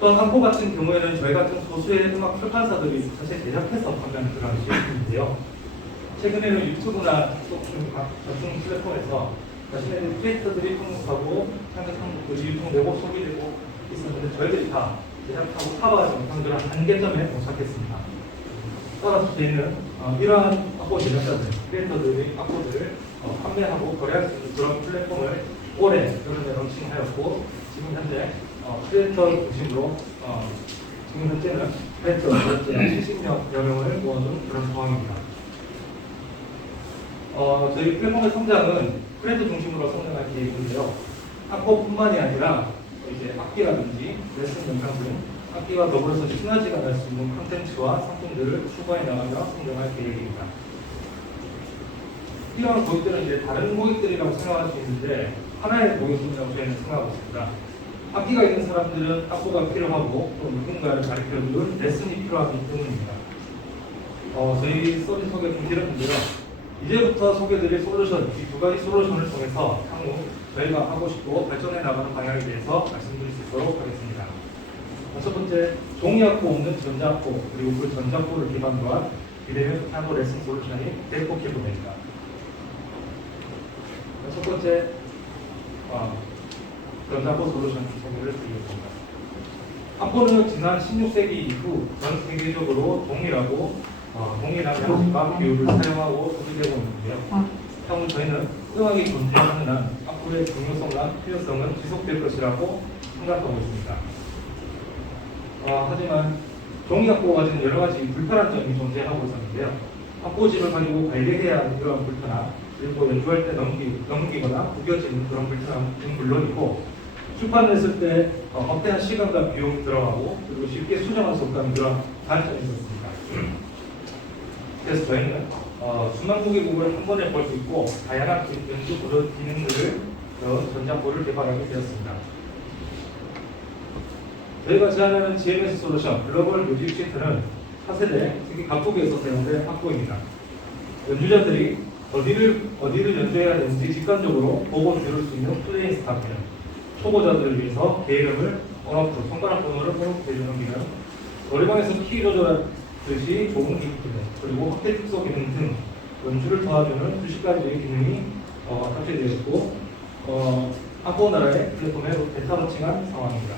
또한 한포 같은 경우에는 저희 같은 소수의 음악 출판사들이 사실 제작해서 판매하는 그런 시스템인데요. 최근에는 유튜브나 같은 플랫폼에서 자신의 크리에이터들이 등록하고 창작 항목들이 유통되고 소비되고 있었는데 저희들이 다 제작하고 커버하지 못한 그런 한계점에 도착했습니다. 따라서 저희는 이러한 악보 제작자들, 크리에이터들의 악보들을 판매하고 거래할 수 있는 그런 플랫폼을 올해 여름에 런칭하였고 지금 현재 크리에이터 중심으로 지금 현재는 크리에이터 70여 명을 모아준 그런 상황입니다. 저희 플랫폼의 성장은 크리에이터 중심으로 성장할 계획인데요. 악보뿐만이 아니라 이제 악기라든지 레슨 영상 등 악기와 더불어서 시너지가 날 수 있는 콘텐츠와 상품들을 추가해 나가며 성장할 계획입니다. 이러한 고객들은 이제 다른 고객들이라고 생각할 수 있는데 하나의 고객들이라고 저희는 생각하고 있습니다. 악기가 있는 사람들은 악보가 필요하고 또 누군가를 가르쳐줄 레슨이 필요하기 때문입니다. 저희 서비스 소개 좀 드렸는데요. 이제부터 소개드릴 솔루션, 이 두 가지 솔루션을 통해서 향후 저희가 하고 싶고 발전해 나가는 방향에 대해서 말씀드릴 수 있도록 하겠습니다. 첫 번째, 종이 악보 없는 전자악보, 그리고 그 전자악보를 기반으로 한 비대면 피아노 레슨 솔루션이 데코 키보드입니다. 첫 번째, 전자악보 솔루션 소개를 드리겠습니다. 악보는 지난 16세기 이후 전 세계적으로 동일한 양식과 비율을 사용하고 소비되고 있는데요. 향후 저희는 음악이 존재하는 한 악보의 중요성과 필요성은 지속될 것이라고 생각하고 있습니다. 하지만 종이 악보가 가지는 여러 가지 불편한 점이 존재하고 있었는데요. 악보집을 가지고 관리해야 하는 그런 불편함, 그리고 연주할 때 넘기거나 구겨지는 그런 불편함은 물론이고, 출판을 했을 때 거대한 시간과 비용이 들어가고, 그리고 쉽게 수정할 수 없다는 그런 단점이 있었습니다. 그래서 저희는 수만 곡의 곡을 한 번에 볼 수 있고 다양한 연주 보조 기능들을 넣은 전자악보를 개발하게 되었습니다. 저희가 제안하는 GMS 솔루션 글로벌 뮤직 시트는 4세대 세계 각국에서 사용된 악보입니다. 연주자들이 어디를 연주해야 되는지 직관적으로 보고 들을 수 있는 플레이 스타트, 초보자들을 위해서 게임을 온오프, 손가락 번호를 온오프해주는 기능, 노래방에서 키 조절하듯이 좋은 기능, 그리고 확대 축소 기능 등 연주를 도와주는 20가지의 기능이 탑재되어 있고, 악보 나라의 플랫폼에 베타 런칭한 상황입니다.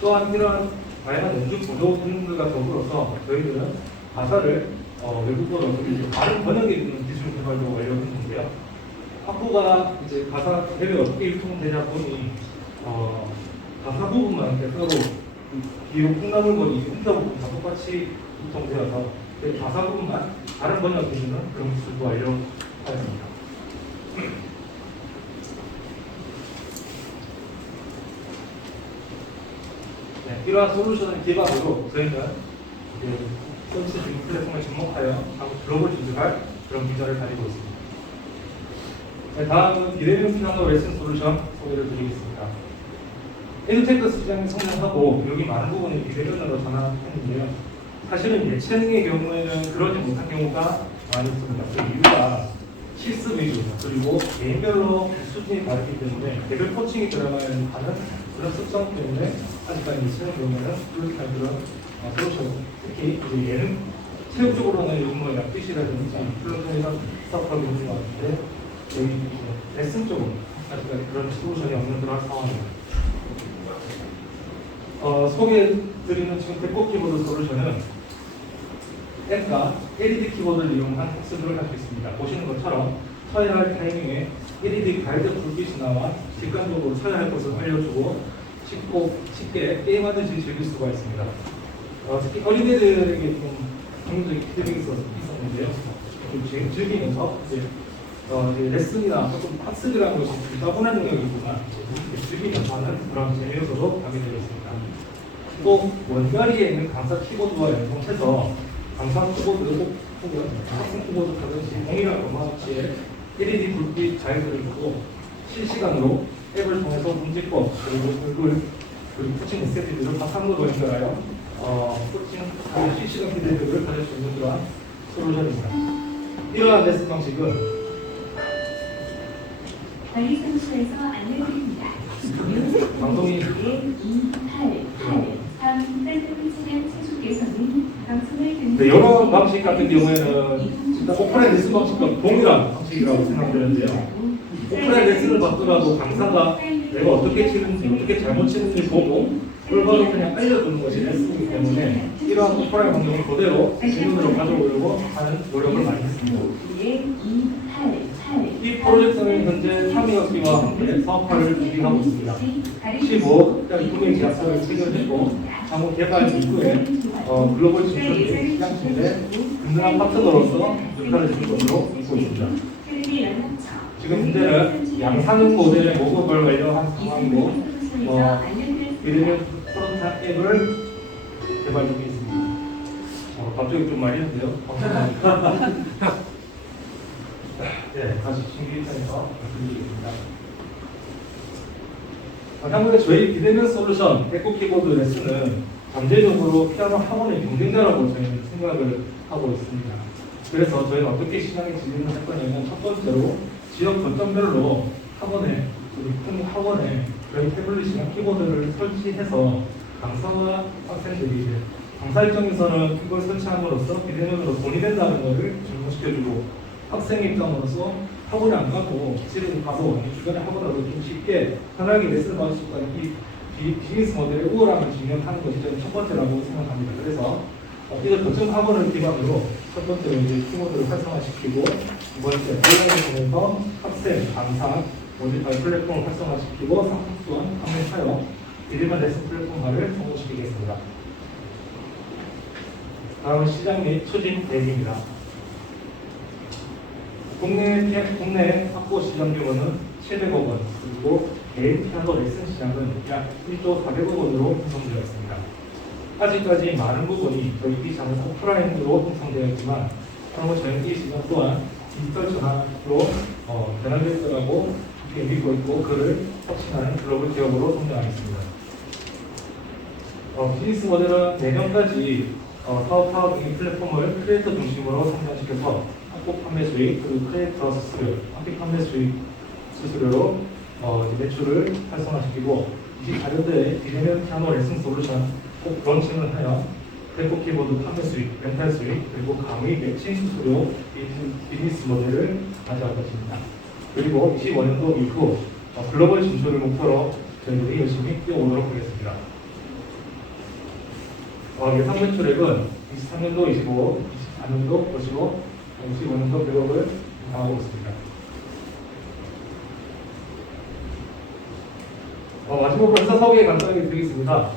또한 이러한 다양한 연주 보조 기능들과 더불어서 저희들은 가사를 외국어로 다른 번역해 주는 기술 개발도 완료했는데요. 악보가 이제 가사 해외 어떻게 유통되다 보니 가사 부분만 따로 비록 콩나물거리 음표 부분 다 똑같이 유통되어서 그 가사 부분만 다른 번역해 주는 그런 기술도 완료하였습니다. 이러한 솔루션을 기반으로 저희는 서비스 중 플랫폼에 접목하여 글로벌 진출할 그런 비전을 가지고 있습니다. 다음은 비대면 피아노 레슨 솔루션 소개를 드리겠습니다. 에듀테크 시장이 성장하고 여기 많은 부분이 비대면으로 전환했는데요. 사실은 예체능의 경우에는 그러지 못한 경우가 많이 있습니다. 그 이유가 실습 위주 그리고 개인별로 수준이 다르기 때문에 개별 코칭이 들어가는 그런 특성 때문에 아직까지 예체능 경우에는 그렇게 그런 솔루션, 특히 이제 예능 체육적으로 하는 요즘 뭐 약빛이라든지 플러그인이나 스타트업이 있는 것 같은데 여기 레슨 쪽은 아직까지 그런 솔루션이 없는 그런 상황입니다. 소개드리는 지금 데코 키보드 솔루션은 앱과 LED 키보드를 이용한 학습을 할 수 있습니다. 보시는 것처럼 쳐야 할 타이밍에 LED 가이드 불빛이 나와 직관적으로 쳐야 할 것을 알려주고 쉽게 게임하듯이 즐길 수가 있습니다. 특히 어린애들에게 좀 굉장히 기대가 있었는데요. 지금 즐기면서 이제 레슨이나 조금 학습이라는 것이 따분한 영역이지만 즐기면서 하는 그런 재미요소도 가게 되어 있습니다. 또 원자리에 있는 강사 키보드와 연동해서 강사 키보드 혹은 학생 키보드 하듯이 동일한 음악치에 LED 불빛 자유를 주고 실시간으로 앱을 통해서 문제법 그리고 얼굴 그리고 코칭 메시지들을 바탕으로 연결하여 코칭 실시간 피드백을 받을 수 있는 그러한 솔루션입니다. 이러한 레슨 방식은 관리사무소에서 안내드립니다. 방송이 288 3 딸들을 차량 차주께서는 방송을 듣는 네, 이런 방식 같은 경우에는 일단 오프라인 레슨 방식과 동일한 방식이라고 생각되는데요. 오프라인 레슨을 받더라도 강사가 내가 어떻게 치는지, 어떻게 잘못 치는지 보고 그걸 그냥 알려주는 것이 레슨이기 때문에 이러한 오프라인 환경을 그대로 질문으로 가져오려고 하는 노력을 많이 했습니다. 이 프로젝트는 현재 참여학기와 함께 사업화를 준비하고 있습니다. 15억짜리 구매 계약서를 체결했고 향후 개발 이후에 글로벌 진출의 시장팀의 든든한 파트너로서 역할을 해줄 것으로 믿고 있습니다. 지금 현재는 양산형 모델의 모국을 완료한 상황이고 이름은 프론트 앱을 개발 중에 있습니다. 갑자기 좀 많이 했는데요. 네, 다시 신규 입장에서 말씀드리겠습니다. 향후에 저희 비대면 솔루션 에코 키보드 레슨은 잠재적으로 피아노 학원의 경쟁자라고 저희는 생각을 하고 있습니다. 그래서 저희는 어떻게 시장에 진입을 할 거냐면 첫 번째로 지역 거점별로 학원에 큰 학원에 저희 태블릿이나 키보드를 설치해서 강사와 학생들이 이제 강사 입장에서는 그걸 설치함으로써 비대면으로 돈이 된다는 것을 증명시켜주고 학생 입장으로서 학원에 안 가고 집에 가서 주변에 학원으로 좀 쉽게 편하게 레슨을 받을 수 있다는 이 비즈니스 모델의 우월함을 증명하는 것이 저는 첫 번째라고 생각합니다. 그래서 이제 거점 학원을 기반으로 첫 번째로 이제 키보드를 활성화시키고 두 번째 온라인을 통해서 학생, 강사, 모집할 플랫폼을 활성화시키고 상품 또한 판매하여 비대면 레슨 플랫폼화를 성공시키겠습니다. 다음은 시장 및 추진 계획입니다. 국내 학고 시장 규모는 700억 원, 그리고 개인 피아노 레슨 시장은 약 1조 400억 원으로 형성되어 있습니다. 아직까지 많은 부분이 저희 이 시장은 오프라인으로 형성되어 있지만 향후 저희 이 시장 또한 디지털 전환으로 변화될 거라고 믿고 있고 그를 혁신하는 글로벌 기업으로 성장하겠습니다. 비즈니스 모델은 내년까지 사업 등의 플랫폼을 크리에이터 중심으로 성장시켜서 학고 판매 수익 그리고 크리에이터 수수료, 학비 판매 수익 수수료로 매출을 활성화시키고 24년도에 비대면 피아노 레슨 솔루션 꼭 런칭을 하여 데코 키보드 판매 수익, 렌탈 수익 그리고 강의 매칭 수수료 비즈니스 모델을 가져갈 것입니다. 그리고 25년도 이후 글로벌 진출을 목표로 저희들이 열심히 뛰어오도록 하겠습니다. 예상 매출액은 23년도 25, 24년도 55, 25년도 100억을 예상하고 있습니다. 마지막으로 회사 소개 간단하게 드리겠습니다.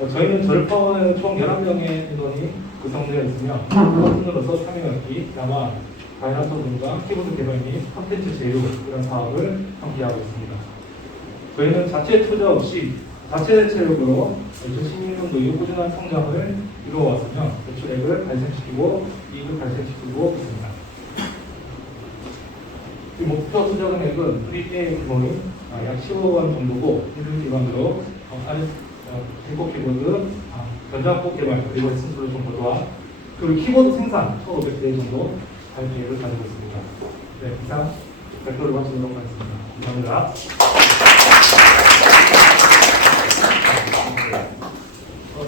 저희는 절파원은 총 11명의 인원이 구성되어 있으며 파트너로서 참여학기, 드라마, 다이나소 등과 키보드 개발 및 콘텐츠 제휴 이런 사업을 함께하고 있습니다. 저희는 자체 투자 없이 자체 체력으로 2016년도 이후 꾸준한 성장을 이루어왔으며 매출액을 발생시키고 이익을 발생시키고 있습니다. 이 목표 투자 금액은 프리페이 규모는 약 10억 원 정도고 이를 기반으로 데코 키보드, 전자포 개발 그리고 레슨 솔루션 보조와 그리고 키보드 생산 1,500대 정도 할 계획을 가지고 있습니다. 네, 이상 발표를 마치도록 하겠습니다. 감사합니다.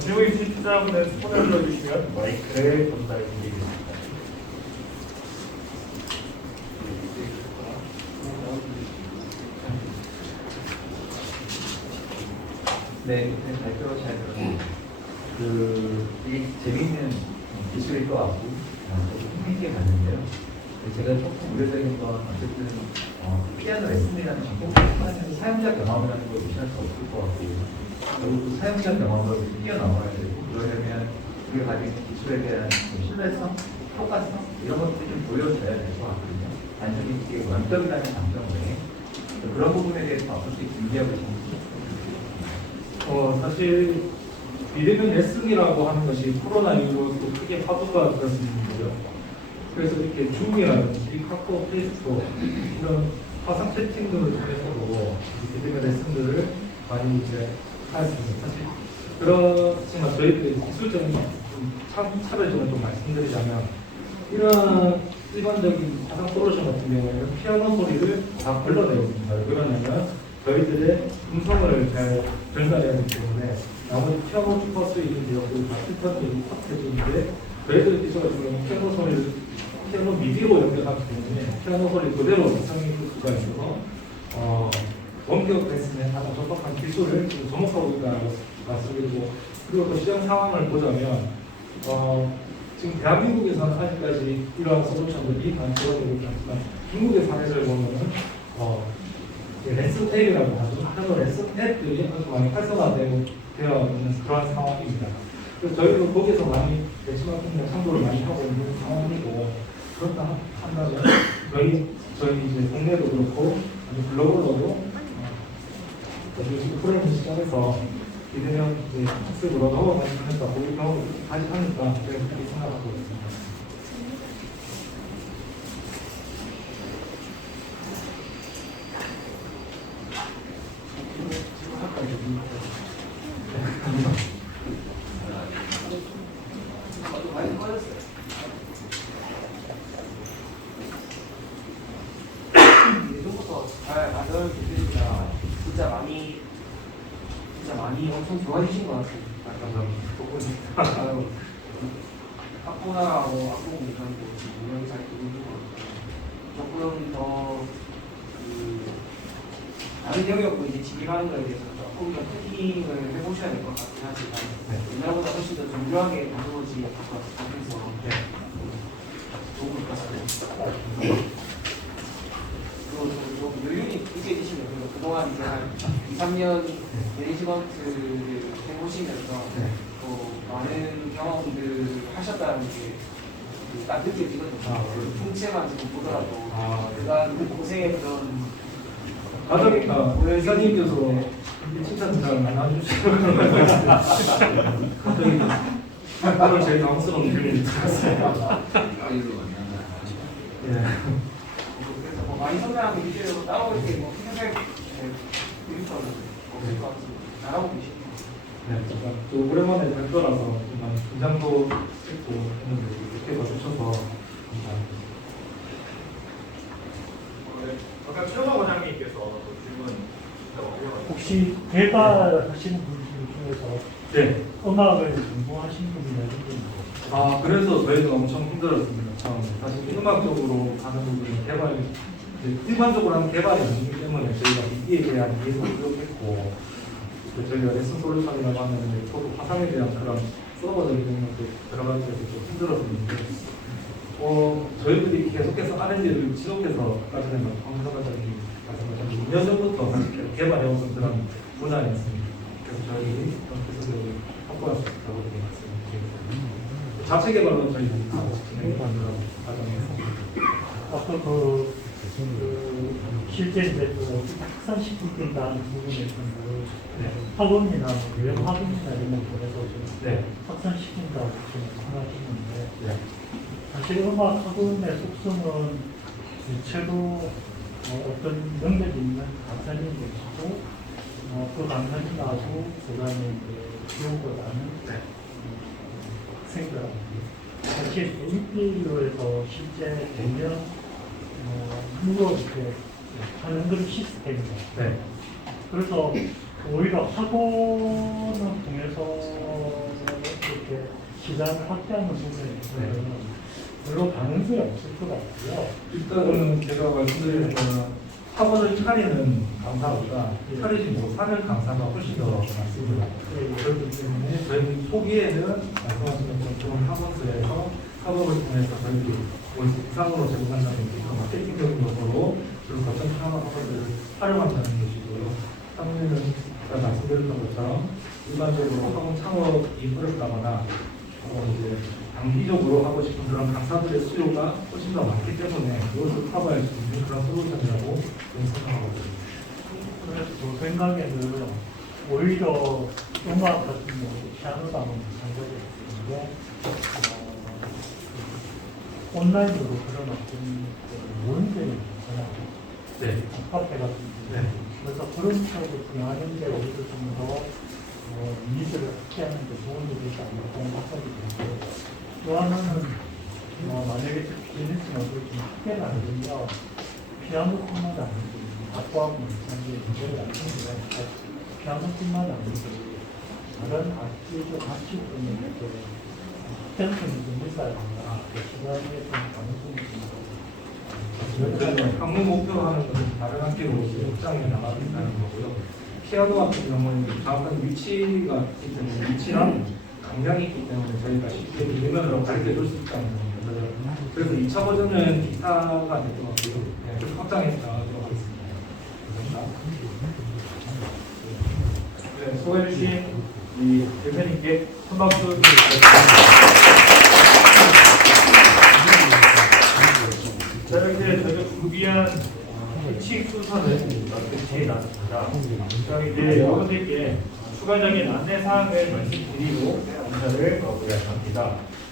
질문 있으신 투자분은 손을 들어주시면 마이크를 전달해 드리겠습니다. 네, 발표로 잘 들었습니다. 이게 재미있는 기술일 것 같고, 흥미있게 봤는데요. 제가 조금 우려적인 건 어쨌든 피아노 레슨이라는 전공하는 사용자 경험이라는 걸 무시할 수 없을 것 같고, 그리고 사용자 경험으로 뛰어넘어야 되고, 그러려면 우리가 가진 기술에 대한 신뢰성, 효과성 이런 것들이 좀 보여줘야 될 것 같거든요. 단순히 이게 원격이라는 장점 외에 그런 부분에 대해서 어떻게 준비하고 계신지. 사실 비대면 레슨이라고 하는 것이 코로나 이후로 또 크게 화두가 되었습니다. 그래서 이렇게 줌이라든지 카카오 페이스북 이런 화상 채팅들을 통해서도 비대면 레슨들을 많이 이제 하였습니다. 사실 그렇지만 저희들이 기술적인 차별점을 좀 말씀드리자면 이런 일반적인 화상 솔루션 같은 경우에는 피아노 소리를 다 걸러내고 있습니다. 왜 그러냐면 저희들의 음성을 잘 전달해야 하기 때문에 나머지 피아노 주파수 있는 지역들을 다 필터링이 컷해주는데 그래도 기초가 지금 피아노 소리를 피아노 미디로 연결하기 때문에 피아노 소리 그대로 구성이 될 수가 있어서 원격 레슨에 가장 적합한 기술을 지금 접목하고 있다고 말씀드리고, 그리고 또 시장 상황을 보자면 지금 대한민국에서는 아직까지 이러한 솔루션들이 단체가 되고 있지 않지만 중국의 사례를 보면은 레슨 앱이라고 하죠. 피아노 레슨 앱들이 아주 많이 활성화되어 있는 그런 상황입니다. 그래서 저희도 거기서 많이 벤치마킹이나 참고를 많이 하고 있는 상황이고, 그렇다 한다면 저희 이제 국내도 그렇고 아주 글로벌로도 프로그램 시장에서 이대면 이제 학습으로 넘어가시면서 고객 경험을 다시 하니까 그렇게 생각하고 있습니다. 많이 꺼졌어요. 예전부터 잘 만들어 주시니까 진짜 많이 엄청 좋아지신 것 같아요. 아유, 학부나라고 학부 공간도 운영이 잘 되고 있는 것 같아요. 조금 더 다른 영역으로 이제 진입하는 거에 대해서 조금 더 테스팅을 해보셔야 될 것 같긴 하지만 옛날보다 훨씬 더 정교하게 다루어질 것 같아서 좋은 것 같습니다. 그리고 좀 여유이 느껴지시면 그동안 이제 한 2, 3년 매니지먼트를 해보시면서 또 많은 경험들을 하셨다는 게 딱 느껴지거든요. 풍채만 지금 보더라도 그간 고생했던 가정이니까 우리 회사님께서 칭찬 잘 안 해주시는 갑자기 오늘 제일 당황스러운 일을 들었어요. 그래서 뭐 많이 성장하는 기준으로 따로 이렇게 뭐 생각할 일부터 없을 것 같습니다. 잘하고 계십니다. 네, 제가 또 오랜만에 뵐 거라서 정말 긴장도 했고 했는데 이렇게 봐주셔서 감사합니다. 아까 최영화 원장님께서 질문 혹시 개발하시는 분 중에서 네. 음악을 전공하신 분이나 이런 분이 있어요? 그래서 저희도 엄청 힘들었습니다. 처음에. 사실 음악적으로 가는 부분은 일반적으로 하는 개발이 아니기 때문에 저희가 미디에 대한 이해도 부족했고, 저희가 레슨 솔루션이라고 하는 또 화상에 대한 그런 서버적인 영역도 들어가기 위해서 좀 힘들었는데, 저희들이 계속해서 R&D를 지속해서 아까 전에 황사과장님 말씀하신 2년 전부터 사실 개발해오던 그런 분야였습니다. 그래서 저희들이 기술력을 확보할 수 있다고 말씀드리겠습니다. 자체 개발은 저희들이 하고 진행하는 과정에서 아까 실제 이제 확산시키겠다는 부분에서는 학원이나 유형 학원이나 이런 부분에서 좀 확산시킨다고 지금 생각하시는데, 사실 음악 학원의 속성은 최도 어떤 능력이 있는 강사님이 계시고, 그 강사님하고 그 다음에 비용보다는 학생들하고 사실 1대1로 해서 실제 되면 무로 이렇게 하는 그런 시스템이죠. 그래서 오히려 학원을 통해서 이렇게 시장을 확대하는 부분에 있어서는 별로 가능성이 없을 것 같고요. 일단은 제가 말씀드리는 거는 학원을 차리는 강사보다 차리지 못하는 강사가 훨씬 더 많습니다. 그렇기 때문에 저희는 초기에는 말씀하신 것처럼 좋은 학원수에서 학업을 통해서 저희들이 이상으로 제공한다는 게 마케팅적인 것으로 그리고 거점 창업 학원들을 활용한다는 것이고요. 상면은 제가 말씀드렸던 것처럼 일반적으로 학원 창업이 어렵다거나 이제 단기적으로 하고 싶은 그런 강사들의 수요가 훨씬 더 많기 때문에 그것을 커버할 수 있는 그런 솔루션이라고 생각하고 있습니다. 그래서 제 생각에는 오히려 음악 같은 경우 피아노랑은 상관이 없는데 온라인으로 그런 어떤 모임들이 있잖아요. 카페 같은 데. 그래서 그런 쪽으로 진행하는 데 오히려 좀 더 니즈를 확대하는 데 도움이 되지 않을까 생각이 들고, 또 하나는 만약에 비즈니스 모델이 좀 확대가 안 되면 피아노뿐만 아니고 악보하고 이런 문제를 안 생기면 피아노뿐만 아니고 다른 악기도 같이 보면 이렇게 확장성이 좀 있어야 된다. 방문 목표로 하는 것은 다른 학교로 입장에 나가야 된다는 거고요. 피아노 같은 경우는 정확한 위치가 있기 때문에 위치랑 강량이 있기 때문에 저희가 쉽게 일면으로 가르쳐 줄 수 있다는 겁니다. 그래서 2차 버전은 기타가 될 것 같고요. 네, 좀 확장해서 나가도록 하겠습니다. 감사합니다. 네, 수고해주신 이 대표님께 큰 박수 드리겠습니다. 자, 이렇게 저희가 준비한 피칭 순서는 끝이 났습니다. 그럼 이제 여러분들께 추가적인 안내사항을 말씀드리고 인사를 마무리합니다.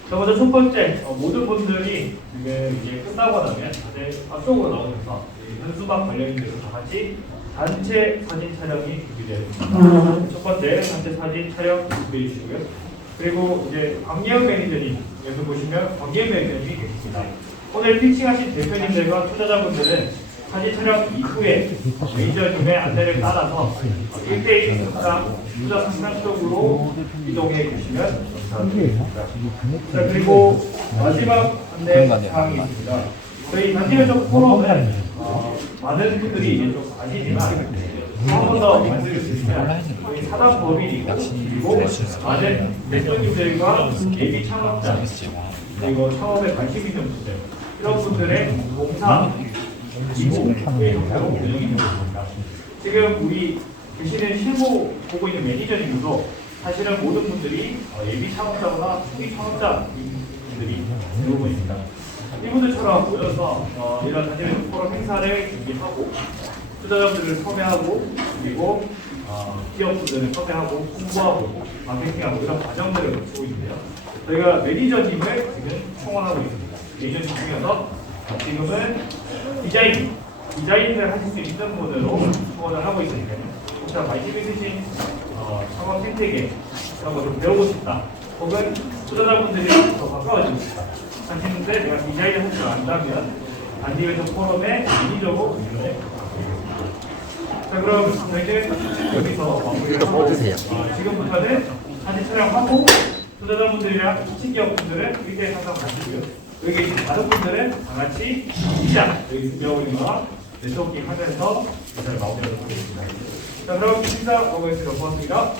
자, 먼저 첫 번째, 모든 분들이 지금 이제 끝나고 나면 다들 앞쪽으로 나오셔서 현수막 관련인들과 다 같이 단체 사진 촬영이 준비되어 있습니다. 첫 번째 단체 사진 촬영 준비해 주시고요. 그리고 이제 광예은 매니저님, 여기 보시면 광예은 매니저님이 계십니다. 오늘 피칭하신 대표님들과 투자자분들은 사진 촬영 이후에 매니저님의 안내를 따라서 1대1 상담, 투자 상담 쪽으로 이동해 주시면 감사드립니다. 자, 그리고 마지막 안내 사항이 있습니다. 저희 단지면접 포럼은 많은 분들이 이제 좀 아시지만 한 번 더 말씀드리면 저희 사단 법인이고 그리고 많은 대표님들과 예비 창업자 그리고 창업에 관심 있는 분들 이런 분들의 공사 기부의 형태로 운영이 되고 있습니다. 지금 우리 계시는 실무 보고 있는 매니저님도 사실은 모든 분들이 예비 창업자거나 초기 창업자분들이 들어오고 있습니다. 이분들처럼 모여서 이런 단체매니저 포럼 행사를 준비하고 투자자분들을 섭외하고 그리고 기업분들을 섭외하고 홍보하고 마케팅하고 이런 과정들을 거치고 있는데요. 저희가 매니저님을 지금 총원하고 있습니다. 매니저님 중에서 지금은 디자인을 하실 수 있는 분으로 총원을 하고 있으니까요. 혹시 관심 있으신 창업 생태계 이런 것을 배우고 싶다. 혹은 투자자분들이 더 가까워지고 싶다. 하시는 분들 내가 디자인을 할 줄 안다면 단지매니저 포럼의 매니저로 운영해 자, 그럼 저희는 여기서 마무리를 지금부터는 사진 촬영하고 투자자분들이랑 시기업분들은 1대1 상담 가시고요. 여기 계신 다른 분들은 다 같이 기자 여기 준비하고 있는 거와 네트워킹 하면서 인사를 마무리하도록 하겠습니다. 자, 그럼 인사 마무리해주셔서 고맙습니다.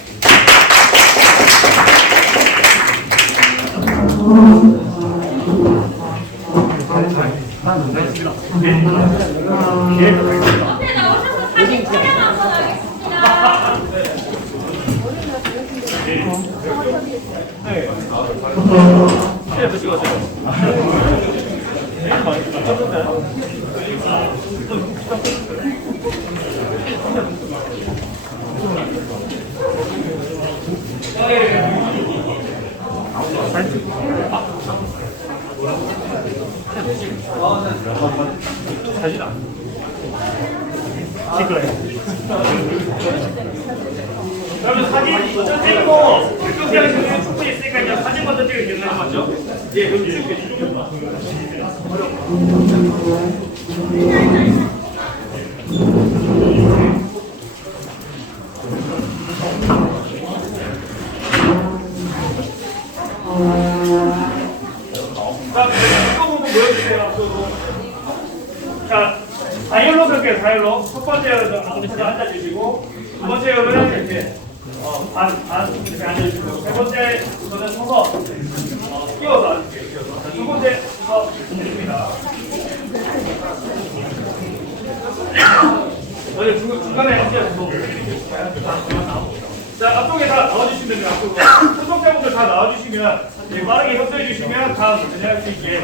앞에 나오셔서 사진 촬영 한번 하겠습니다. 사진 안 찍어요. 그러면 사진 먼저 찍고 교수형 중에 충분히 있으니까요. 사진 먼저 찍으면 되는 거 맞죠? 예, 여기 이쪽으로. 자, 이거 보고 보여주세요. 앞으로. 자, 4열로 설게요. 4열로. 첫 번째 열은 앞으로 앉아주시고, 두 번째 열은 이렇게 이렇게 앉아주시고, 세 번째 저는 서서 끼워서 앉을게요. 끼워서. 자, 두 번째 서서 앉습니다. 중간에 앉아주시고. 자, 앞쪽에 다 나와주시면 됩니다. 앞쪽으로. 소속자분들 다 나와주시면 빠르게 협조해 주시면 다음 진행할 수 있게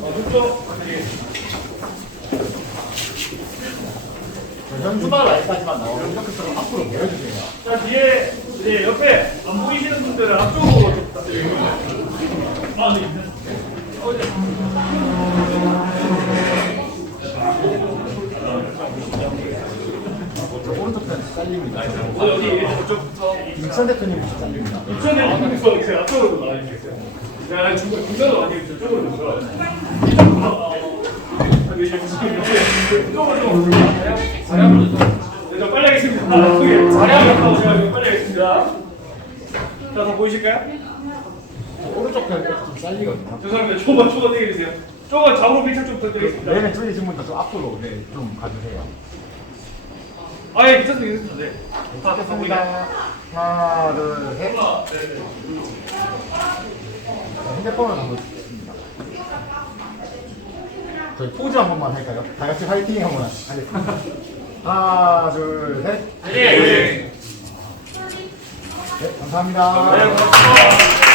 협조 부탁드리겠습니다. 현수막 라인까지만 나오면 이렇게처럼 앞으로 모여주세요. 자, 뒤에 이제 옆에 안 보이시는 분들은 앞쪽으로 부탁드리겠습니다. 오른쪽 편 잘립니다. 어디 이쪽부터 이천 대표님부터 잘립니다. 이천에 앞쪽으로 제가 앞쪽으로 나와주시겠어요? 자, 중간으로 아니고 저쪽으로 들어가요. 이쪽으로 네, 빨리 하겠습니다. 앞쪽에 자리 한번 나오셔가지고 빨리 하겠습니다. 자, 다 보이실까요? 오른쪽 편이 좀 잘리거든요. 죄송합니다. 조금만 내려주세요. 조금만 좌우로 밀착 좀 부탁드리겠습니다. 내내 뚫리신 분들 좀 앞으로 좀 가주세요. 아, 예, 괜찮습니다. 네. 하겠습니다. 하나, 둘, 셋. 네, 핸드폰을 한번 씁니다. 저희 포즈 한 번만 할까요? 다 같이 화이팅 한번 하겠습니다. 하나, 둘, 셋. 네. 네, 감사합니다. 네, 고맙습니다.